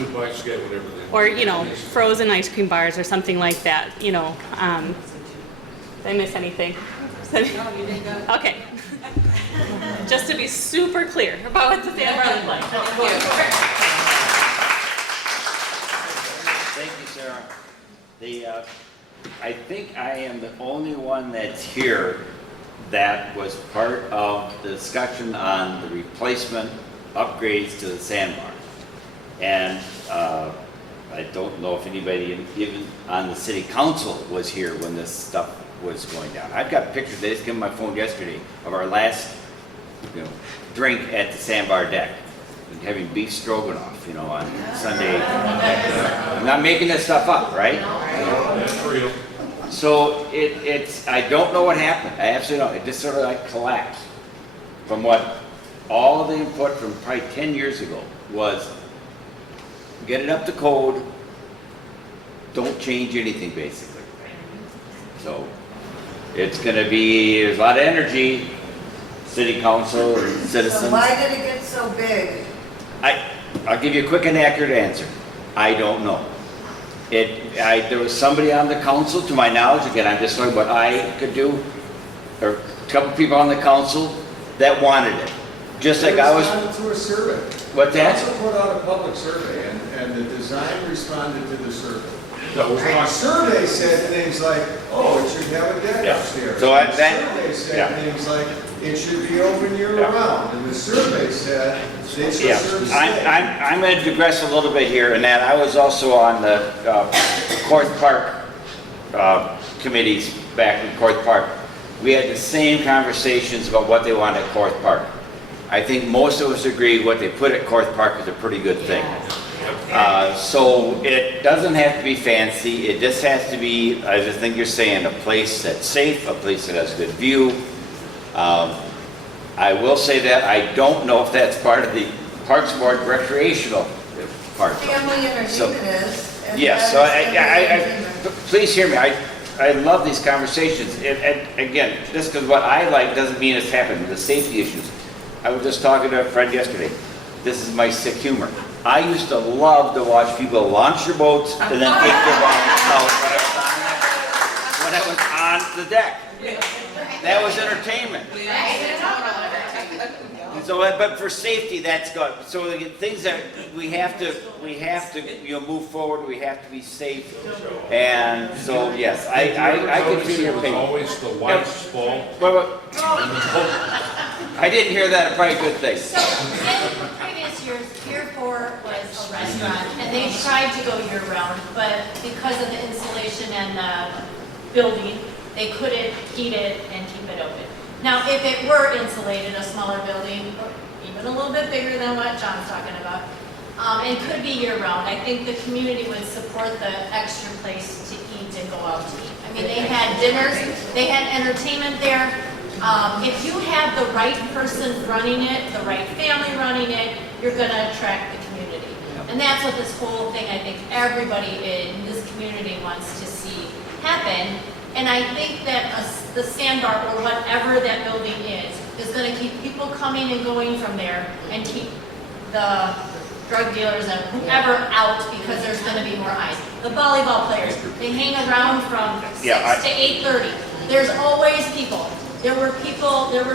Or, you know, frozen ice cream bars or something like that, you know. Did I miss anything? Okay. Just to be super clear about what the sandbar looked like. Thank you, Sarah. I think I am the only one that's here that was part of the discussion on the replacement upgrades to the sandbar. And I don't know if anybody even on the city council was here when this stuff was going down. I've got pictures, they just came on my phone yesterday, of our last, you know, drink at the sandbar deck, and having beef stroganoff, you know, on Sunday. I'm not making this stuff up, right? That's real. So it's, I don't know what happened. I absolutely don't. It just sort of like collapsed. From what all of the input from probably 10 years ago was, get it up to code, don't change anything basically. So it's going to be, there's a lot of energy, city council and citizens. So why did it get so big? I'll give you a quick and accurate answer. I don't know. There was somebody on the council, to my knowledge, again, I'm just talking what I could do, or a couple people on the council that wanted it. Just like I was. It responded to a survey. What's that? The council put out a public survey, and the design responded to the survey. The survey said things like, oh, it should have a deck upstairs. So the survey said things like, it should be open year-round. And the survey said, they should serve steak. I'm going to digress a little bit here, in that I was also on the Corth Park committees back in Corth Park. We had the same conversations about what they wanted at Corth Park. I think most of us agree what they put at Corth Park is a pretty good thing. So it doesn't have to be fancy. It just has to be, I just think you're saying, a place that's safe, a place that has a good view. I will say that I don't know if that's part of the Parks Board recreational part. Family entertainment is. Yes, so please hear me. I love these conversations. And again, just because what I like doesn't mean it's happening. The safety issues. I was just talking to a friend yesterday. This is my sick humor. I used to love to watch people launch their boats and then take their boats out when I was on the deck. That was entertainment. And so, but for safety, that's good. So the things that we have to, move forward. We have to be safe. And so, yes, I can feel your pain. Always the wife's fault. I didn't hear that. Probably a good thing. So in previous years, Pier 4 was a restaurant, and they tried to go year-round, but because of the insulation and the building, they couldn't heat it and keep it open. Now, if it were insulated, a smaller building, or even a little bit bigger than what John's talking about, and could be year-round, I think the community would support the extra place to eat and go out to eat. I mean, they had dinners, they had entertainment there. If you have the right person running it, the right family running it, you're going to attract the community. And that's what this whole thing, I think everybody in this community wants to see happen. And I think that the sandbar, or whatever that building is going to keep people coming and going from there and keep the drug dealers and whoever out, because there's going to be more eyes. The volleyball players, they hang around from 6 to 8:30. There's always people. There were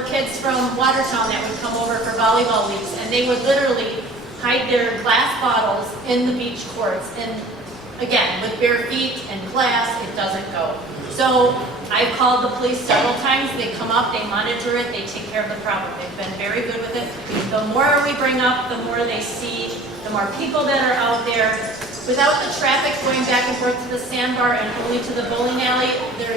kids from Watertown that would come over for volleyball leagues, and they would literally hide their glass bottles in the beach courts. And again, with bare feet and glass, it doesn't go. So I've called the police several times. They come up, they monitor it, they take care of the problem. They've been very good with it. The more we bring up, the more they see, the more people that are out there. Without the traffic going back and forth to the sandbar and only to the bowling alley, there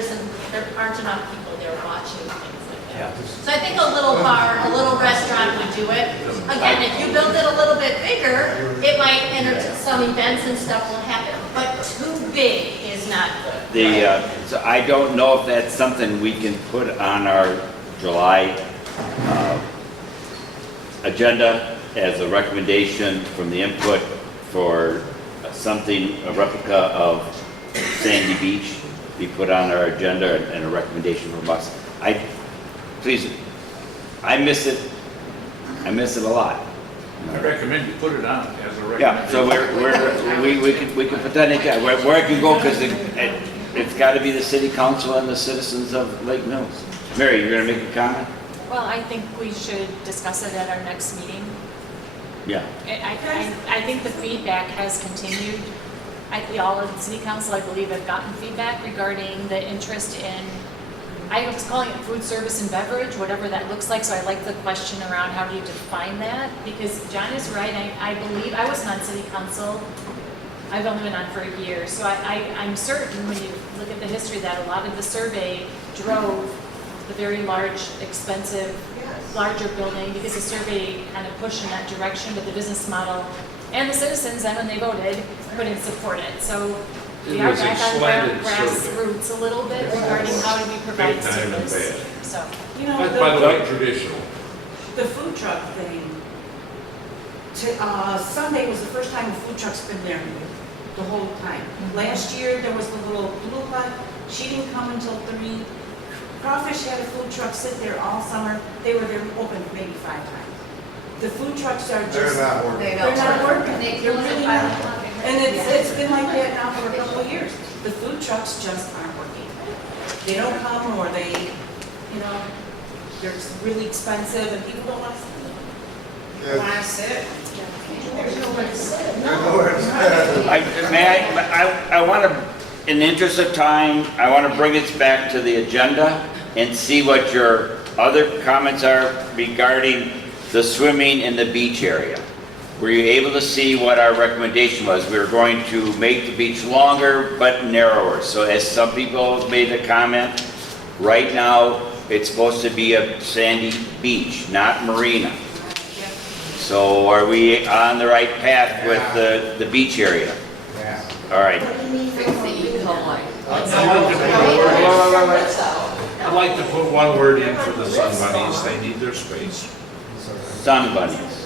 aren't enough people there watching things like that. So I think a little bar, a little restaurant would do it. Again, if you build it a little bit bigger, it might some events and stuff will happen. But too big is not good. So I don't know if that's something we can put on our July agenda as a recommendation from the input for something, a replica of Sandy Beach, be put on our agenda and a recommendation from us. I miss it. I miss it a lot. I recommend you put it on as a recommendation. Yeah, so we can put that in, where it can go, because it's got to be the city council and the citizens of Lake Mills. Mary, you're going to make a comment? Well, I think we should discuss it at our next meeting. Yeah. I think the feedback has continued. All of the city council, I believe, have gotten feedback regarding the interest in, I was calling it food service and beverage, whatever that looks like. So I like the question around how do you define that? Because John is right. I believe, I wasn't on city council. I've only been on for a year. So I'm certain when you look at the history that a lot of the survey drove the very large, expensive, larger building, because the survey kind of pushed in that direction, but the business model and the citizens, then when they voted, couldn't support it. So we are back on grassroots a little bit regarding how do we provide service. So, By the way, traditional. The food truck thing, Sunday was the first time a food truck's been there the whole time. Last year, there was the little blue hut, she didn't come until 3. Crawfish had a food truck sit there all summer. They were there open maybe 5 times. The food trucks are just... They're not working. They're not working. They're really not. And it's been like that now for a couple of years. The food trucks just aren't working. They don't come, or they, they're really expensive and people don't want to sit. Yeah. Want to sit. There's nowhere to sit. I want to, in the interest of time, I want to bring us back to the agenda and see what your other comments are regarding the swimming in the beach area. Were you able to see what our recommendation was? We were going to make the beach longer but narrower. So as some people have made the comment, right now it's supposed to be a sandy beach, not marina. So are we on the right path with the beach area? Yeah. All right. I'd like to put one word in for the sun bunnies. They need their space. Sun bunnies.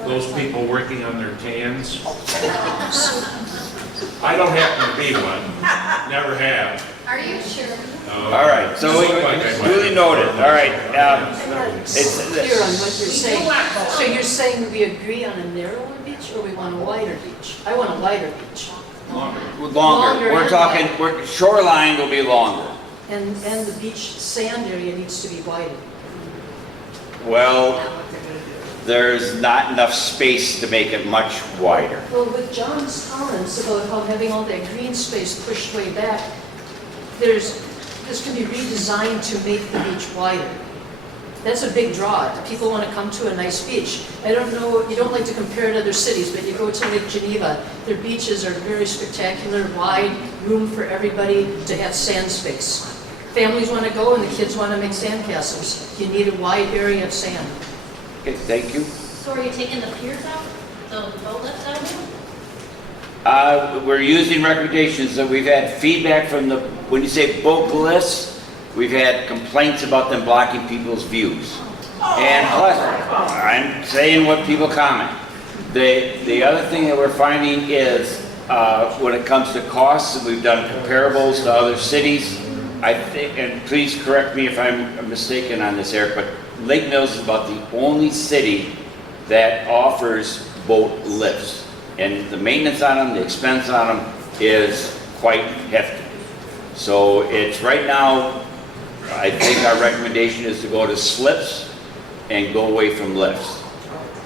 Those people working on their tans. I don't happen to be one. Never have. Are you sure? All right, so we duly noted. All right. It's clear on what you're saying. So you're saying we agree on a narrower beach, or we want a wider beach? I want a wider beach. Longer. We're talking, shoreline will be longer. And the beach sand area needs to be wider. Well, there's not enough space to make it much wider. Well, with John's comments about how having all that green space pushed way back, this can be redesigned to make the beach wider. That's a big draw. People want to come to a nice beach. I don't know, you don't like to compare to other cities, but you go to Lake Geneva, their beaches are very spectacular, wide, room for everybody to have sand space. Families want to go and the kids want to make sand castles. You need a wide area of sand. Okay, thank you. So are you taking the piers out, the boat lifts out? We're using recommendations that we've had feedback from when you say boat lifts, we've had complaints about them blocking people's views. And plus, I'm saying what people comment. The other thing that we're finding is when it comes to costs, we've done comparables to other cities. I think, and please correct me if I'm mistaken on this, Eric, but Lake Mills is about the only city that offers boat lifts. And the maintenance on them, the expense on them is quite hefty. So it's right now, I think our recommendation is to go to slips and go away from lifts.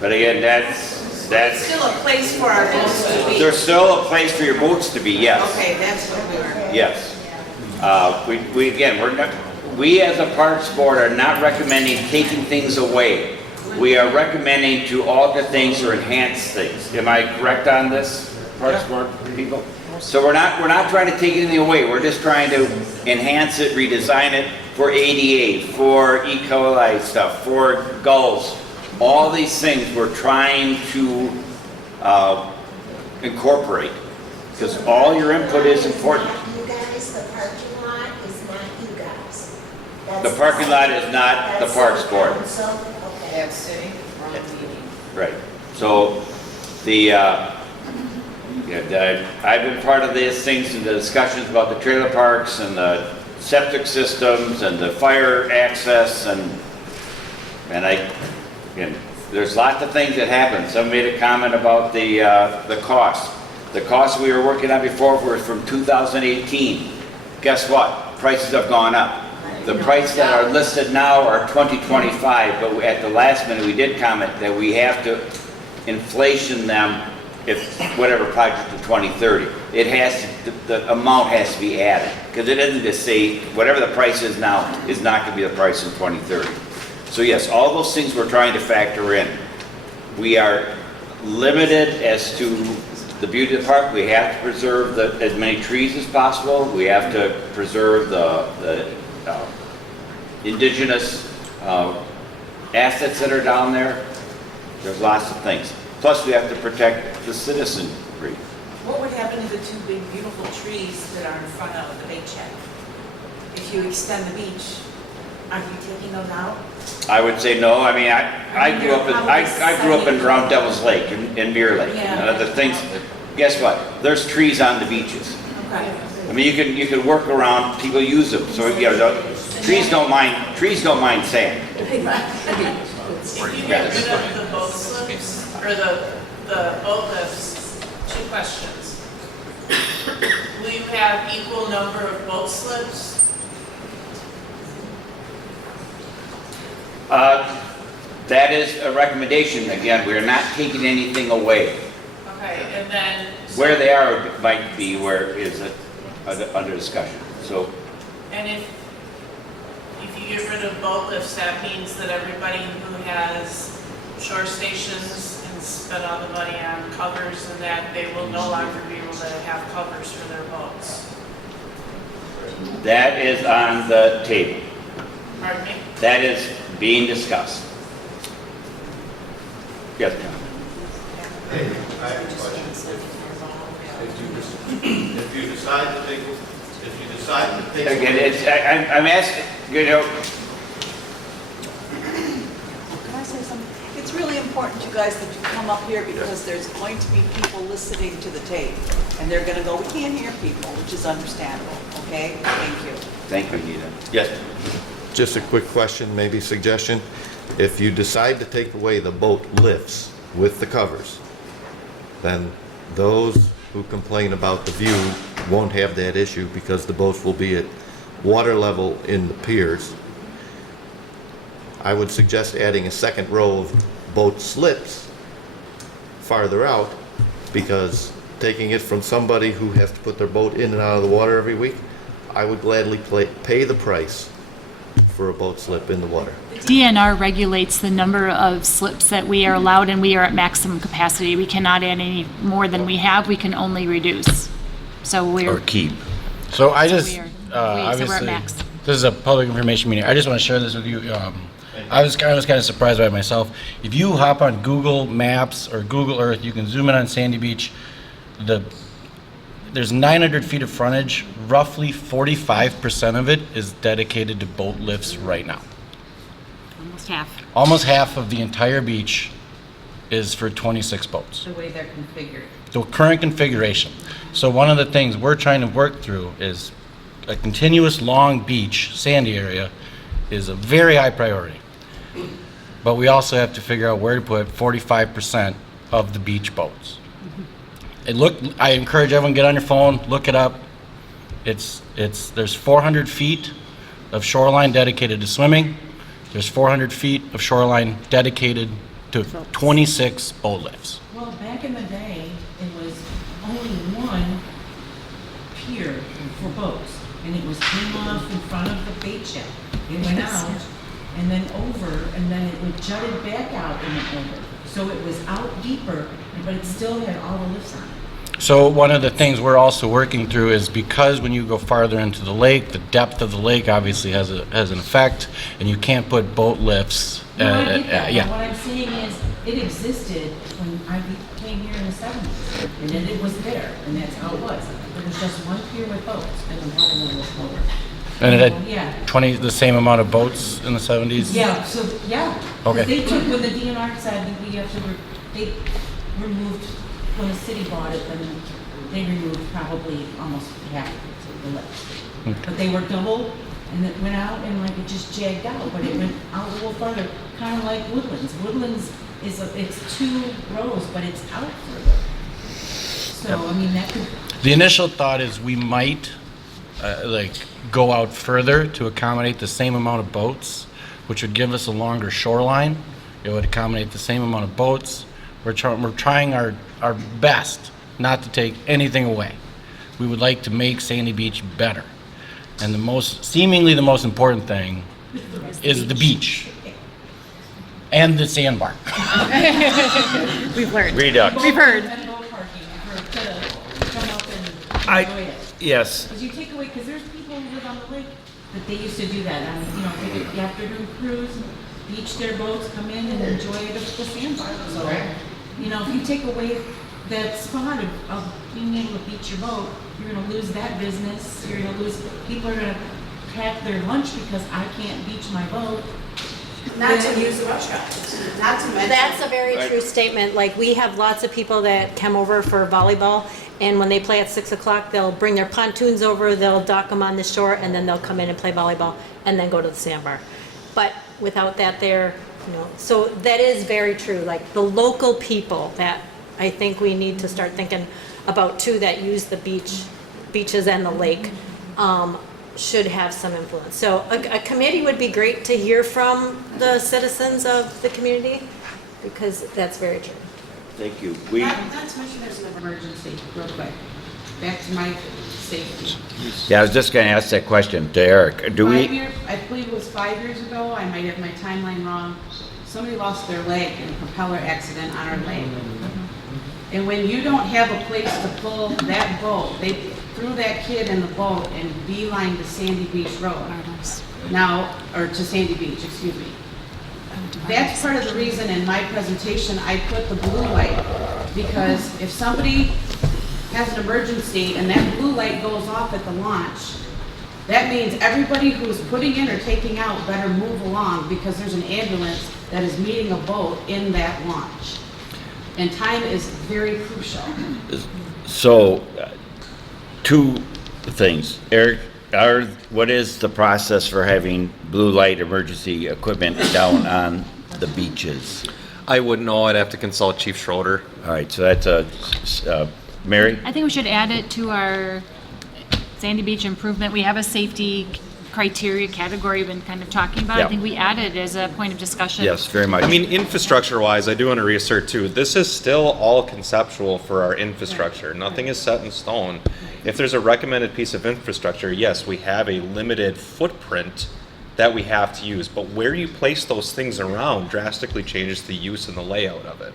But again, that's That's, Still a place for our boats to be. there's still a place for your boats to be, yes. Okay, that's what we were. Yes. Again, we as a Parks Board are not recommending taking things away. We are recommending to alter things or enhance things. Am I correct on this, Parks Board people? So we're not trying to take anything away. We're just trying to enhance it, redesign it for ADA, for E. coli stuff, for gulls. All these things we're trying to incorporate, because all your input is important. You guys, the parking lot is not you guys. That's The parking lot is not the that's Parks the Board. council. Okay. That's city, wrong meeting. Right. So I've been part of these things and the discussions about the trailer parks and the septic systems and the fire access and there's lots of things that happen. Some made a comment about the cost. The cost we were working on before was from 2018. Guess what? Prices have gone up. The prices that are listed now are 2025, but at the last minute we did comment that we have to inflation them if whatever project to 2030. It has to, the amount has to be added because it isn't to say whatever the price is now is not going to be the price in 2030. So yes, all those things we're trying to factor in. We are limited as to the beauty of the park. We have to preserve as many trees as possible. We have to preserve the indigenous assets that are down there. There's lots of things. Plus, we have to protect the citizenry. What would happen to the two big beautiful trees that are in front of the big shed? If you extend the beach, are you taking them out? I would say no. I mean, I grew up in around Devil's Lake in Mirror Lake. Yeah. And other things. Guess what? There's trees on the beaches. Okay. I mean, you can work around. People use them. So trees don't mind sand. If you get rid of the boat slips, or the boat lifts, 2 questions. Will you have equal number of boat slips? That is a recommendation. Again, we're not taking anything away. Okay, and then. Where they are might be where is it under discussion. So. And if you get rid of boat lifts, that means that everybody who has shore stations and spent all the money on covers and that they will no longer be able to have covers for their boats. That is on the table. Pardon me? That is being discussed. Yes, John. Hey, I have a question. If you decide to take, Again, I'm asking, Can I say something? It's really important, you guys, that you come up here because there's going to be people listening to the tape. And they're going to go, we can't hear people, which is understandable, okay? Thank you. Thank you, Nita. Yes. Just a quick question, maybe suggestion. If you decide to take away the boat lifts with the covers, then those who complain about the view won't have that issue because the boats will be at water level in the piers. I would suggest adding a second row of boat slips farther out, because taking it from somebody who has to put their boat in and out of the water every week, I would gladly pay the price for a boat slip in the water. DNR regulates the number of slips that we are allowed, and we are at maximum capacity. We cannot add any more than we have. We can only reduce. So we're. Or keep. So I just, so we're at obviously, max. this is a public information meeting. I just want to share this with you. I was kind of surprised by myself. If you hop on Google Maps or Google Earth, you can zoom in on Sandy Beach. There's 900 feet of frontage. Roughly 45% of it is dedicated to boat lifts right now. Almost half. Almost half of the entire beach is for 26 boats. The way they're configured. The current configuration. So one of the things we're trying to work through is a continuous long beach, sandy area, is a very high priority. But we also have to figure out where to put 45% of the beach boats. I encourage everyone to get on your phone, look it up. There's 400 feet of shoreline dedicated to swimming. There's 400 feet of shoreline dedicated to 26 boat lifts. Well, back in the day, it was only one pier for boats, and it was came off in front of the bait shop. It went out, and then over, and then it would jutted back out and went over. So it was out deeper, but it still had all the lifts on it. So one of the things we're also working through is because when you go farther into the lake, the depth of the lake obviously has an effect, and you can't put boat lifts. No, I get that. Yeah. But what I'm saying is, it existed when I came here in the 70s, and then it was there, and that's how it was. There was just one pier with boats, and the water level was lower. And it Yeah. had the same amount of boats in the 70s? Yeah, so, yeah. Okay. They took, when the DNR said that we have to, they removed, when the city bought it, then they removed probably almost half of the list. But they were double, and it went out, and like it just jagged out, but it went out a little farther, kind of like Woodlands. Woodlands is, it's 2 rows, but it's out further. So, I mean, that could. The initial thought is we might go out further to accommodate the same amount of boats, which would give us a longer shoreline. It would accommodate the same amount of boats. We're trying our best not to take anything away. We would like to make Sandy Beach better. And seemingly the most important thing is the beach and the sandbar. We've learned. Redux. We've heard. Yes. Because you take away, because there's people who live on the lake that they used to do that. Take the afternoon cruise, beach their boats, come in and enjoy the sandbar. So, if you take away that spot of being able to beach your boat, you're going to lose that business. You're going to lose, people are going to pack their lunch because I can't beach my boat. Not to use the restaurant, not to mention. That's a very true statement. Like, we have lots of people that come over for volleyball, and when they play at 6 o'clock, they'll bring their pontoons over, they'll dock them on the shore, and then they'll come in and play volleyball, and then go to the sandbar. But without that there, so that is very true. Like, the local people that I think we need to start thinking about too, that use the beaches and the lake, should have some influence. So a committee would be great to hear from the citizens of the community, because that's very true. Thank you. Not to mention there's an emergency, real quick. Back to my safety. Yeah, I was just going to ask that question to Eric. I believe it was 5 years ago, I might have my timeline wrong, somebody lost their leg in a propeller accident on our lake. And when you don't have a place to pull that boat, they threw that kid in the boat and beelined to Sandy Beach Road. Or to Sandy Beach, excuse me. That's part of the reason in my presentation I put the blue light, because if somebody has an emergency and that blue light goes off at the launch, that means everybody who's putting in or taking out better move along, because there's an ambulance that is meeting a boat in that launch. And time is very crucial. So, 2 things. Eric, what is the process for having blue light emergency equipment down on the beaches? I wouldn't know. I'd have to consult Chief Schroeder. All right, so that's Mary? I think we should add it to our Sandy Beach improvement. We have a safety criteria category we've been kind of talking about. Yeah. I think we add it as a point of discussion. Yes, very much. I mean, infrastructure-wise, I do want to reassert too, this is still all conceptual for our infrastructure. Nothing is set in stone. If there's a recommended piece of infrastructure, yes, we have a limited footprint that we have to use, but where you place those things around drastically changes the use and the layout of it.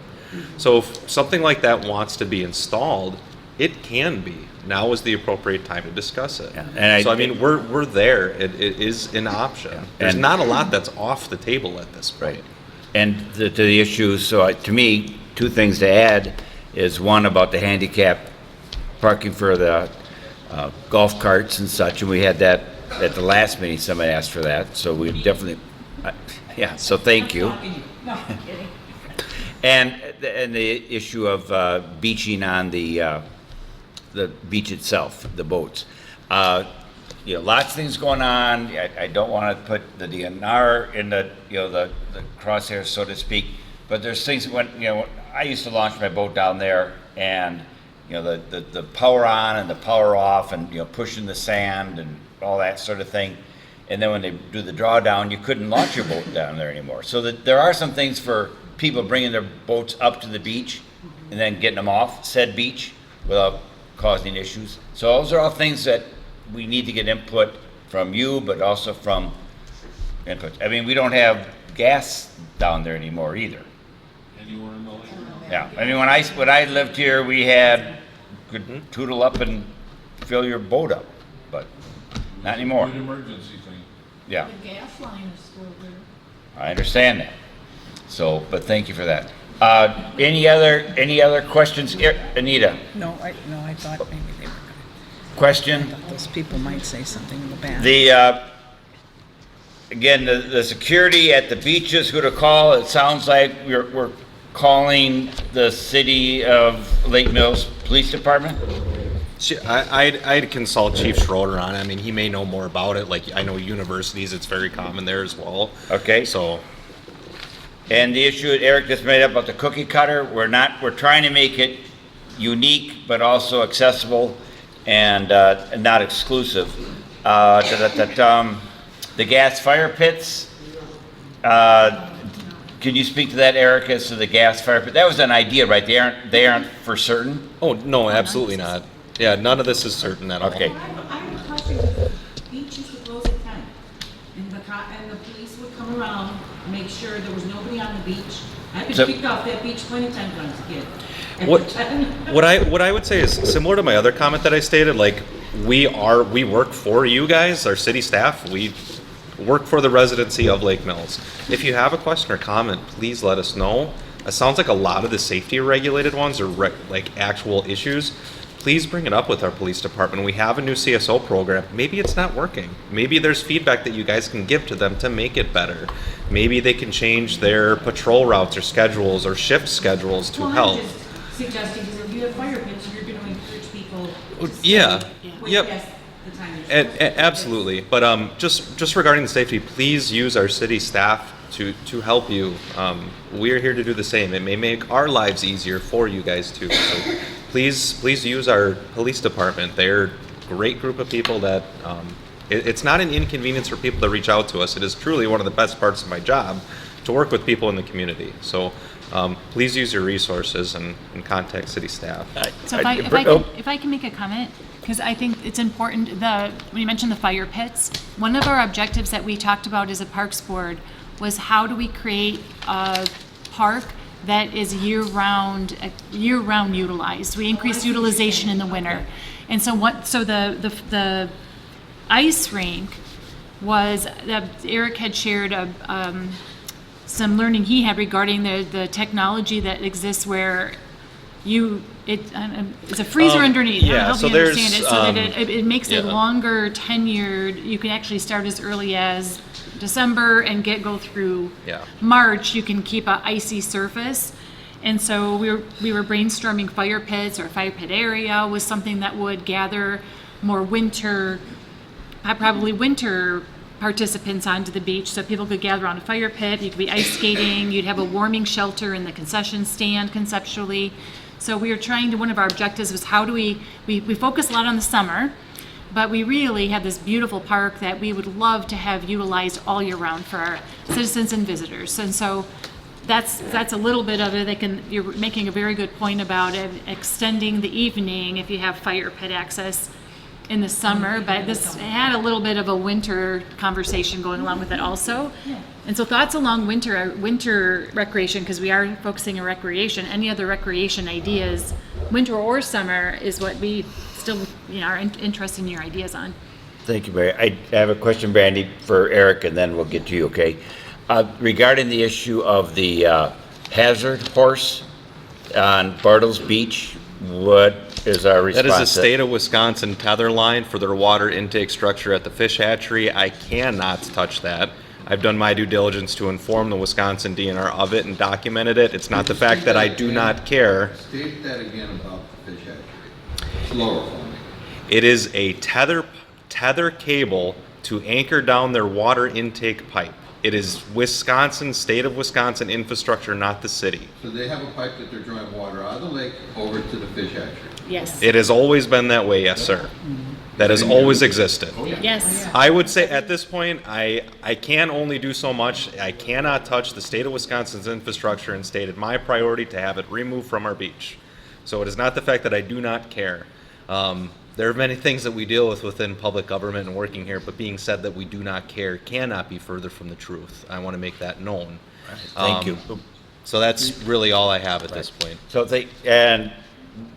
So if something like that wants to be installed, it can be. Now is the appropriate time to discuss it. Yeah. And I mean, we're there. It is an option. Yeah. There's And- not a lot that's off the table at this point. Right. And to the issue, so to me, 2 things to add is one about the handicap parking for the golf carts and such, and we had that at the last meeting, somebody asked for that, so we definitely, yeah, so thank you. No, I'm kidding. And the issue of beaching on the beach itself, the boats. Lots of things going on. I don't want to put the DNR in the crosshairs, so to speak, but there's things when, I used to launch my boat down there, and, the power on and the power off, and, pushing the sand and all that sort of thing. And then when they do the drawdown, you couldn't launch your boat down there anymore. So there are some things for people bringing their boats up to the beach and then getting them off said beach without causing issues. So those are all things that we need to get input from you, but also from input. I mean, we don't have gas down there anymore either. Anywhere in the lake? Yeah, I mean, when I lived here, we had, could tootle up and fill your boat up, but not anymore. Good emergency thing. Yeah, The gas line is still there. I understand that. So, but thank you for that. Any other questions? Anita, No, I thought maybe they were going question? to, those people might say something in the back. The, again, the security at the beaches, who to call? It sounds like we're calling the city of Lake Mills Police Department? I'd consult Chief Schroeder on it. I mean, he may know more about it. Like, I know universities, it's very common there as well. Okay. So, And the issue that Eric just made up about the cookie cutter, we're trying to make it unique, but also accessible and not exclusive. The gas fire pits, can you speak to that, Eric, as to the gas fire pit? That was an idea, right? They aren't for certain? oh, no, absolutely not. Yeah, none of this is certain at all. Okay. I have a question. The beach used to close at 10, and the police would come around, make sure there was nobody on the beach. I've been So- kicked off that beach plenty of times when I was a kid. And What- pretend- What I would say is similar to my other comment that I stated, like, we work for you guys, our city staff. We work for the residency of Lake Mills. If you have a question or comment, please let us know. It sounds like a lot of the safety regulated ones are like actual issues. Please bring it up with our police department. We have a new CSO program. Maybe it's not working. Maybe there's feedback that you guys can give to them to make it better. Maybe they can change their patrol routes or schedules or shift schedules to help. I'm just suggesting, because if you have fire pits, you're going to encourage people to Yeah. stay with Yep. gas the time they're supposed to. Absolutely, but just regarding the safety, please use our city staff to help you. We're here to do the same. It may make our lives easier for you guys too. So please use our police department. They're a great group of people that it's not an inconvenience for people to reach out to us. It is truly one of the best parts of my job to work with people in the community. So please use your resources and contact city staff. So if I can make a comment, because I think it's important, when you mentioned the fire pits, one of our objectives that we talked about as a Parks Board was how do we create a park that is year-round utilized. We increase utilization in the winter. And so the ice rink was, Eric had shared some learning he had regarding the technology that exists where it's a freezer underneath. yeah, I don't so know if you there's, understand it, so that it makes a yeah. longer tenured. You can actually start as early as December and go through Yeah. March. You can keep a icy surface. And so we were brainstorming fire pits, or fire pit area was something that would gather more probably winter participants onto the beach, so people could gather around a fire pit. You could be ice skating. You'd have a warming shelter in the concession stand conceptually. So we were trying to, one of our objectives was how do we focus a lot on the summer, but we really have this beautiful park that we would love to have utilized all year round for our citizens and visitors. And so that's a little bit of it. You're making a very good point about extending the evening if you have fire pit access in the summer, but this had a little bit of a winter conversation going along with it also. And so thoughts along winter recreation, because we are focusing on recreation. Any other recreation ideas, winter or summer, is what we still are interested in your ideas on. Thank you, Mary. I have a question, Brandy, for Eric, and then we'll get to you, okay? Regarding the issue of the hazard horse on Bartles Beach, what is our response? That is a state of Wisconsin tether line for their water intake structure at the fish hatchery. I cannot touch that. I've done my due diligence to inform the Wisconsin DNR of it and documented it. It's not the fact that I do not care. State that again about the fish hatchery. Slower for me. It is a tether cable to anchor down their water intake pipe. It is state of Wisconsin infrastructure, not the city. So they have a pipe that they're drawing water out of the lake over to the fish hatchery. Yes. It has always been that way, yes, sir. that has always existed. Yes. I would say at this point, I can only do so much. I cannot touch the state of Wisconsin's infrastructure and stated my priority to have it removed from our beach. So it is not the fact that I do not care. There are many things that we deal with within public government and working here, but being said that we do not care cannot be further from the truth. I want to make that known. Thank you. So that's really all I have at this point. So and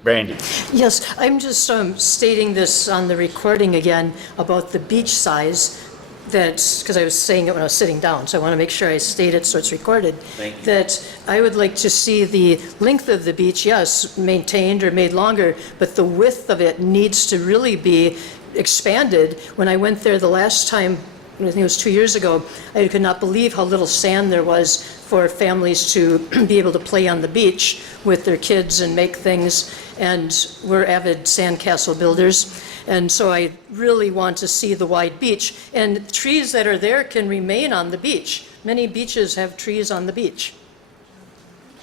Brandy. Yes, I'm just stating this on the recording again about the beach size. That's because I was saying it when I was sitting down, so I want to make sure I state it so it's recorded. Thank you. That I would like to see the length of the beach, yes, maintained or made longer, but the width of it needs to really be expanded. When I went there the last time, I think it was 2 years ago, I could not believe how little sand there was for families to be able to play on the beach with their kids and make things, and we're avid sandcastle builders. And so I really want to see the wide beach. And trees that are there can remain on the beach. Many beaches have trees on the beach.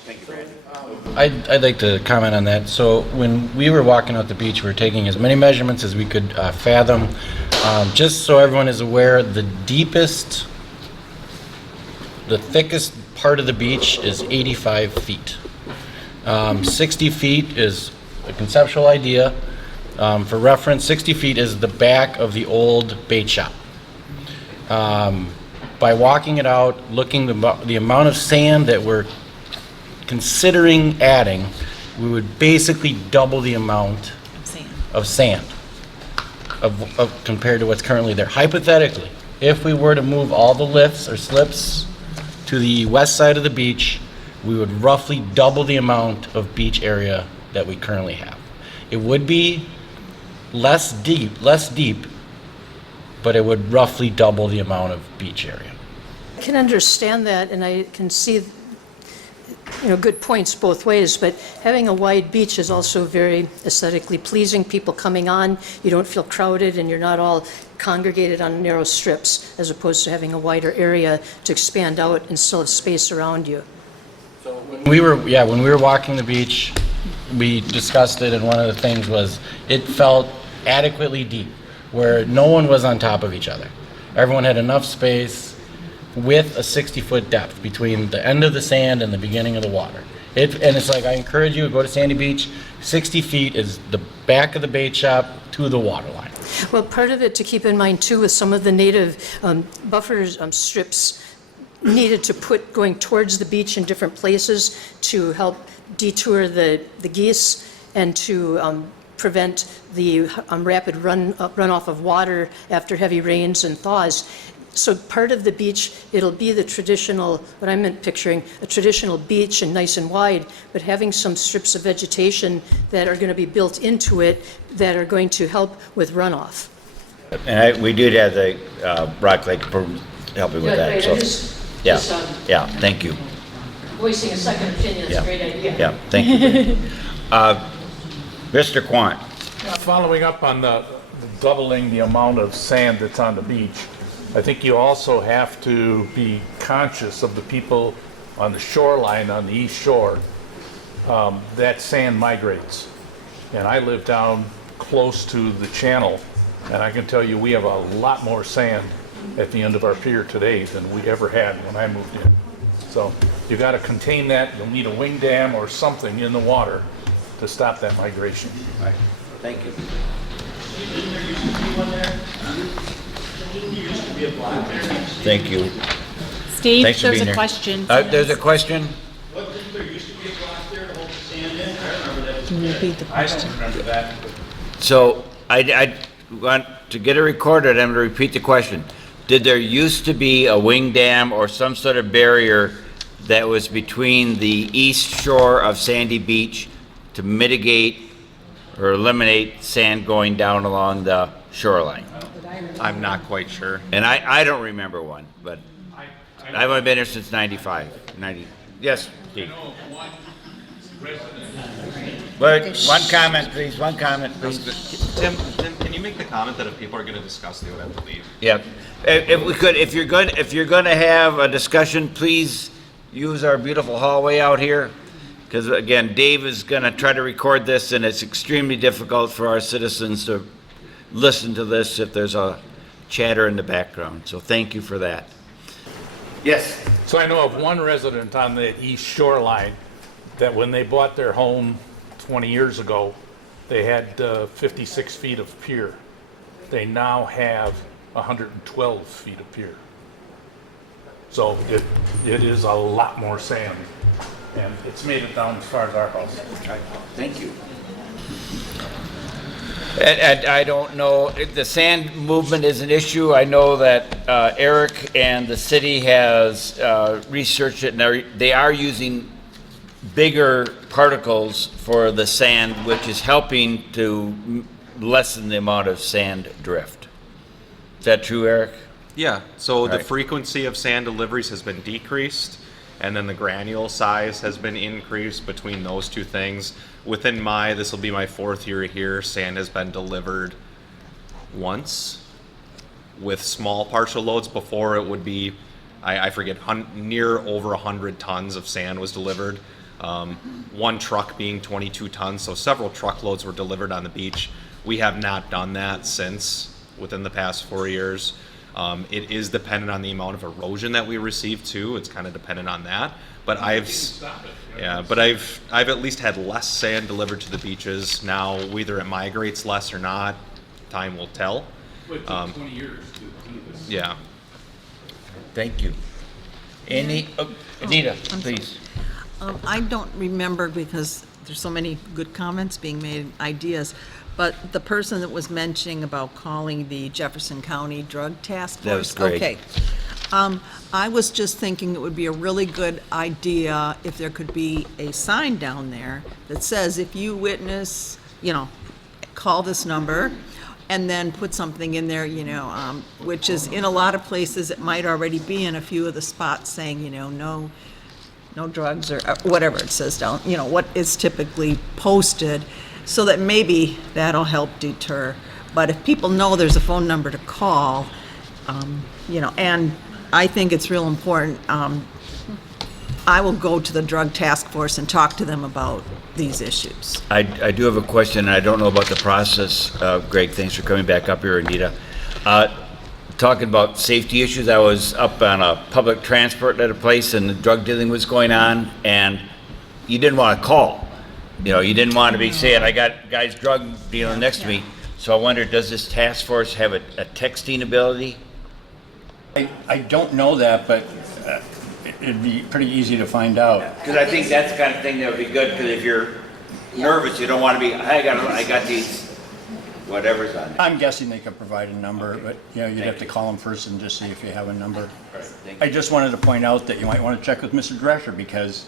Thank you, Brandy. I'd like to comment on that. So when we were walking out the beach, we were taking as many measurements as we could fathom. Just so everyone is aware, the thickest part of the beach is 85 feet. 60 feet is a conceptual idea. For reference, 60 feet is the back of the old bait shop. By walking it out, looking the amount of sand that we're considering adding, we would basically double the amount of sand compared to what's currently there. Hypothetically, if we were to move all the lifts or slips to the west side of the beach, we would roughly double the amount of beach area that we currently have. It would be less deep, but it would roughly double the amount of beach area. I can understand that, and I can see, good points both ways, but having a wide beach is also very aesthetically pleasing. People coming on, you don't feel crowded, and you're not all congregated on narrow strips, as opposed to having a wider area to expand out and still have space around you. When we were walking the beach, we discussed it, and one of the things was it felt adequately deep, where no one was on top of each other. Everyone had enough space with a 60-foot depth between the end of the sand and the beginning of the water. And it's like, I encourage you to go to Sandy Beach. 60 feet is the back of the bait shop to the water line. Well, part of it to keep in mind too with some of the native buffer strips needed to put going towards the beach in different places to help detour the geese and to prevent the rapid runoff of water after heavy rains and thaws. So part of the beach, it'll be the traditional, what I'm picturing, a traditional beach and nice and wide, but having some strips of vegetation that are going to be built into it that are going to help with runoff. And we did have the Rock Lake helping with that. Great. So, thank you. Voicing a second opinion is a great idea. Yeah, thank you. Mr. Quant. Following up on the doubling the amount of sand that's on the beach, I think you also have to be conscious of the people on the shoreline, on the east shore. That sand migrates. And I live down close to the channel, and I can tell you we have a lot more sand at the end of our pier today than we ever had when I moved in. So you got to contain that. You'll need a wing dam or something in the water to stop that migration. Right. Thank you. Thank you. Steve, Thanks for there's being a here. question. There's a question? There used to be a block there to hold the sand in. I remember that. Can you repeat the I question? don't remember that. So I want to get it recorded. I'm going to repeat the question. Did there used to be a wing dam or some sort of barrier that was between the east shore of Sandy Beach to mitigate or eliminate sand going down along the shoreline? I'm not quite sure. And I don't remember one, but I've only been here since 95. Yes, Steve. But one comment, please. One comment, please. Tim, can you make the comment that if people are going to discuss, they would have to leave? Yeah. If we could, if you're going to have a discussion, please use our beautiful hallway out here. Because again, Dave is going to try to record this, and it's extremely difficult for our citizens to listen to this if there's a chatter in the background. So thank you for that. Yes? So I know of one resident on the east shoreline that when they bought their home 20 years ago, they had 56 feet of pier. They now have 112 feet of pier. So it is a lot more sand, and it's made it down as far as our house. Thank you. And I don't know, if the sand movement is an issue. I know that Eric and the city has researched it, and they are using bigger particles for the sand, which is helping to lessen the amount of sand drift. Is that true, Eric? Yeah, so the Right. frequency of sand deliveries has been decreased, and then the granule size has been increased between those two things. Within this will be my 4th year here, sand has been delivered once with small partial loads. Before it would be, I forget, near over 100 tons of sand was delivered. One truck being 22 tons, so several truckloads were delivered on the beach. We have not done that since within the past 4 years. It is dependent on the amount of erosion that we receive too. It's kind of dependent on that. But I've at least had less sand delivered to the beaches. Now, whether it migrates less or not, time will tell. It took 20 years to do this. Yeah. Thank you. Anita, please. I don't remember because there's so many good comments being made, ideas, but the person that was mentioning about calling the Jefferson County Drug Task Force. That was great. Okay. I was just thinking it would be a really good idea if there could be a sign down there that says, if you witness, call this number, and then put something in there, which is in a lot of places, it might already be in a few of the spots saying, no drugs or whatever it says down, what is typically posted, so that maybe that'll help deter. But if people know there's a phone number to call, and I think it's real important, I will go to the drug task force and talk to them about these issues. I do have a question, and I don't know about the process. Greg, thanks for coming back up here, Anita. Talking about safety issues, I was up on a public transport at a place, and the drug dealing was going on, and you didn't want to call. You didn't want to be saying, I got guys drug dealing next to me. So I wonder, does this task force have a texting ability? I don't know that, but it'd be pretty easy to find out. Because I think that's the kind of thing that would be good, because if you're nervous, you don't want to be, I got these, whatever's on there. I'm guessing they could provide a number, but you'd have to call them first and just see if you have a number. I just wanted to point out that you might want to check with Mr. Drescher, because,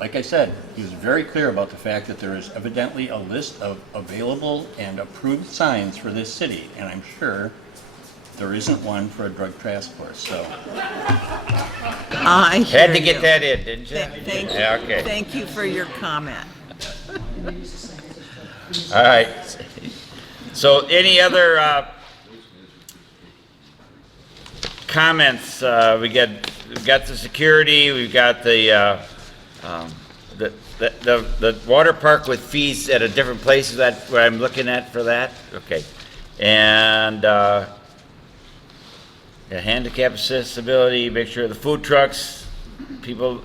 like I said, he was very clear about the fact that there is evidently a list of available and approved signs for this city, and I'm sure there isn't one for a drug task force, so. I hear Had to get you. that in, didn't you? Thank you. Yeah, okay. Thank you for your comment. All right. So any other comments? We've got the security, we've got the water park with fees at a different place. Is that what I'm looking at for that? Okay. And the handicap accessibility, make sure the food trucks, people,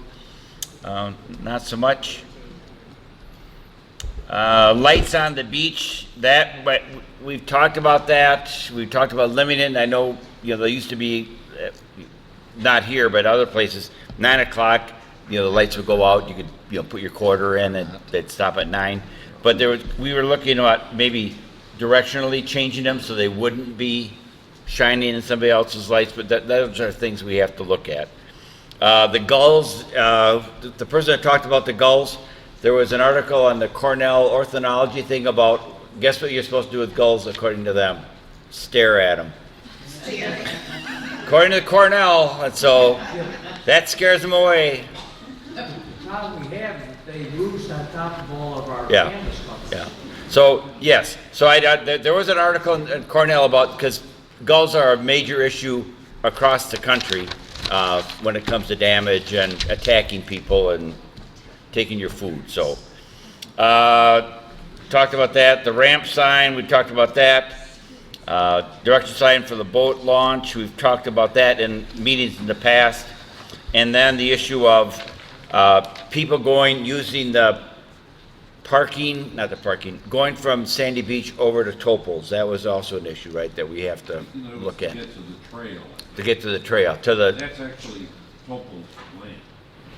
not so much. Lights on the beach, but we've talked about that. We've talked about limiting. I know, they used to be, not here, but other places, 9 o'clock, the lights would go out. You could, put your quarter in and they'd stop at 9. But we were looking at maybe directionally changing them so they wouldn't be shining in somebody else's lights, but those are things we have to look at. The gulls, the person that talked about the gulls, there was an article on the Cornell ornithology thing about, guess what you're supposed to do with gulls according to them? Stare at them. According to Cornell, and so that scares them away. Now we have, they roost on top of all of our Yeah, canvas clubs. yeah. So, yes, so there was an article in Cornell about, because gulls are a major issue across the country when it comes to damage and attacking people and taking your food. So, talked about that. The ramp sign, we talked about that. Direction sign for the boat launch, we've talked about that in meetings in the past. And then the issue of people using the going from Sandy Beach over to Topol's. That was also an issue, right, that we have to look at. To get to the trail. To get to the trail, That's actually Topol's lane.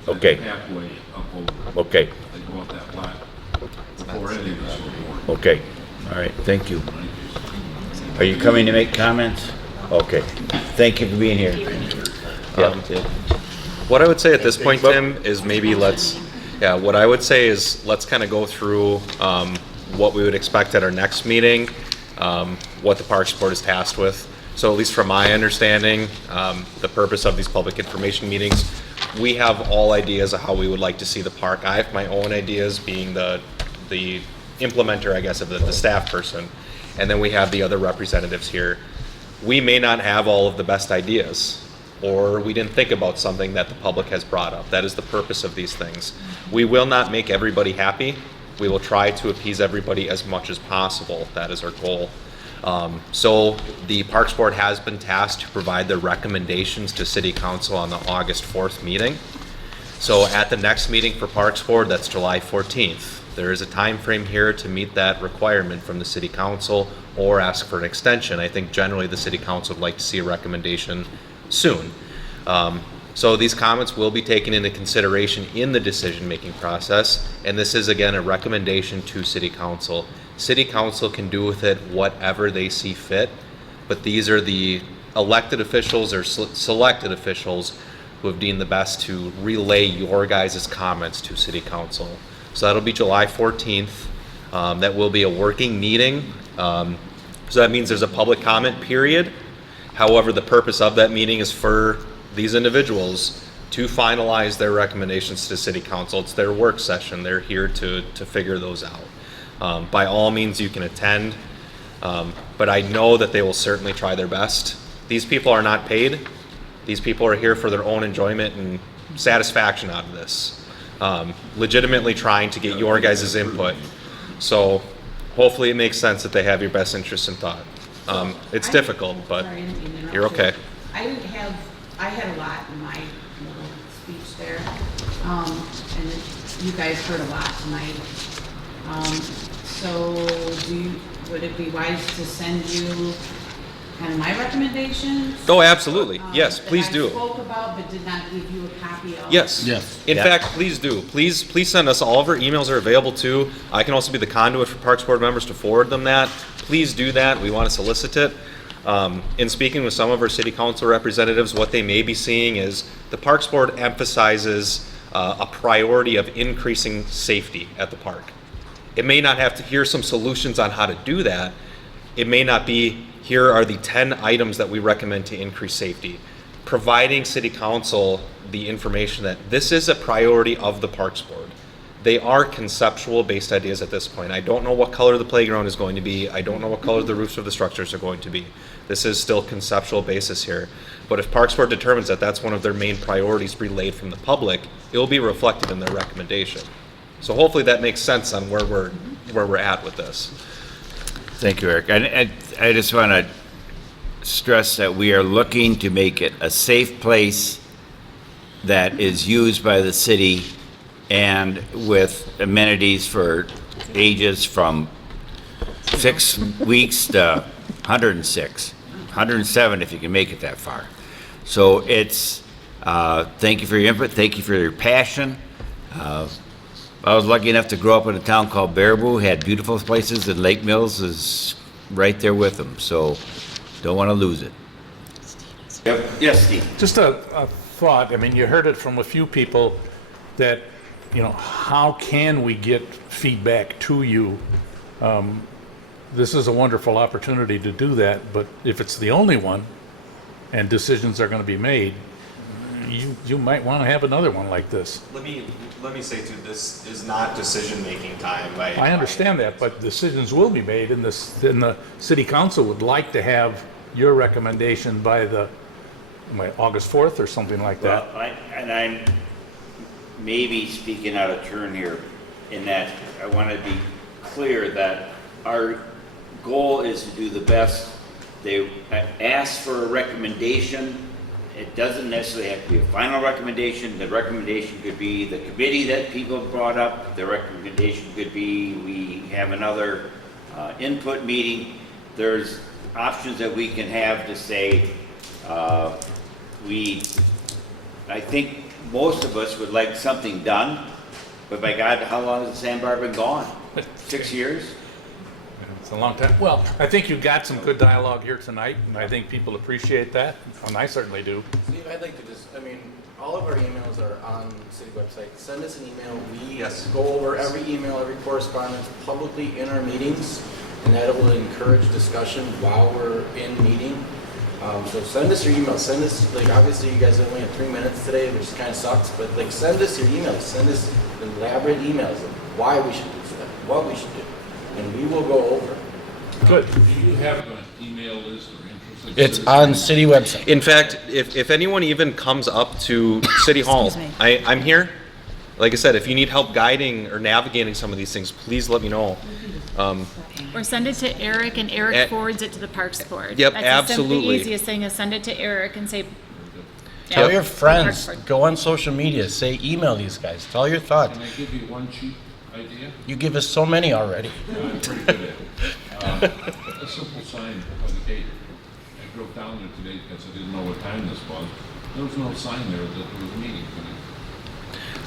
Okay. That's halfway up over. Okay. They go up that flat before any of us were born. Okay, all right, thank you. Are you coming to make comments? Okay, thank you for being here. What I would say at this point, Tim, is maybe what I would say is let's kind of go through what we would expect at our next meeting, what the Parks Board is tasked with. So at least from my understanding, the purpose of these public information meetings, we have all ideas of how we would like to see the park. I have my own ideas, being the implementer, I guess, of the staff person. And then we have the other representatives here. We may not have all of the best ideas, or we didn't think about something that the public has brought up. That is the purpose of these things. We will not make everybody happy. We will try to appease everybody as much as possible. That is our goal. So the Parks Board has been tasked to provide the recommendations to City Council on the August 4th meeting. So at the next meeting for Parks Board, that's July 14th. There is a time frame here to meet that requirement from the City Council or ask for an extension. I think generally the City Council would like to see a recommendation soon. So these comments will be taken into consideration in the decision-making process, and this is again a recommendation to City Council. City Council can do with it whatever they see fit, but these are the elected officials or selected officials who have deemed the best to relay your guys' comments to City Council. So that'll be July 14th. That will be a working meeting. So that means there's a public comment period. However, the purpose of that meeting is for these individuals to finalize their recommendations to City Council. It's their work session. They're here to figure those out. By all means, you can attend, but I know that they will certainly try their best. These people are not paid. These people are here for their own enjoyment and satisfaction out of this. Legitimately trying to get your guys' input. So hopefully it makes sense that they have your best interests in thought. It's difficult, but you're okay. I had a lot in my little speech there, and you guys heard a lot tonight. So would it be wise to send you kind of my recommendations? Oh, absolutely. Yes, please do. That I spoke about but did not give you a copy of? Yes. In fact, please do. Please send us. All of our emails are available too. I can also be the conduit for Parks Board members to forward them that. Please do that. We want to solicit it. In speaking with some of our City Council representatives, what they may be seeing is the Parks Board emphasizes a priority of increasing safety at the park. It may not have to hear some solutions on how to do that. It may not be, here are the 10 items that we recommend to increase safety. Providing City Council the information that this is a priority of the Parks Board. They are conceptual based ideas at this point. I don't know what color the playground is going to be. I don't know what color the roofs of the structures are going to be. This is still conceptual basis here. But if Parks Board determines that that's one of their main priorities relayed from the public, it will be reflected in their recommendation. So hopefully that makes sense on where we're at with this. Thank you, Eric. And I just want to stress that we are looking to make it a safe place that is used by the city and with amenities for ages from 6 weeks to 106, 107 if you can make it that far. So it's, thank you for your input, thank you for your passion. I was lucky enough to grow up in a town called Baraboo, had beautiful places, and Lake Mills is right there with them, so don't want to lose it. Yes, Steve. Just a thought, I mean, you heard it from a few people that, you know, how can we get feedback to you? This is a wonderful opportunity to do that, but if it's the only one and decisions are going to be made, you might want to have another one like this. Let me say too, this is not decision-making time. I understand that, but decisions will be made, and the City Council would like to have your recommendation by August 4th or something like that. Well, I'm maybe speaking out of turn here in that I want to be clear that our goal is to do the best they ask for a recommendation. It doesn't necessarily have to be a final recommendation. The recommendation could be the committee that people brought up. The recommendation could be we have another input meeting. There's options that we can have to say, I think most of us would like something done, but by God, how long has the sandbar been gone? 6 years? It's a long time. Well, I think you got some good dialogue here tonight, and I think people appreciate that, and I certainly do. Steve, I'd like to just, all of our emails are on the city website. Send us an email. We go over every email, every correspondence publicly in our meetings, and that will encourage discussion while we're in meeting. So send us your email. Send us, obviously you guys only have 3 minutes today, which kind of sucks, but send us your emails. Send us elaborate emails of why we should do stuff, what we should do, and we will go over it. Good. Do you have an email list or interested? It's on city website. In fact, if anyone even comes up to City Hall, Excuse me. I'm here. Like I said, if you need help guiding or navigating some of these things, please let me know. Or send it to Eric, and Eric forwards it to the Parks Board. Yep, That's absolutely. The easiest thing is send it to Eric and say. Tell Yeah, your friends. Parks Board. Go on social media. Say, email these guys. Tell your thoughts. Can I give you one cheap idea? You give us so many already. I'm pretty good at it. A simple sign on the gate. I drove down there today because I didn't know what time this was. There was no sign there that there was a meeting tonight.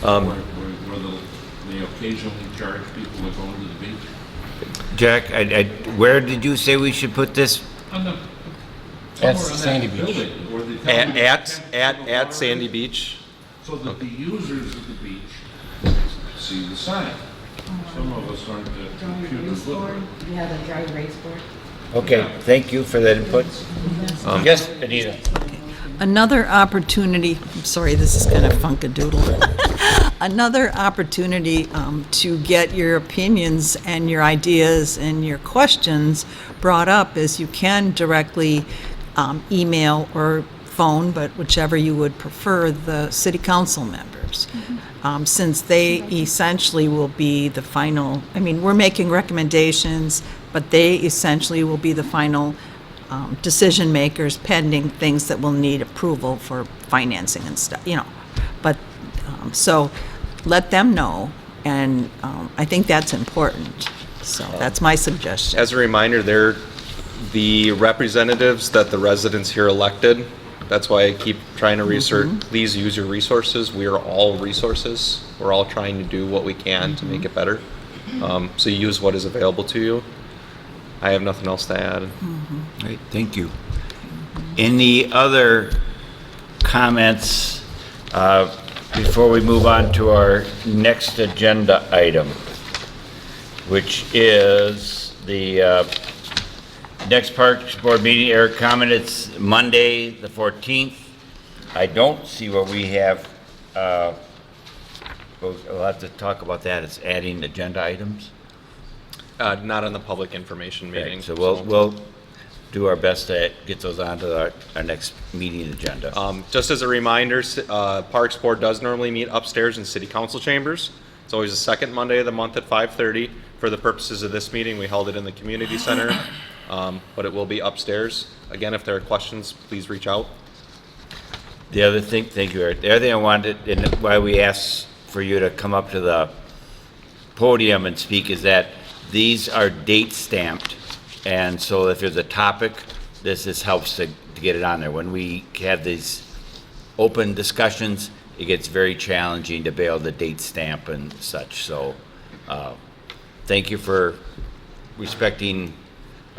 Where they occasionally charge people that go into the beach. Jack, where did you say we should put this? On the, At somewhere on Sandy that Beach. building where they tell you you can't go At water Sandy in, Beach. so that the users of the beach see the sign. Some of us aren't computer literate. Yeah, the dry erase board. Okay, thank you for that input. Yes, Anita? Another opportunity, I'm sorry, this is kind of funkadoodle. Another opportunity to get your opinions and your ideas and your questions brought up is you can directly email or phone, but whichever you would prefer, the city council members. Since they essentially will be the final, we're making recommendations, but they essentially will be the final decision makers pending things that will need approval for financing and stuff, But, so let them know, and I think that's important. So that's my suggestion. As a reminder, they're the representatives that the residents here elected. That's why I keep trying to research. Please use your resources. We are all resources. We're all trying to do what we can to make it better. So use what is available to you. I have nothing else to add. Great, thank you. Any other comments before we move on to our next agenda item, which is the next Parks Board meeting? Eric comment, it's Monday, the 14th. I don't see what we have. We'll have to talk about that. It's adding agenda items. Not on the public information meeting. Okay, so we'll do our best to get those onto our next meeting agenda. Just as a reminder, Parks Board does normally meet upstairs in City Council chambers. It's always the second Monday of the month at 5:30. For the purposes of this meeting, we held it in the community center, but it will be upstairs. Again, if there are questions, please reach out. The other thing, thank you, Eric. The other thing I wanted, and why we asked for you to come up to the podium and speak, is that these are date stamped, and so if there's a topic, this helps to get it on there. When we have these open discussions, it gets very challenging to be able to date stamp and such. So thank you for respecting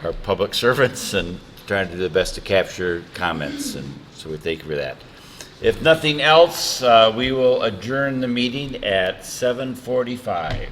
our public servants and trying to do the best to capture comments, and so we thank you for that. If nothing else, we will adjourn the meeting at 7:45.